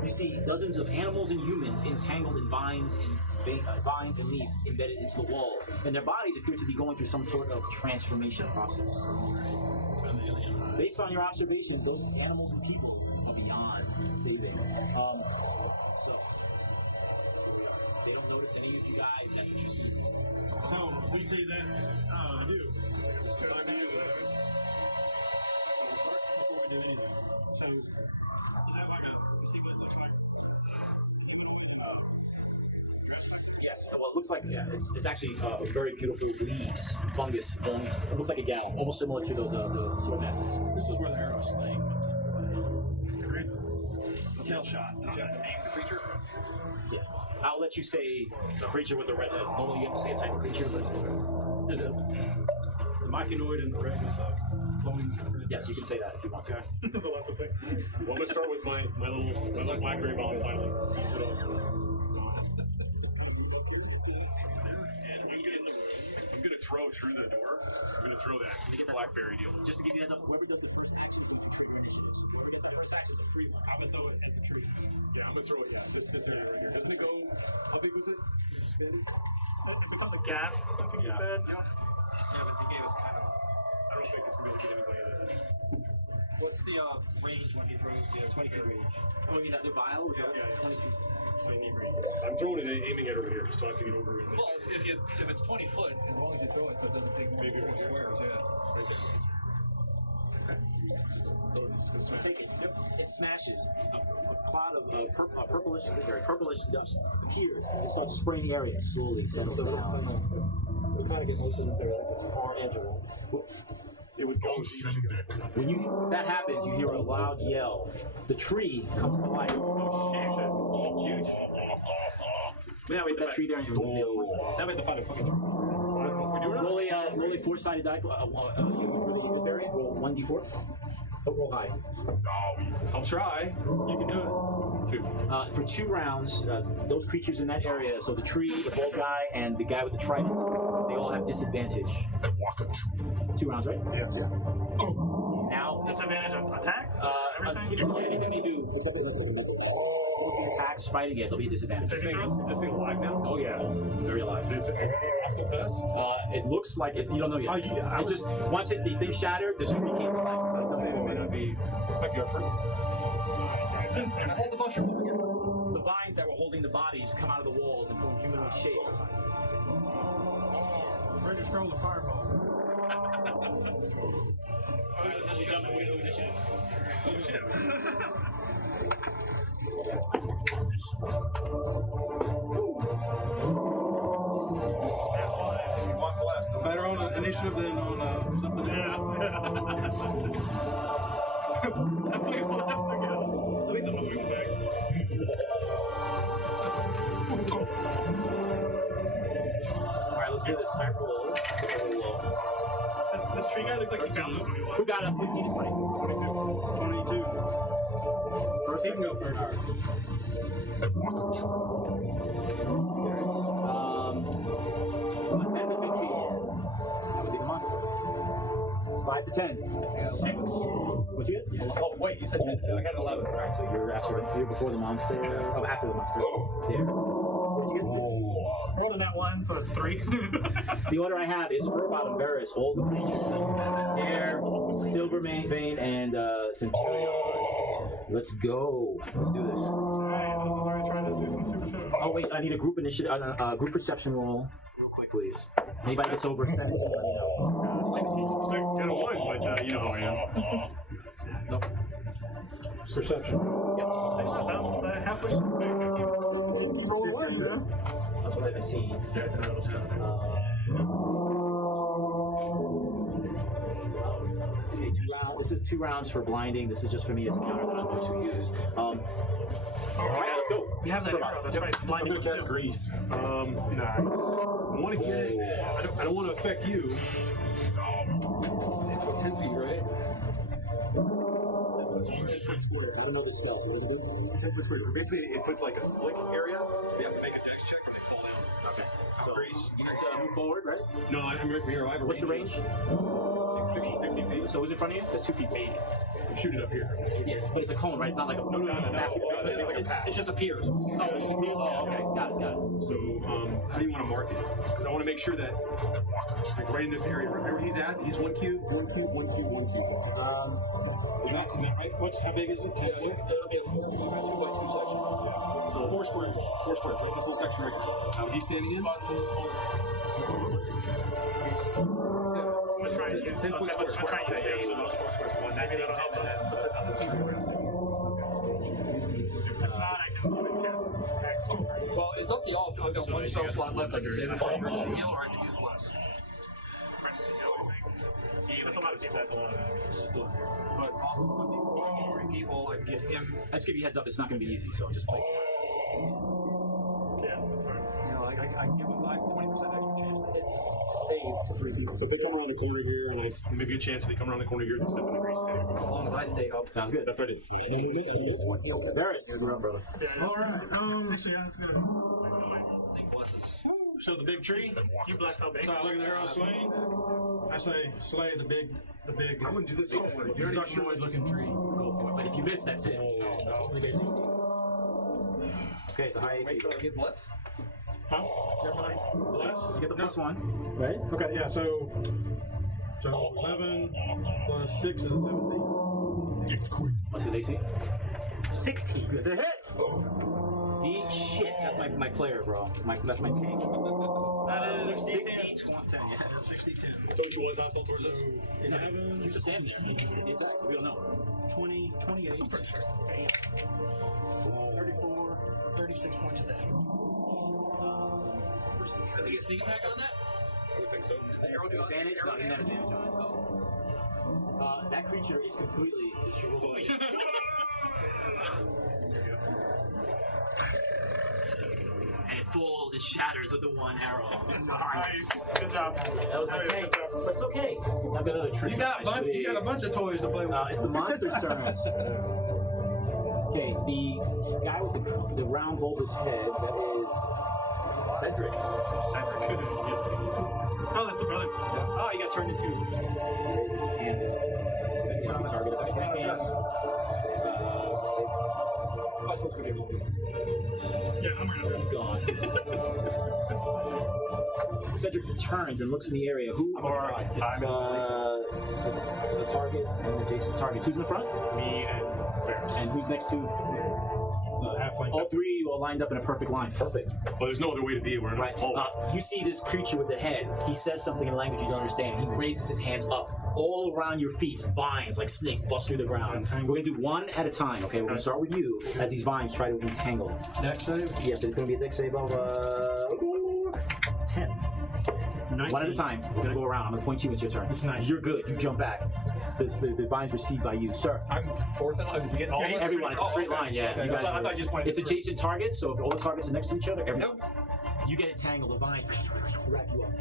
you see dozens of animals and humans entangled in vines and leaves embedded into the walls, and their bodies appear to be going through some sort of transformation process. Based on your observation, those animals and people are beyond saving. So they don't notice any of you guys. That's what you see. So we see that. I do. It's time to use it. Before we do anything. So. Yes, well, it looks like, it's actually very beautiful leaves, fungus. It looks like a gown, almost similar to those the sword masters. This is where the arrow slaying. Agreed. Kill shot. Did you have to name the creature? Yeah. I'll let you say the creature with the red head. Normally you have to say a type of creature, but Is it the machinoid and the red glowing red? yes, you can say that if you want to. There's a lot to say. Well, I'm gonna start with my little blackberry bomb finally. And I'm gonna throw through the door. I'm gonna throw that blackberry deal. Just to give you a heads up, whoever does the first action, because that first action is a free one. I'm gonna throw it at the tree. Yeah, I'm gonna throw it. Yeah, this area right here. Doesn't it go? How big was it? It becomes a gas, I think you said. Yeah, but he gave us kind of. I don't think this will be able to get anybody that. What's the range when he throws? 20 feet range. Oh, you mean that the vial? Yeah, 20 feet. So you need range. I'm throwing it, aiming it over here, just so I see it over. Well, if it's 20 foot, And we're only going to throw it so it doesn't take more than 4 squares, So take it. It smashes. A cloud of purplish dust appears. It starts spraying the area. Slowly settles down. We're trying to get most of this area, like this far edge of it. It would go easy. When that happens, you hear a loud yell. The tree comes to life. Oh shit! Huge. Yeah, wait, that tree there. And Now we have to find a fucking tree. roll a 4-sided die. You berry. Roll 1d4. Oh, roll high. I'll try. You can do it. 2. For 2 rounds, those creatures in that area, so the tree, the bald guy, and the guy with the trident, they all have disadvantage. 2 rounds, right? Yeah. Now, Disadvantage on attacks? anything you do, except for attacks, fighting it, they'll be disadvantaged. Is this thing alive now? Oh yeah, very alive. It's hostile to us? It looks like it. You don't know yet. It just once the thing shattered, there's going to be gains of life. It may not be. Might be up for. Hold the mushroom up again. The vines that were holding the bodies come out of the walls and form humanoid shapes. Ready to scroll the fireball. Oh shit. Better on an initiative than on something else. Definitely lost again. At least I'm not moving back. Alright, let's do this. Sniper roll. This tree guy looks like he bounces when he Who walks. got a 15 to 20? 22. First, he can go first. 10 to 15. That would be the monster. 5 to 10. 6. What'd you get? Oh, wait, you said I got 11. Alright, so you're before the monster. Oh, after the monster. There. What'd you get? Rolled in that one, so it's 3. The order I have is Furbottom, Varus, Old Air, Silver Vein, and Centurion. Let's go. Let's do this. Alright, I was already trying to do some super show. Oh wait, I need a group initiative, group perception roll, real quick, please. Anybody gets over 10? 16. 6 got a 1, but you know how I am. Nope. Perception. Halfway through. Roll the words, yeah? 17. Okay, 2 rounds. This is 2 rounds for blinding. This is just for me as a counter that I'm going to use. Alright, let's go. We have that arrow, that's right. So I'm Blinding gonna cast grease. Nah. I want to get it. I don't want to affect you. It's what, 10 feet, right? I don't know this spell, so what does it do? It's 10 foot square. Basically, it puts like a slick area. You have to make a dex check when they fall down. Okay. So Grease, you need to move forward, right? No, I'm right here. I have a What's the range? 60 feet. So who's in front of you? There's 2 people. Shoot it up here. Yeah, but it's a cone, right? It's not like a basketball. It's like a pass. It just appears. Oh, it's a field? Oh, okay. Got it. So, how do you want to mark it? Because I want to make sure that, like, right in this area, wherever he's at, he's 1 cube, 1 cube, 1 cube, 1 cube. Is that right? How big is it? 10 foot? It'll be a 4 by 2 sections. So 4 squares. 4 squares, right? This little section right here. Now, he's standing in. I'm trying to use 10 foot square. I'm trying to use those 4 squares. One. Maybe that'll help us. If not, I can always cast X. Well, it's up to y'all. I've got 1 spell slot left. I can save it for emergency heal, or I can use less. Emergency heal, I think. That's a lot of people. That's a lot of But also, with the 4 people, I can get him. I just give you a heads up, it's not going to be easy, so just place Yeah, that's hard. You know, I can give a 20% extra chance to hit save to 3 people. So if they come around the corner here, and maybe a chance if they come around the corner here, they step in the grease too. As long as I stay up. Sounds good. That's what I did. Varus, you're up, brother. Alright, Actually, that's good. Think blesses. so the big tree. You bless how big. So I look at the arrow swing. I say, slay the big. I wouldn't do this. You're not sure looking tree. Go for it. But if you miss, that's it. Okay, it's a high AC. Wait till I get bless. Huh? You get the +1, right? Okay, yeah, so 11 plus 6 is 17. What's his AC? 16. It's a hit! D shit, that's my player, bro. That's my tank. That is 60, 10, yeah. 62. So which one's hostile towards us? 11, Just stand there. It's active. We don't know. 20, 28. Damn. 34, 36 points of damage. Did he get sneak attack on that? I don't think so. Advantage? No, he didn't have advantage on it. That creature is completely destroyed. And it falls and shatters with the 1 arrow. Nice. Good job. That was my tank. But it's okay. I've got another trick. You got a bunch of toys to play with. It's the monster's turns. Okay, the guy with the round bulbous head, that is Cedric. Oh, that's the brother. Oh, he got turned into target of attack. He's gone. Cedric turns and looks in the area. Who? It's the target and adjacent targets. Who's in the front? Me and Bears. And who's next to? All three all lined up in a perfect line. Perfect. Well, there's no other way to be. We're Right. You see this creature with the head. He says something in a language you don't understand. He raises his hands up. All around your feet, vines like snakes bust through the ground. We're going to do one at a time, okay? We're going to start with you as these vines try to entangle. Next save? Yes, it's going to be a dex save of 10. 19. One at a time. We're going to go around. I'm going to point to you. It's your turn. It's 9. You're good. You jump back. The vines received by you, sir. I'm fourth in line. Is he getting all of us? Everyone. It's a straight line. Yeah. Okay. You guys, I thought you just pointed it's to the adjacent targets, so if all the targets are next to each other, everyone's. You get entangled. The vine wrap you up.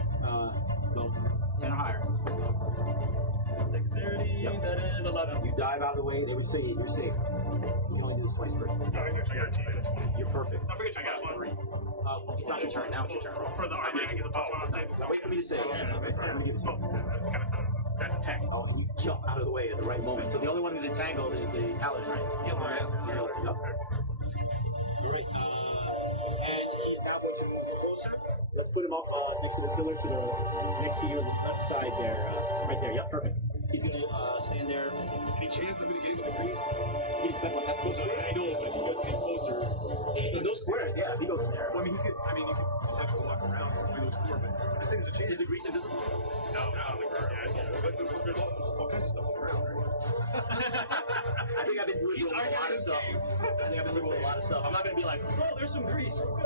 Go 10 or higher. Dexterity, that is 11. You dive out of the way. They would say you're safe. You can only do this twice per turn. I got a 20. You're perfect. I forget you got one. It's not your turn. Now it's your turn. For the armor, I think it's a +1 on save. Wait for me to say it. Let me give it to you. That's kind of sad. That's a 10. You jump out of the way at the right moment. So the only one who's entangled is the paladin, right? Yeah. Yep. All right. And he's now going to move closer. Let's put him up next to the pillar next to your left side there. Right there. Yep, perfect. He's going to stand there. Any chance of mitigating with the grease? He said, well, that's no squares. I know, but if he does get closer. So no squares, yeah. He goes in there. Well, I mean, you could just have to walk around. It's only those 4, but this thing is a chance. Is the grease invisible? No, not on the ground. Yeah, there's all kinds of stuff on the ground, right? I think I've been doing a lot of stuff. I'm not going to be like, oh, there's some grease. Let's go.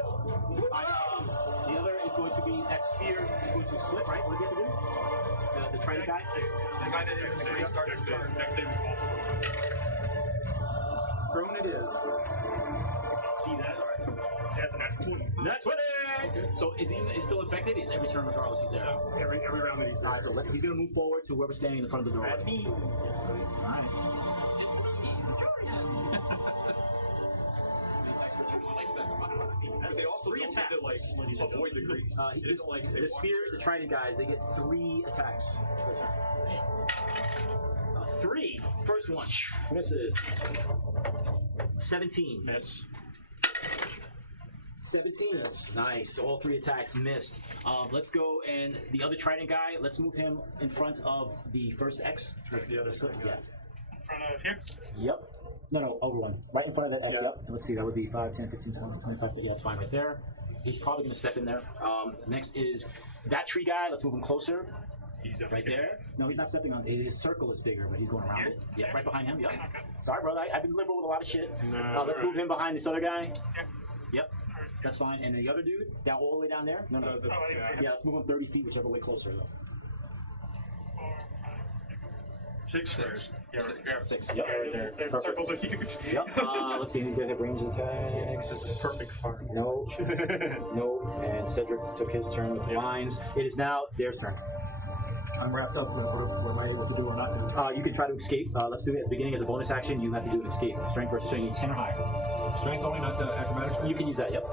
The other is going to be that sphere is going to slip, right? What do you have to do? The trident guy? The guy that is in the great starts to start. Next save. Prone it is. See that? That's a natural 20. That's 20! So is he still infected? It's every turn regardless he's there. Every round that he's Alright, so he's going to move forward to whoever's standing in the front of the door. That's me. Alright. Because they also don't get to, avoid the grease. It isn't like the spear, the trident guys, they get 3 attacks. 3. First one. Misses. 17. Miss. 17. Nice. All 3 attacks missed. Let's go, and the other trident guy, let's move him in front of the first X. The other side. Yeah. In front of here? Yep. No, over one. Right in front of that X. Yep. And let's see, that would be 5, 10, 15, 20, 25. Yeah, it's fine right there. He's probably going to step in there. Next is that tree guy. Let's move him closer. He's right there. No, he's not stepping on. His circle is bigger, but he's going around it. Yeah, right behind him. Yep. Okay. All right, brother. I've been liberal with a lot of shit. No, let's move him behind this other guy. Yeah. Yep. That's fine. And the other dude, down all the way down there? No. I didn't see him. Yeah, let's move him 30 feet, whichever way closer. 4, 5, 6 squares. Yeah, 6. Yep. Right there. The circles are huge. Yep. Let's see. These guys have range attacks. This is perfect farm. No. No. And Cedric took his turn with the lines. It is now their turn. I'm wrapped up with what am I able to do or not do? You can try to escape. Let's do it at the beginning as a bonus action. You have to do an escape. Strength versus strength. You need 10 or higher. Strength only, not the acrobatics? You can use that. Yep.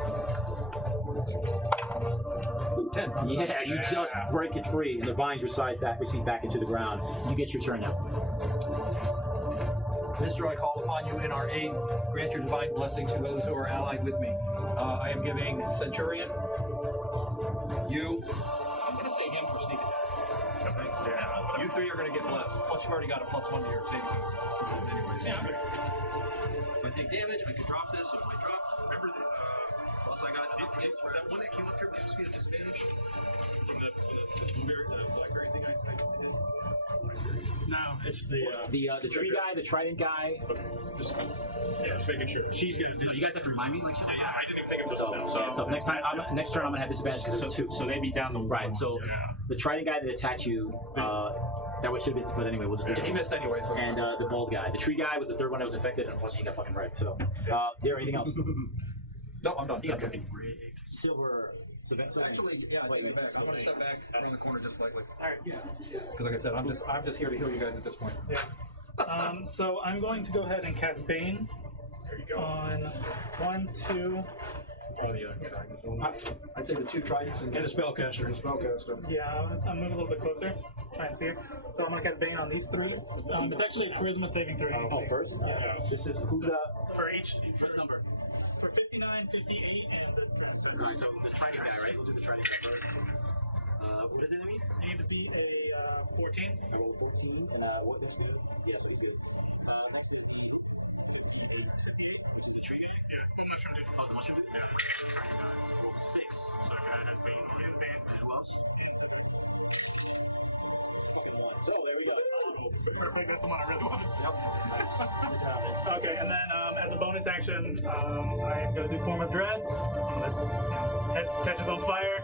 10. Yeah, you just break it free, and the vines recede back into the ground. You get your turn now. Mister, I call upon you in our aid. Grant your divine blessing to those who are allied with me. I am giving Centurion, you, I'm going to say him for sneak attack. Yeah. You 3 are going to get blessed. Plus, you've already got a +1 to your saving throw. Anyways. Yeah. If I take damage, I can drop this. If I drop, remember that. Plus, I got. Was that one that came up here? Was supposed to be a disadvantage from the blackberry thing? I did. No, it's the tree guy, the trident guy. Okay. Just making sure. She's gonna. You guys have to remind me. I didn't even think of this. So next time, next turn, I'm gonna have disadvantage because there's 2. So they'd be down the right. So the trident guy that attacked you. That way should have been, but anyway, we'll just He missed anyway. So and the bald guy. The tree guy was the 3rd one that was affected, and unfortunately he got fucking wrecked. So, there, anything else? No, I'm done. Okay. Silver. Actually, yeah, wait. I'm going to step back around the corner just slightly. All right. Yeah. Because like I said, I'm just here to heal you guys at this point. Yeah. So I'm going to go ahead and cast Bane. There you go. On 1, 2. I'd say the 2 tridents and Get a spellcaster. Yeah, I'm moving a little bit closer. Try and see it. So I'm gonna cast Bane on these 3. It's actually a charisma saving throw. Oh, first? This is who's for each First number. For 59, 58, and the draft. Alright, so the trident guy, right? We'll do the trident guy first. What does it mean? You need to beat a 14. I rolled a 14, and what that's good? Yes, it was good. Let's see. Roll 6. So that's me. His man. Who else? So there we go. Perfect. That's the one I really wanted. Yep. Okay, and then as a bonus action, I'm going to do Form of Dread. I'm going to, head catches on fire,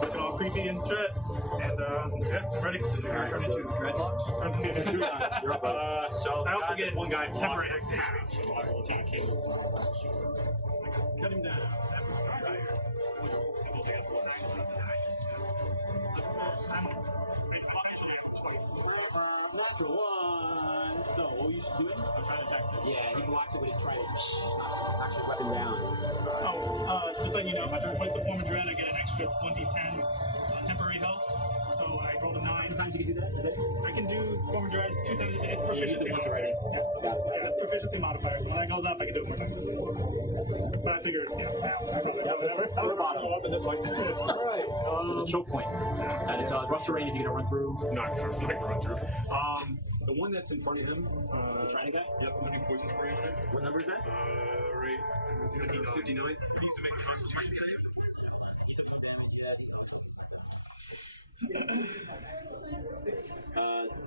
looking all creepy and shit. And yeah, ready. Turn into dreadlocks. So I also get one guy temporary blocked activation. half, so I will attack him. Cut him down. That's a start right here. Not to one. So, what were you doing? I'm trying to attack him. Yeah, he blocks it with his trident. Knocks his weapon down. Oh, just like you know, with the Form of Dread, I get an extra 1d10 temporary health. So I rolled a 9. How many times you can do that a day? I can do Form of Dread 2 times a day. It's proficiency once modifier. already. Yeah. Yeah, it's proficiency modifier. So when that goes up, I can do it more times. But I figured, whatever. That's the bottom. Up in this way. Alright. It's a choke point. And it's rough terrain if you're going to run through. Not sure if I can run through. The one that's in front of him. The trident guy? Yep, I'm gonna do poison spray on it. What number is that? Right. Is it 59? 59. He needs to make a Constitution save.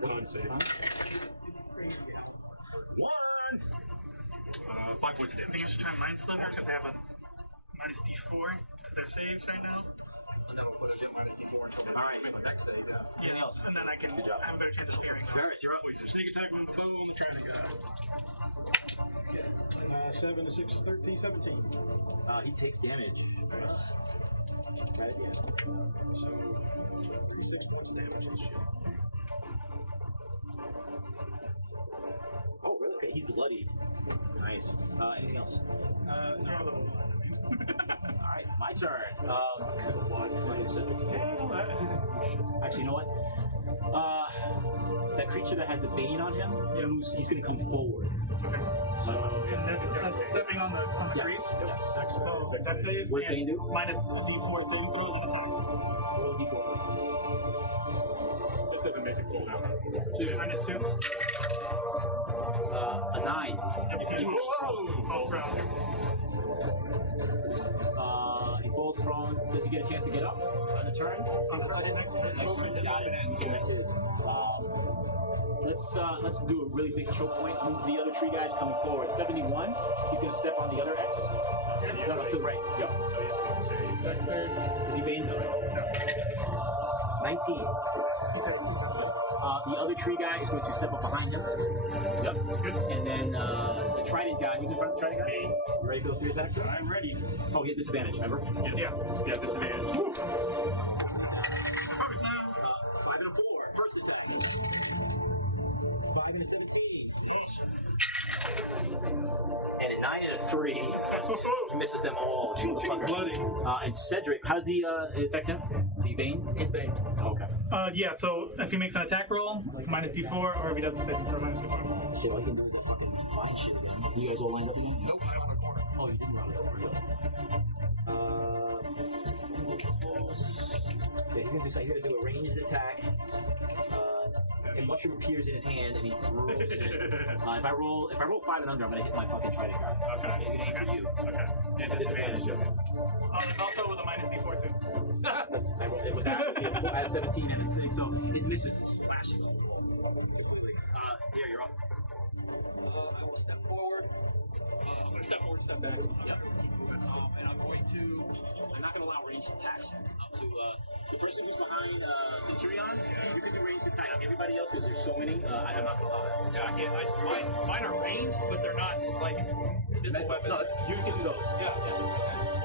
Con save. 1. 5 points of I think I damage. should try Mind Sliver because they have a minus d4 to their saves right now. And then we'll put a minus D4 until they Alright. make the next save. Yeah, and then I can have a better chance of fearing. Ferris, you're up. Sneak attack with the bow on the trident guy. 7 to 6 is 13, 17. He takes damage. Right, yeah. So, 3 Oh, really? Okay, he's bloody. Nice. Anything else? no. Alright, my turn. Actually, you know what? That creature that has the bane on him, he's going to come forward. Okay. That's stepping on the creep. Yes. So that save. What's and Bane do? minus d4, so he throws on the tops. Roll d4. This doesn't make it cool now. Minus 2. A 9. He falls prone. Falls prone. He falls prone. Does he get a chance to get up on the turn? Next turn. Got it. So that's his. Let's do a really big choke point. Move the other tree guys coming forward. 71. He's going to step on the other X. No, to the right. Yep. Is he Bane? No, right? 19. The other tree guy is going to step up behind him. Yep. Good. And then the trident guy, who's in front of the trident guy? You ready for those 3 attacks? I'm ready. Oh, he had disadvantage, remember? Yes. Yeah, disadvantage. 5 and 4. First attack. 5 and 17. And a 9 and a 3. He misses them all. Bloody. And Cedric, how does the affect him? The Bane? It's Bane. Okay. Yeah, so if he makes an attack roll, minus d4, or if he does a saving throw, minus 15. So I can you guys all lined up now? Nope, I'm on the corner. Oh, you didn't run it. Yeah, he's gonna do a ranged attack. A mushroom appears in his hand and he throws it. If I roll 5 and under, I'm gonna hit my fucking trident guy. Okay. He's gonna aim for you. Okay. And Disadvantage. It's also with a minus d4 too. I rolled it with that. I had 17 and a 6, so it misses and smashes. Here, you're up. I will step forward. I'm gonna step forward. Step back. Yep. And I'm going to. I'm not gonna allow ranged attacks up to the person who's behind Centurion. You can do ranged attacks. Everybody else, because there's so many, I'm not gonna allow it. Yeah, I can't. Mine are ranged, but they're not like this weapon. No, you can do those. Yeah.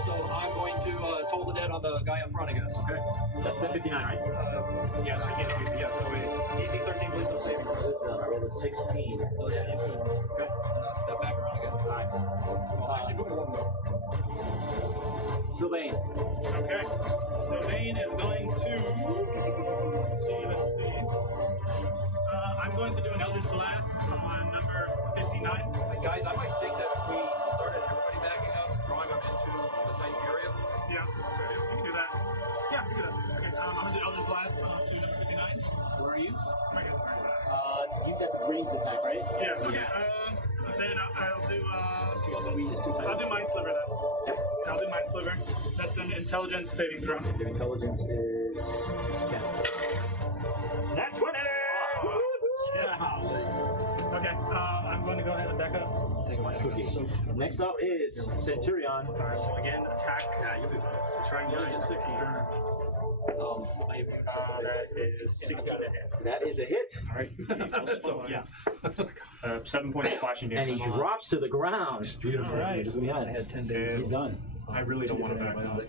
So I'm going to toll the dead on the guy up front, I guess. Okay. That's 59, right? Yes, I can't shoot. Yes, so DC 13 wisdom saving throw. I rolled a 16. Oh, yeah, you can. Okay. And I'll step back around again. Alright. Well, actually, go to one though. Sylvain. Okay. So Bane is going to. Let's see. I'm going to do an Eldritch Blast on number 59. Guys, I might think that if we started everybody backing up, drawing a Mind Sliver. That's an intelligence saving throw. Their intelligence is 10. Nat 20! Yeah. Okay, I'm going to go ahead and back up. Take my cookie. Next up is Centurion. Alright, so again, attack. You'll be fine. Try and get 60 turn. That is 16 to hit. That is a hit. Alright. So, yeah. 7 points of slashing And damage. he drops to the ground. Beautiful. Alright. Just what we had. I had 10 days. He's done. I really don't want to back down.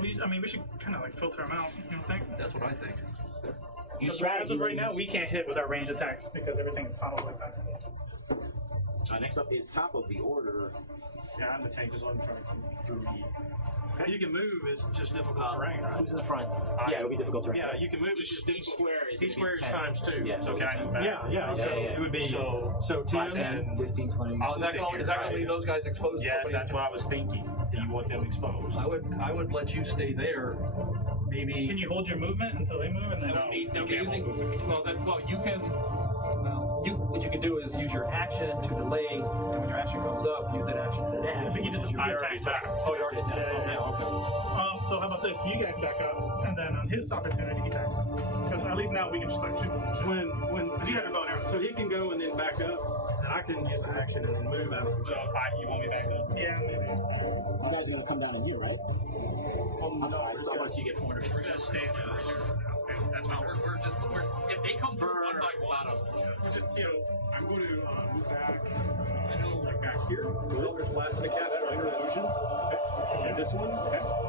We should kind of like filter them out. You don't think? That's what I think. As of right now, we can't hit with our range attacks because everything is funneled like that. Next up is top of the order. Yeah, I'm the tank, just let him try to come through me. You can move, it's just difficult terrain, right? Who's in the front? Yeah, it'll be difficult terrain. Yeah, you can move, it's just Each square is each square is 10. times 2. Yeah, so Okay, I move back. Yeah, so yeah. it would be So 10. 10, 15, 20. Oh, is that going to leave those guys exposed? to Yes, somebody? that's what I was thinking. You want them exposed. I would let you stay there. Maybe. Can you hold your movement until they move and then? They'll be using. Well, you can. What you can do is use your action to delay, and when your action comes up, use that action to dash. But he just I already attacked. Oh, you already attacked. So how about this? You guys back up, and then on his opportunity, he attacks him. Because at least now we can just like shoot this shit. When he had a bow and arrow, so he can go and then back up, and I can use the action and then move out. So, you want me back up? Yeah, maybe. You guys are going to come down on you, right? I'm sorry. So once you get cornered, We're going to stand right here. Okay, that's fine. If they come through one by one, I'm going to move back, like back here. There's last of the cast minor illusion. And this one,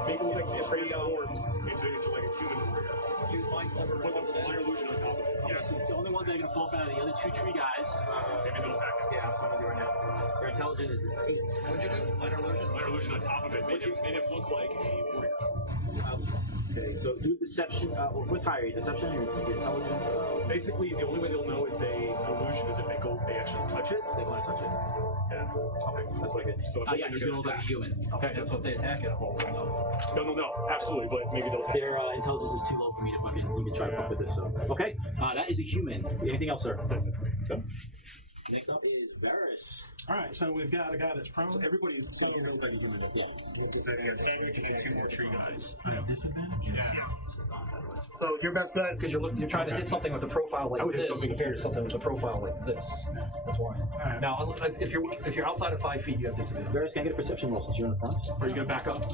make them like three forms into like a human warrior. you find silver. Put the minor illusion on top of it. Yeah, so the only ones that are going to fall out of the other 2 tree guys. Maybe they'll attack it. Yeah, I'm telling you right now. Their intelligence is 8. What'd you do? Minor illusion? Minor illusion on top of it made it look like a warrior. Okay, so do deception. What's higher, your deception or your intelligence? Basically, the only way they'll know it's an illusion is if they actually touch it. They want to touch it. Yeah. Okay. That's what I get. So if Yeah, he's going to look like a human. Okay. that's what they attack it. No, absolutely. But maybe they'll take. Their intelligence is too low for me to fucking even try to fuck with this. So okay, that is a human. Anything else, sir? That's it for me. Okay. Next up is Varys. All right, so we've got a guy that's prone. Everybody. And you can get 2 more tree guys. So your best bet, Because you're trying to hit something with a profile I like would hit this something compared to something with a profile like this. That's why. right. Now, if you're outside of 5 feet, you have disadvantage. Varys, can I get a perception roll since you're in the front? Are you gonna back up?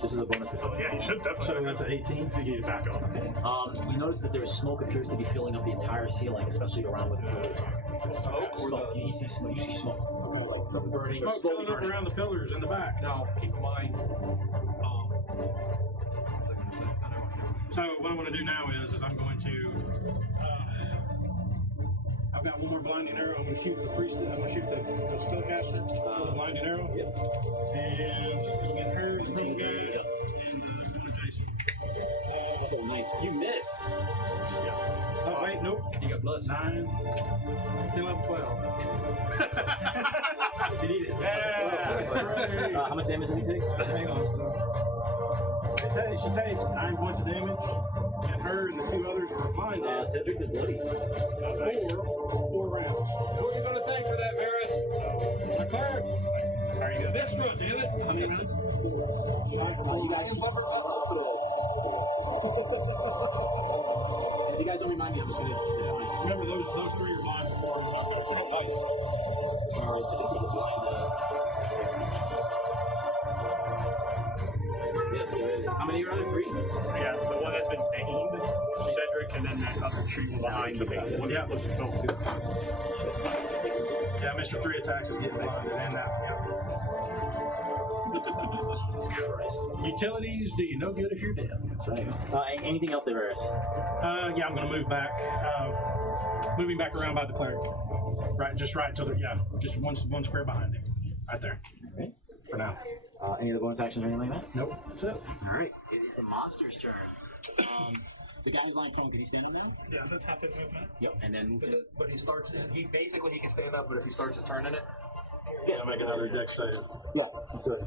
This is a bonus perception. yeah, you should definitely. So that's an 18. You need to back up. You notice that there's smoke appears to be filling up the entire ceiling, especially around where the pillars are. Smoke? Smoke. You see smoke. You see smoke. Like burning. Smoke slowly coming up burning. around the pillars in the back. Now, keep in mind. So what I'm going to do now is I'm going to. I've got one more blinding arrow. I'm going to shoot the priest. I'm going to shoot the spellcaster with a blinding arrow. Yep. And it'll get her. It's real good. And Jason. Oh, nice. You miss. Oh wait, nope. You got blessed. 9, 10, 11, 12. You need it. Yeah. How much damage does he take? Hang on. She takes 9 points of damage, and her and the 2 others are blinded. Cedric is bloody. 4 rounds. Who are you going to thank for that, Varys? The cleric. Are you this good, damn it? How many rounds? 9 for You guys. If you guys don't remind me, I'm just gonna. Remember, those 3 are blind before. Yes, there is. How many are there? 3? Yeah, the one that's been aimed, Cedric, and then that other tree behind the big one. Yeah. That's fell too. Yeah, Mr. 3 attacks is getting blind, and that. Jesus Christ. Utilities do you no good if you're dead. That's right. Anything else there, Varys? Yeah, I'm going to move back. Moving back around by the cleric. Right to the, just one square behind him. Right there. All right. For now. Any other bonus actions or anything like that? Nope, that's it. All right. It is the monster's turns. The guy who's lying prone, can he stand in there? Yeah, that's half his movement. Yep. And then move him. But he starts. He can stand up, but if he starts his turn in it, Yes. Make another deck save. Yeah, let's do it.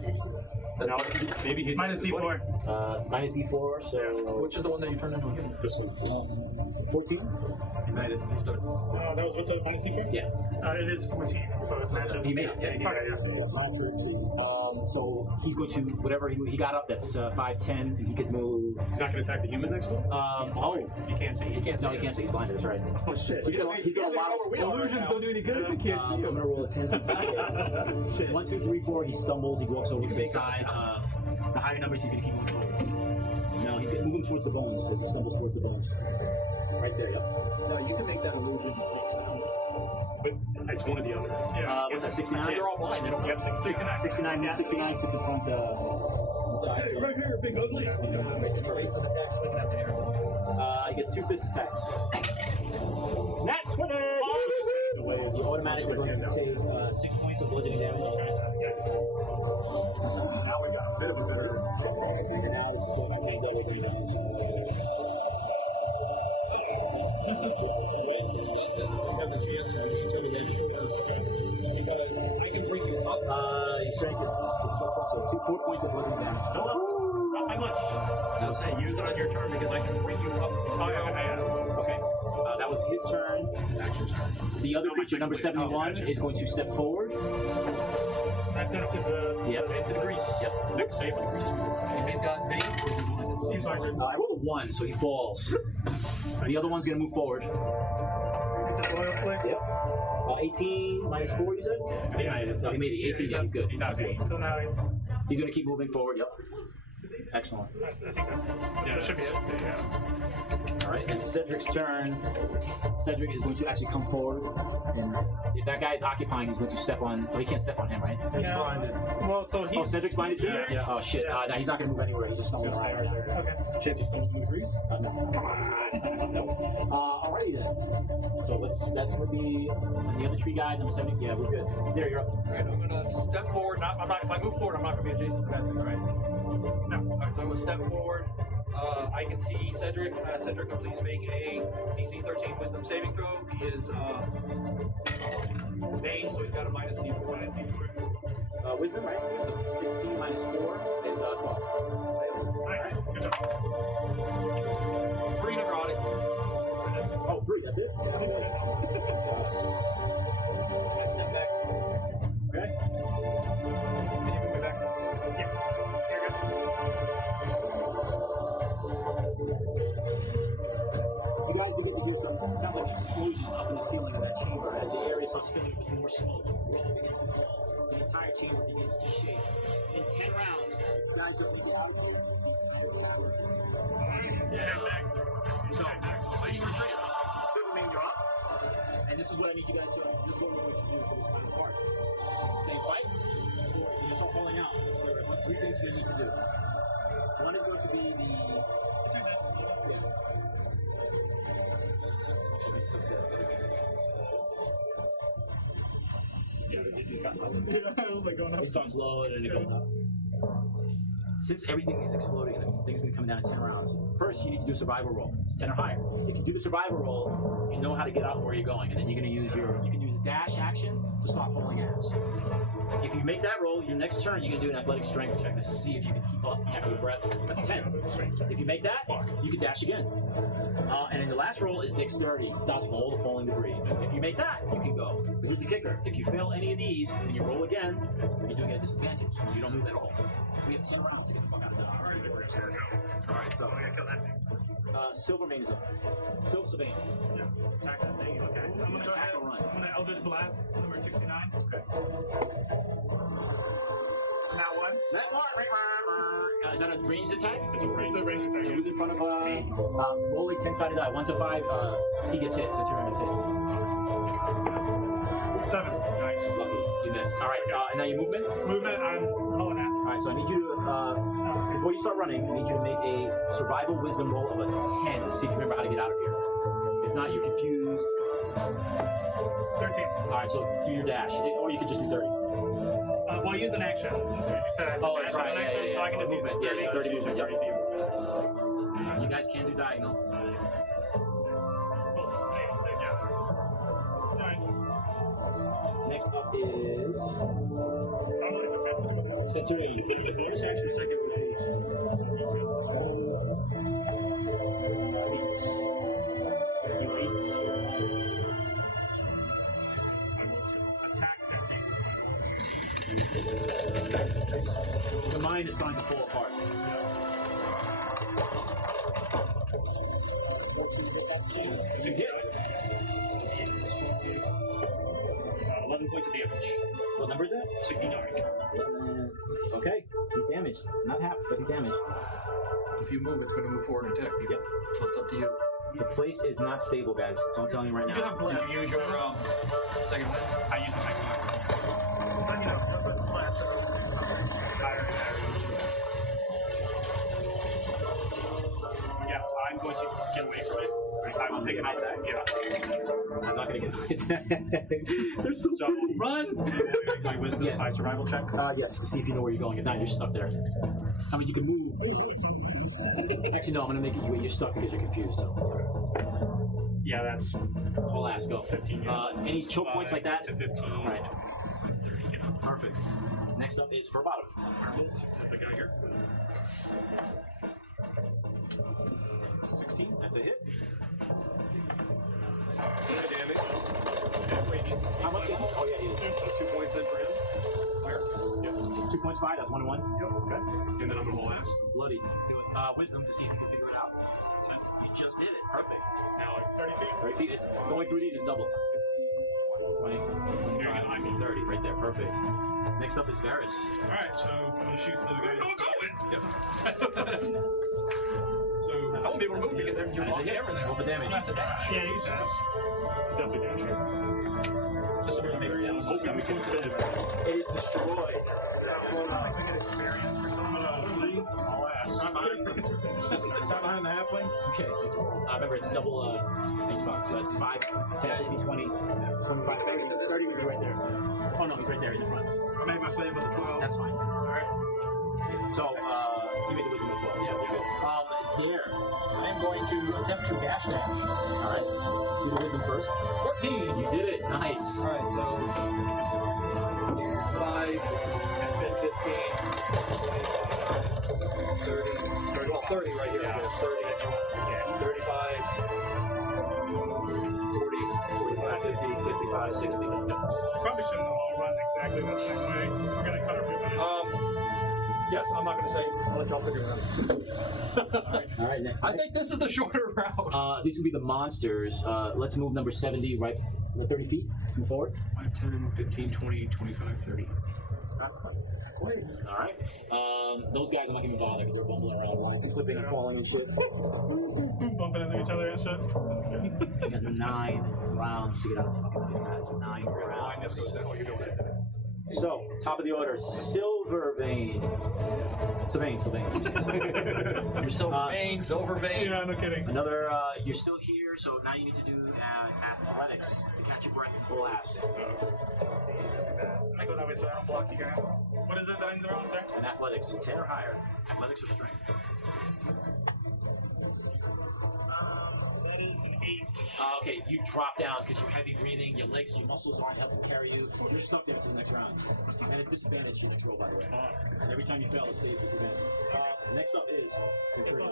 Now, maybe he Minus D4. Minus D4, so which is the one that you turned into again? This one. 14. He made it. He started. That was what's the minus D4? Yeah. It is 14, so it matches. He made it. Yeah, he did. Okay, yeah. So he's going to whatever he got up. That's 5'10", and he could move. He's not going to attack the human next to him? He can't see. He can't. No, he can't see. He's blinded. That's right. Oh, shit. He's gonna a lot of illusions don't do any good if you can't see I'm him. gonna roll a 10. Shit. 1, 2, 3, 4. He stumbles. He walks over to the side. The higher numbers, he's gonna keep going forward. No, he's gonna move him towards the bones as he stumbles towards the bones. Right there. Yep. No, you can make that illusion. But it's one or the other. What's that? 69. They're all blind. They don't have 69. 69 to confront. Right here, big ugly. He gets 2 fist attacks. Nat 20! He automatically going to take 6 points of bludgeoning damage. Now we got a bit of a better. And now this is going to take everything down. Because I can bring you up. His strength is +1, so 4 points of bludgeoning damage. No, not by much. I was saying, use it on your turn because I can bring you up. Okay. That was his turn. The other creature, number 71, is going to step forward. That's into the. Yep. Into the grease. Yep. Next save for the grease. He's got base. He's not good. I rolled a 1, so he falls. The other one's going to move forward. Into the oil flick. Yep. 18 minus 4, you said? No, he made it. 18, yeah, he's good. He's not good. So now He's going to keep moving forward, yep. Excellent. I think that should be it. Yeah. All right, and Cedric's turn. Cedric is going to actually come forward, and if that guy is occupying, he's going to step on. Oh, he can't step on him, right? He's blinded. Well, so he. Oh, Cedric's blinded too. Yeah. Oh shit! No, he's not going to move anywhere. He's just stumbling right there. Okay. Chance he stumbles into the grease? No. Come on. No. Alrighty then. So that would be the other tree guy, number 70. Yeah, we're good. There, you're up. Alright, I'm gonna step forward. If I move forward, I'm not gonna be adjacent to that thing, right? No. Alright, so I'm gonna step forward. I can see Cedric. Cedric, please make a DC 13 Wisdom saving throw. He is Bane, so he's got a minus D4. Wisdom, right? 16 minus 4 is 12. Nice. Good job. 3 necrotic. Oh, 3, that's it? I step back. Okay. Can you move me back? Yeah. You're good. You guys begin to hear some kind of like explosion up in the ceiling of that chamber as the area starts filling with more smoke. It begins to fall. The entire chamber begins to shake. In 10 rounds, you guys don't need to out the entire fabric. So, Silvermane, you're up. And this is what I need you guys to do. This is what we're going to do for this final part. Stay and fight, or you just start falling out. There are 3 things you need to do. One is going to be the. I was like going up. It starts low and then it goes up. Since everything is exploding and things are going to come down in 10 rounds, first you need to do a survival roll. It's 10 or higher. If you do the survival roll, you know how to get out and where you're going, and then you're going to use you can use a dash action to stop hauling ass. If you make that roll, your next turn you're going to do an athletic strength check to see if you can keep up, catch your breath. That's 10. If you make that, you can dash again. And then the last roll is dexterity, dodging all the falling debris. If you make that, you can go. But here's the kicker: if you fail any of these, and you roll again, you're doing it at a disadvantage, so you don't move at all. We have 10 rounds to get the fuck out of Dodge. Alright, so Silvermane is up. Sylvain. Attack that thing. Okay. I'm gonna go ahead. Attack or run. I'm gonna Eldritch Blast number 69. Okay. Now one. Is that a ranged attack? It's a ranged attack. Who's in front of me? Roll a 10-sided die. 1 to 5, he gets hit. Centurion gets hit. 7. Nice. Lucky. You missed. Alright, and now your movement? Movement, I'm hauling ass. Alright, so I need you to, before you start running, I need you to make a survival wisdom roll of a 10 to see if you remember how to get out of here. If not, you're confused. 13. Alright, so do your dash. Or you could just do 30. Well, use an action. You said I have to Oh, dash that's as right. an action, Yeah. so I can just use movement. 30. Yeah, 30 movement. Yep. You guys can do diagonal. Next up is Centurion. Bonus action, second phase. Attack that thing. Your mind is starting to fall apart. 11 points of damage. What number is that? 69. 11. Okay, he's damaged. Not half, but he's damaged. If you move, it's going to move forward and attack you. Yep. So it's up to you. The place is not stable, guys. That's all I'm telling you right You can now. have bless. Did you use your second win? I use the second one. But, you know, that's what the bless. Yeah, I'm going to get away from it. I will take an attack. Yeah. I'm not gonna get They're so pretty. Run! My wisdom, Yeah. my survival check. Yes, to see if you know where you're going. If not, you're stuck there. I mean, you can move. Actually, no, I'm gonna make it you. You're stuck because you're confused. So Yeah, that's I'll ask. Go. 15. Yeah. Any choke points like that? To 15. All right. Perfect. Next up is for bottom. The guy here. 16. That's a hit. Damage. How much? Oh yeah, he is. So 2 points in for him. Where? Yep. 2 points 5. That's 1 to 1. Yep. Okay. And then I'm gonna last. Bloody. Do it. Wisdom to see if you can figure it out. 10. You just did it. Perfect. Now like 30 feet. 30 feet. It's going through these is double. 20, 25, 30. Right there. Perfect. Next up is Varys. Alright, so I'm gonna shoot the guy. Yep. So I won't be able to move because you're That's a blocking hit. everything. Roll for damage. Yeah, you can. Definitely damage. Just to make it I was hoping we could fit this. It is destroyed. I'll ask. Not behind the halfling. Okay. Remember, it's double Xbox, so it's 5, 10, 20, 25, 30. 30 would be right there. Oh no, he's right there in the front. I made my save with a 12. That's fine. Alright. So, you made the wisdom as well. Yeah, you're good. Dare. I'm going to attempt to dash dash. Alright. Do the wisdom first. 14! You did it. Nice. Alright, so 5, 10, 15, 30, well, 30 right here. Yeah. 30, 35, 40, 45, 50, 55, 60. Probably shouldn't all run exactly the same way. We're going to cut everybody. Yes, I'm not going to say. I'll let y'all figure it out. Alright, I think this is the shorter route. these will be the monsters. Let's move number 70 right 30 feet. Let's move forward. 5, 10, 15, 20, 25, 30. Alright. Those guys I'm not gonna bother because they're bumbling around, like flipping and falling and shit. Bumping into each other and shit. You got 9 rounds to get out of fucking these guys. 9 rounds. So, top of the order, Silver Vein. Sylvain. You're silver vein, silver vein. Yeah, no kidding. Another, you're still here, so now you need to do athletics to catch your breath and pull ass. I go that way so I don't block you guys. What is it that I'm throwing there? And athletics, 10 or higher. Athletics or strength. 8. Okay, you drop down because you're heavy breathing, your legs, your muscles aren't helping carry you. You're stuck there for the next round. And it's disadvantage your next roll, by the way. And every time you fail, it's safe disadvantage. Next up is Centurion.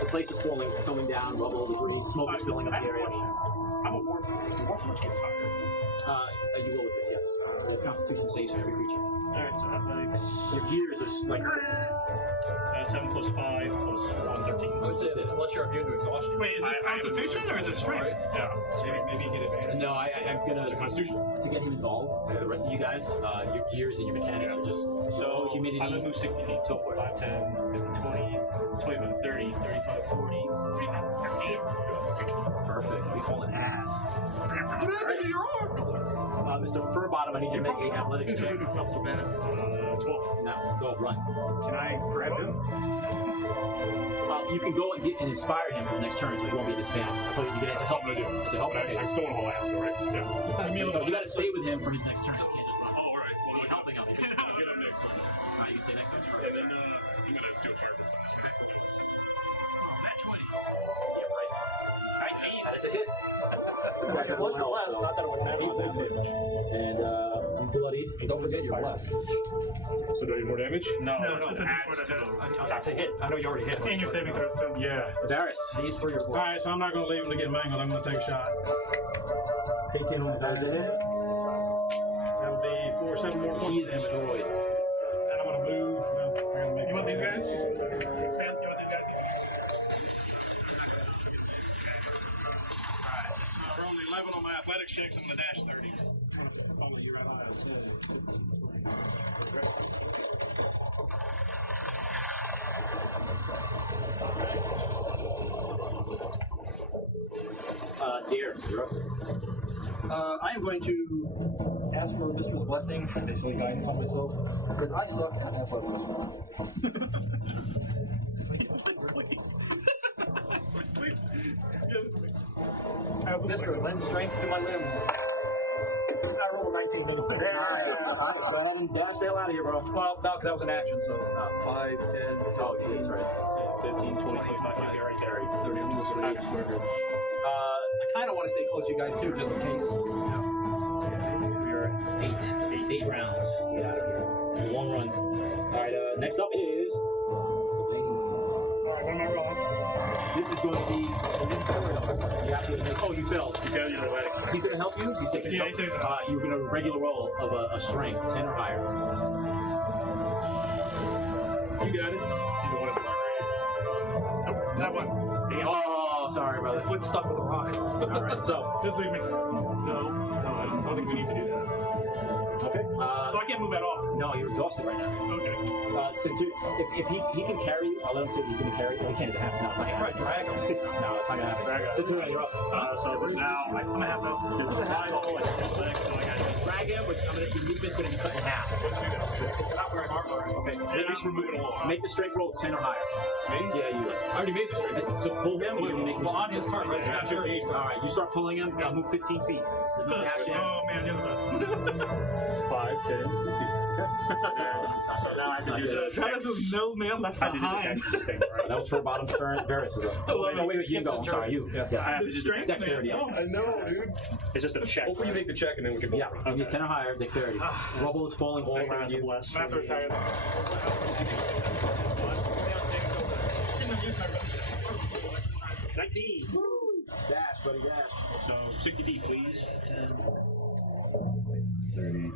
The place is coming down, rubble, debris, smoke is filling up the area. I'm a warforged gets higher. You will with this, yes. It's Constitution saves for every creature. Alright, so athletics. Your gears are like 7 plus 5 plus 1, 13. Unless you're immune to exhaustion. Wait, is this Constitution or is it Strength? Yeah, so maybe you get advantage. No, I'm gonna Constitution. to get him involved. The rest of you guys, your gears and your mechanics are just So humidity. I'm gonna move 60 feet. So 5, 10, 15, 20, 25, 30, 35, 40, 60. Perfect. He's hauling ass. What happened to your arm? Mr. Furbottom, I need you to make an athletics check. 12. Now, go run. Can I grab him? You can go and get and inspire him for the next turn, so he won't be at disadvantage. That's all you get. It's a help. I'm gonna do. It's a help. But I still want to haul ass, though, right? Yeah. You gotta stay with him for his next turn. You can't just run. Oh, alright. Well, You're helping him. You can I'll get him next one. Alright, you can stay next turn. And then I'm gonna do a fireball on this guy. 19. That's a hit. This guy's got one health, so Not that it would matter. and he's bloody. Don't forget your bless. So do I need more damage? No, no, it's just a adds D4 to to That's a hit. I know you already hit. And your saving throws too. Yeah. Varys. These 3 are blocked. Alright, so I'm not gonna leave him to get mangled. I'm gonna take a shot. 18 on the That was a die. hit. He is destroyed. And I'm gonna move. You want these guys? Stan, you want these guys? Alright, we're only 11 on my athletics checks. I'm gonna dash 30. Follow you right out. Dear, you're up. I am going to ask for Mister's blessing, basically guidance on myself, because I suck at athletics. Mister, lend strength to my limbs. I rolled 19 minutes. Dash the hell out of here, bro. Well, no, because that was an action, so 5, 10, Oh, yeah, that's right. 15, 20, 25, You'll be right there. 30, almost 30. I kind of want to stay close to you guys, too, just in case. We're eight rounds to get out of here. One run. Alright, next up is Sylvain. Alright, what am I rolling? This is going to be in this corridor. You have to make. Oh, you failed. You failed your athletics. He's going to help you. He's taking Yeah, he's taking it. You're going to regular roll of a strength 10 or higher. You got it. Either one of us are Nope, that one. Oh, sorry, brother. Foot stuck with a rock. All right, so Just leave me. No, I don't think we need to do that. okay. So I can't move at all. No, you're exhausted right now. Okay. Since if he can carry you, I'll let him say he's going to carry you. Well, he can't as a half. No, it's not going to happen. Drag him. No, it's not going to happen. So Tyrion, you're up. So now I'm gonna have to. there's a high roll and athletics, so I got it. Drag him, but your movement's going to be cut in half. Not very hard. Okay, at least we're moving along. Make the strength roll 10 or higher. Me? Yeah, you. I already made the straight. To pull him, you're going to make Well, on his turn, right? Yeah, 15. All right, you start pulling him. Move 15 feet. There's no dash in. Oh man, you're the best. 5, 10, 15. So now I can do the Travis is no man left I did the behind. dex thing, right? That was for bottom's turn. Varys is up. I love Oh, wait, you go. I'm sorry, you. Yeah. Yes. I have The to do strength Dexterity. man. I know, dude. It's just a check. Hopefully you make the check and then we can go. Yeah, you need 10 or higher. Dexterity. Rubble is falling all around you. I'm gonna have to retire. This. 19. Dash, buddy, dash. So 60 feet, please. 30.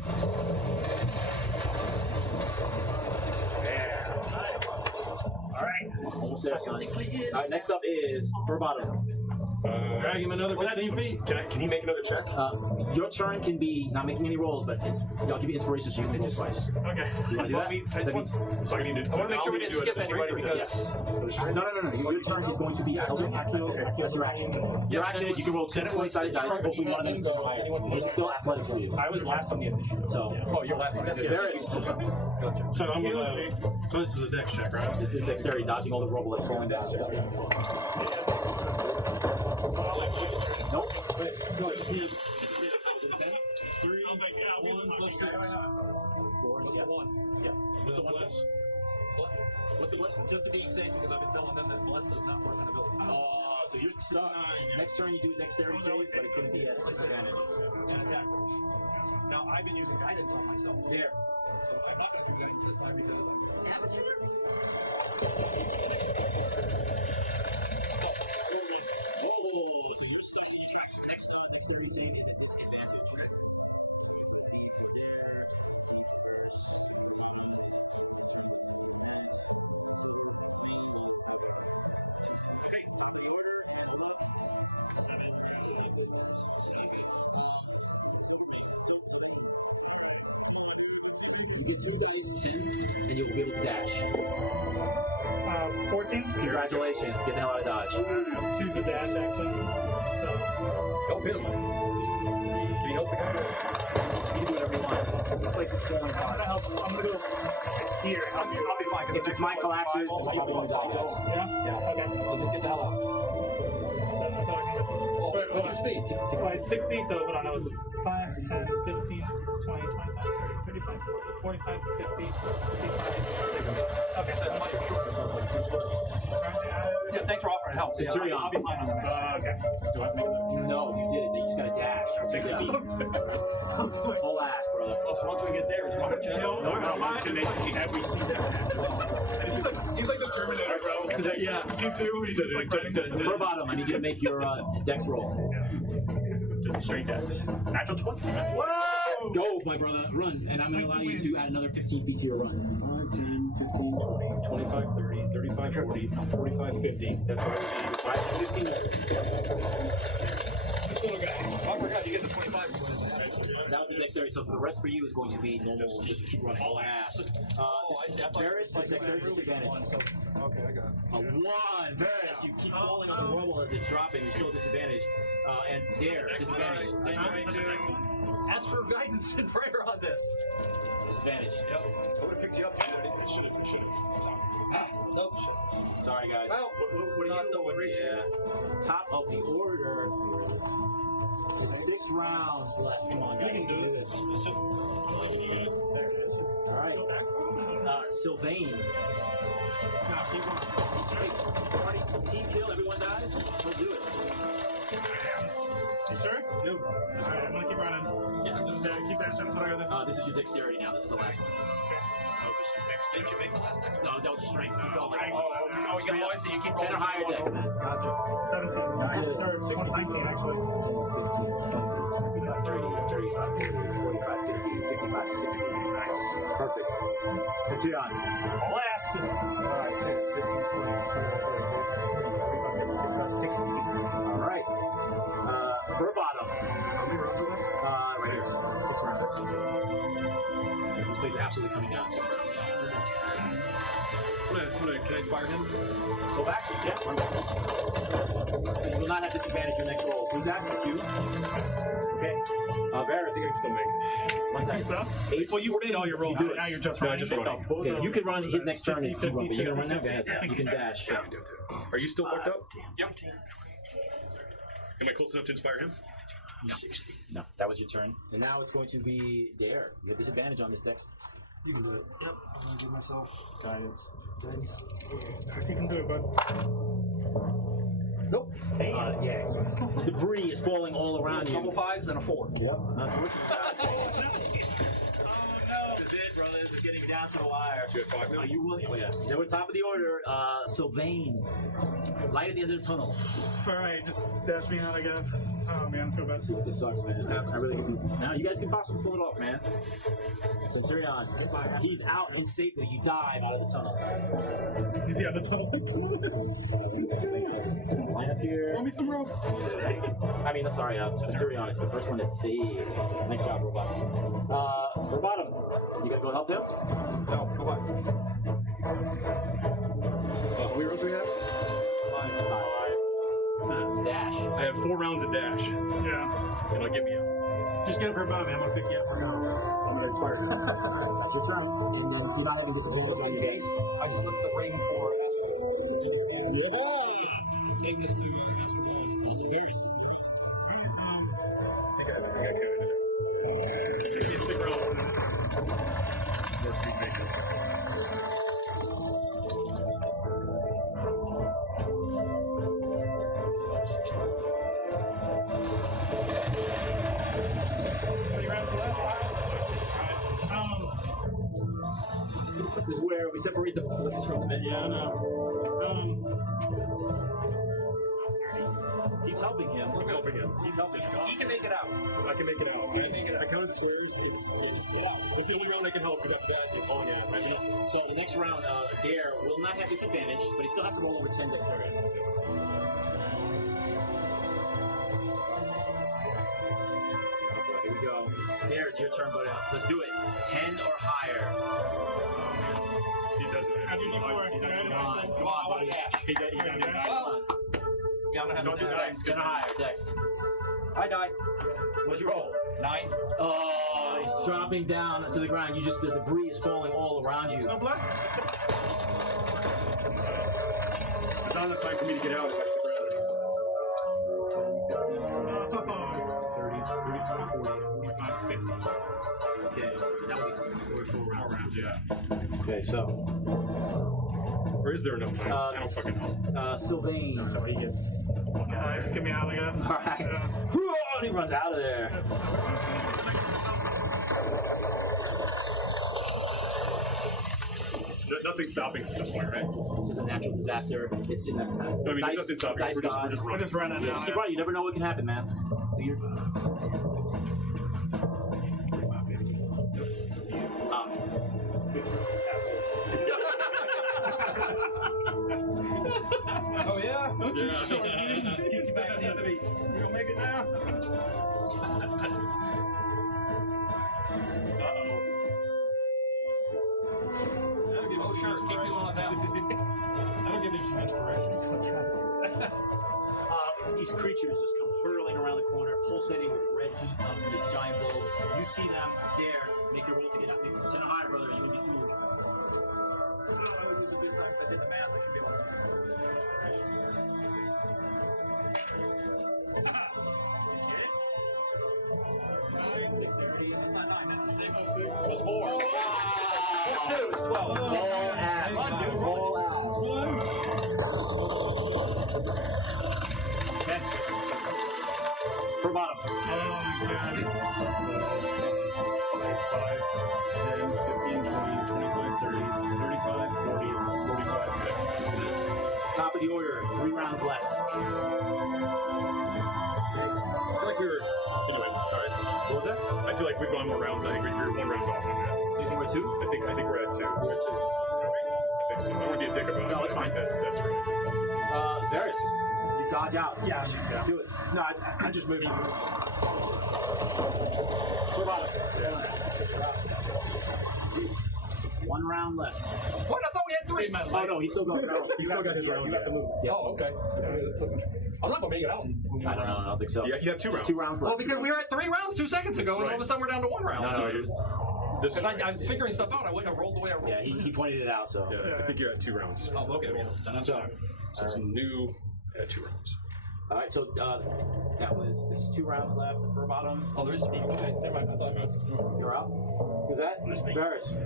All right. Almost there, son. All right, next up is for bottom. Drag him another 15 feet. Can he make another check? Your turn can be not making any rolls, but I'll give you inspiration so you can roll twice. Okay. You want to do that? That means, So I need to. I want to make sure we didn't skip anybody because no. Your turn is going to be helping action. That's your action. Your action is you can roll 2 20-sided dice. Hopefully one of them is 10 or higher. This is still athletics for you. I was last on the initiative. So, oh, you're last on that. there is. So I'm gonna. So this is a dex check, right? This is dexterity, dodging all the rubble that's falling down. Nope. What's the one less? What's the bless one? Just to be safe, because I've been telling them that bless does not work on ability. So you're stuck. Next turn you do a dexterity save, but it's going to be at disadvantage. An attack roll. Now, I've been using guidance on myself. There. So I'm not going to do guidance this time because I'm. Oh, so you're stuck next turn. So you need to get this advantage. And you'll be able to dash. 14. Congratulations, get the hell out of Dodge. Choose the dash action. Help him. Can you help the guy? You can do whatever you want. The place is falling I'm apart. gonna help. I'm gonna go here. I'll be fine. 'cause If this mine collapses, it's probably going to die, guys. Yeah. Okay. Well, just get the hell out. That's all I can do. What's your speed? Well, it's 60, so hold on, that was 5, 10, 15, 20, 25, 30, 35, 45, 50, 55, 60. Okay, so that's Yeah, thanks for offering help. Centurion. I'll be fine on that. Okay. Do I have to make another? No, you did it. You just got to dash. 60 feet. Whole ass, brother. So once we get there, it's one check. No, can they have we seen that? He's like the Terminator, bro. Yeah. You too. He's just like For bottom, I need you to make your dex roll. Just a straight dex. Natural 20. Whoa! Go, my brother. Run. And I'm going to allow you to add another 15 feet to your run. 5, 10, 15, 20, 25, 30, 35, 40, 45, 50. That's why I 5 and 15. I forgot you get the 25. That was the dexterity. So for the rest for you is going to be normal. Just keep running. All ass. Varys, dexterity disadvantage. Okay, I got it. A 1. Varys, you keep falling on the rubble as it's dropping. You still disadvantage. And Dare, disadvantage. Ask for guidance and prayer on this. Disadvantage. would have picked you up. It should have. Nope. Sorry, guys. Well, What do you do? Yeah. Top of the order. It's 6 rounds left. Come on, guys. You can do it. All right. Sylvain. Now, keep on. Hey, party, team kill. Everyone dies. We'll do it. You sure? No. Alright, I'm gonna keep running. Yeah. Keep that. This is your dexterity now. This is the last one. Didn't you make the last next? No, that was strength. You felt like, Oh, you got so you keep 10 or higher dex, man. Gotcha. 17. Or 19, actually. 10, 15, 20, 25, 30, 35, 40, 45, 50, 55, 60. Perfect. Centurion. Last. Alright, 15, 20, 30, 40, 45, 50, 60. All right. For bottom. How many rounds are left? Right here. 6 rounds. This place is absolutely coming down. 6 rounds. Can I inspire him? Go back. Yeah. You will not have disadvantage your next roll. Who's that? You. Okay. Varys, you can still make it. One dice. So? 8. Well, you already all your rolls. Now you're just No, running. just running. Okay, you can run his next turn. 50, Is you run, but you're gonna run now. 50, Go ahead. You can dash. Yeah, I can do it too. Are you still fucked up? Yep. Am I close enough to inspire him? No, that was your turn. And now it's going to be Dare. You have disadvantage on this dex. You can do it. Yep. I'm gonna give myself guidance. You can do it, bud. Nope. Yeah. Debris is falling all around you. Double 5s and a 4. Yep. This is it, brothers. We're getting down to the wire. You have 5 now? Are you willing? Oh, yeah. They were top of the order. Sylvain. Light at the end of the tunnel. Alright, just dash me out, I guess. Oh man, I feel bad. This sucks, man. I really can. Now you guys can possibly pull it off, man. Centurion, he's out and safely. You dive out of the tunnel. Is he out of the tunnel? Line up here. Throw me some rope. I mean, sorry, Centurion is the first one that saved. Nice job, Robot. For bottom, you gonna go help them? No, go back. How many rounds do we have? 5. Dash. I have 4 rounds of dash. Yeah. It'll get me out. Just get up here above me. I'm gonna pick you up. I'm gonna expire. That's your turn. And then you're not having disadvantage on your base. I slipped the ring for Take this to Master Ball. Those fingers. I think I could. This is where we separate the bullets from the men. Yeah, no. He's helping him. I'm helping him. He's helping him. He can make it out. I can make it out. I counted the scores. It's the only round I can help because after that it's hauling ass. So the next round, Dare will not have disadvantage, but he still has to roll over 10 dexterity. Here we go. Dare, it's your turn, buddy. Let's do it. 10 or higher. He does it. How'd you do for it? He's not doing Come on, it. come on, buddy. He got it. Well, yeah, I'm gonna have Don't to do do that. 10 or higher, dex. I died. What's your roll? 9. Oh, he's dropping down to the ground. You just, the debris is falling all around you. No bless. It's not enough time for me to get out. 30, 35, 40, 45, 50. Okay, so that would be 4 rounds. Yeah. Okay, so. Or is there enough time? I don't fucking know. Sylvain. Just get me out, I guess. All right. Yeah. He runs out of there. Nothing's stopping us at this point, right? This is a natural disaster. It's in the I mean, dice, nothing's stopping us. dice We're gods. just We're running. just running Yeah, now. just keep running. You never know what can happen, man. Do your These creatures just come hurling around the corner, pulsating with red heat up in these giant bulbs. You see them there. Make your roll to get out. Make this 10 or higher, brother. You're gonna be fooled. I would use it this time because I did the math. I should be able to. Dexterity. That's not 9. That's the same. Plus 4. Plus 2 is 12. Roll ass. Roll ass. Okay. For bottom. Oh my god. 5, 10, 15, 20, 25, 30, 35, 40, 45. Top of the order. 3 rounds left. I feel like we were. Anyway, alright. What was that? I feel like we've gone more rounds. I think we were 1 round off on that. So you think we're 2? I think we're at 2. We're at 2. I think so. I don't want to be a dick about it. No, it's but I fine. think that's right. Varys. You dodge out. Yeah, do it. No, I just moved. For bottom. 1 round left. What? I thought we had 3. Oh no, he's still going. He's still got his round. You got the move. Yeah. Oh, okay. I'm not going to make it out. I don't think so. Yeah, you have 2 rounds. 2 rounds Well, left. because we were at 3 rounds 2 seconds ago, and all of a sudden we're down to 1 round. No, this is. Because I was figuring stuff out. I wouldn't have rolled the way I rolled. Yeah, he pointed it out. So. Yeah, I think you're at 2 rounds. Oh, okay. So some new 2 rounds. All right, so this is 2 rounds left. For bottom. Oh, there is 3. Okay, never mind. I thought it was. You're up. Who's that? Varys.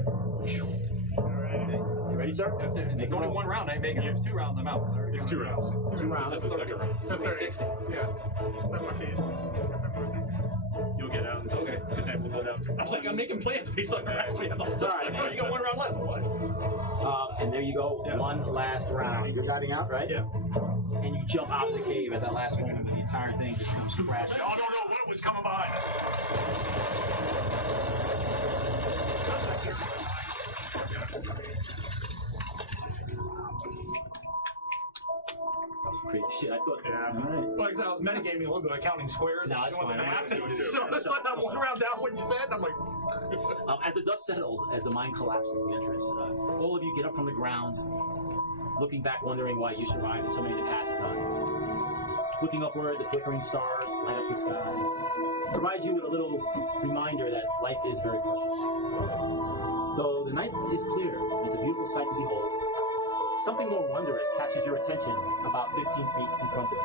Okay. You ready, sir? If it's only 1 round, I ain't making it. If it's 2 rounds, I'm out. It's 2 rounds. 2 rounds. This is the second round. That's 30. 60. Yeah. Let my feet. You'll get out. Okay. Because then we'll go down. I was like, I'm making plans. He's like, we have the Sorry. Oh, you got 1 round left. What? And there you go. Yeah. 1 last round. You're guiding out, right? Yeah. And you jump out of the cave at that last moment when the entire thing just comes crashing. I don't know what was coming behind us. That was some crazy shit. I thought. Yeah. All right. Like I said, I was metagaming a little bit, counting squares. No, that's doing fine. the math. I'm gonna do it too. So it's like I'm 1 round down when you said, and I'm like, As the dust settles, as the mine collapses in the entrance, all of you get up from the ground, looking back, wondering why you survived so many in the past have done. Looking upward, the flickering stars light up the sky. Provides you with a little reminder that life is very precious. Though the night is clear, and it's a beautiful sight to behold, something more wondrous catches your attention about 15 feet in front of you.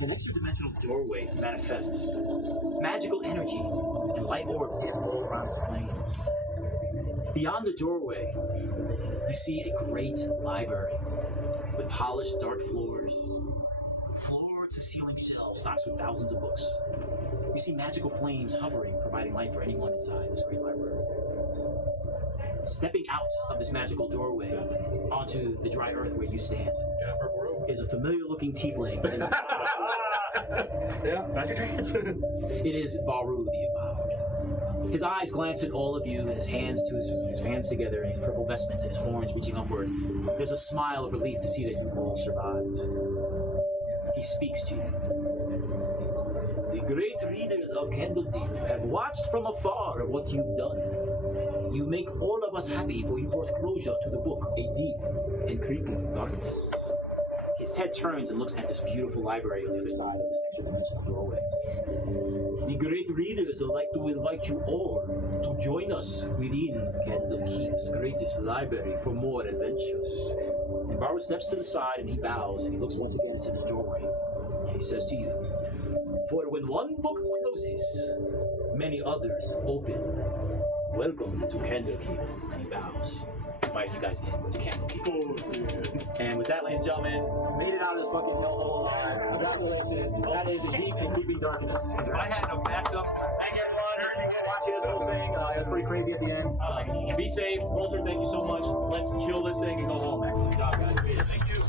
The next dimensional doorway manifests. Magical energy and light orbs dance all around its flames. Beyond the doorway, you see a great library with polished dark floors. Floor-to-ceiling shelves stocked with thousands of books. You see magical flames hovering, providing light for anyone inside this great library. Stepping out of this magical doorway onto the dry earth where you stand is a familiar-looking tiefling. Yeah, that's your chance. It is Baru the Avowed. His eyes glance at all of you, and his hands together, and his purple vestments, and his horns reaching upward. There's a smile of relief to see that you've all survived. He speaks to you. The great readers of Candlekeep have watched from afar what you've done. You make all of us happy, for you brought closure to the book, a deep and creeping darkness. His head turns and looks at this beautiful library on the other side of this extra-dimensional doorway. The great readers would like to invite you all to join us within Candlekeep's greatest library for more adventures. And Baru steps to the side and he bows and he looks once again into the doorway. And he says to you, "For when one book closes, many others open. Welcome to Candlekeep." And he bows. Invite you guys in to Candlekeep. And with that, ladies and gentlemen, we made it out of this fucking hellhole alive. Congratulations. That is a deep and creepy darkness. I had no backup. Thank everyone. Watching this whole thing. It was pretty crazy at the end. Be safe. Walter, thank you so much. Let's kill this thing and go home. Excellent job, guys. Thank you.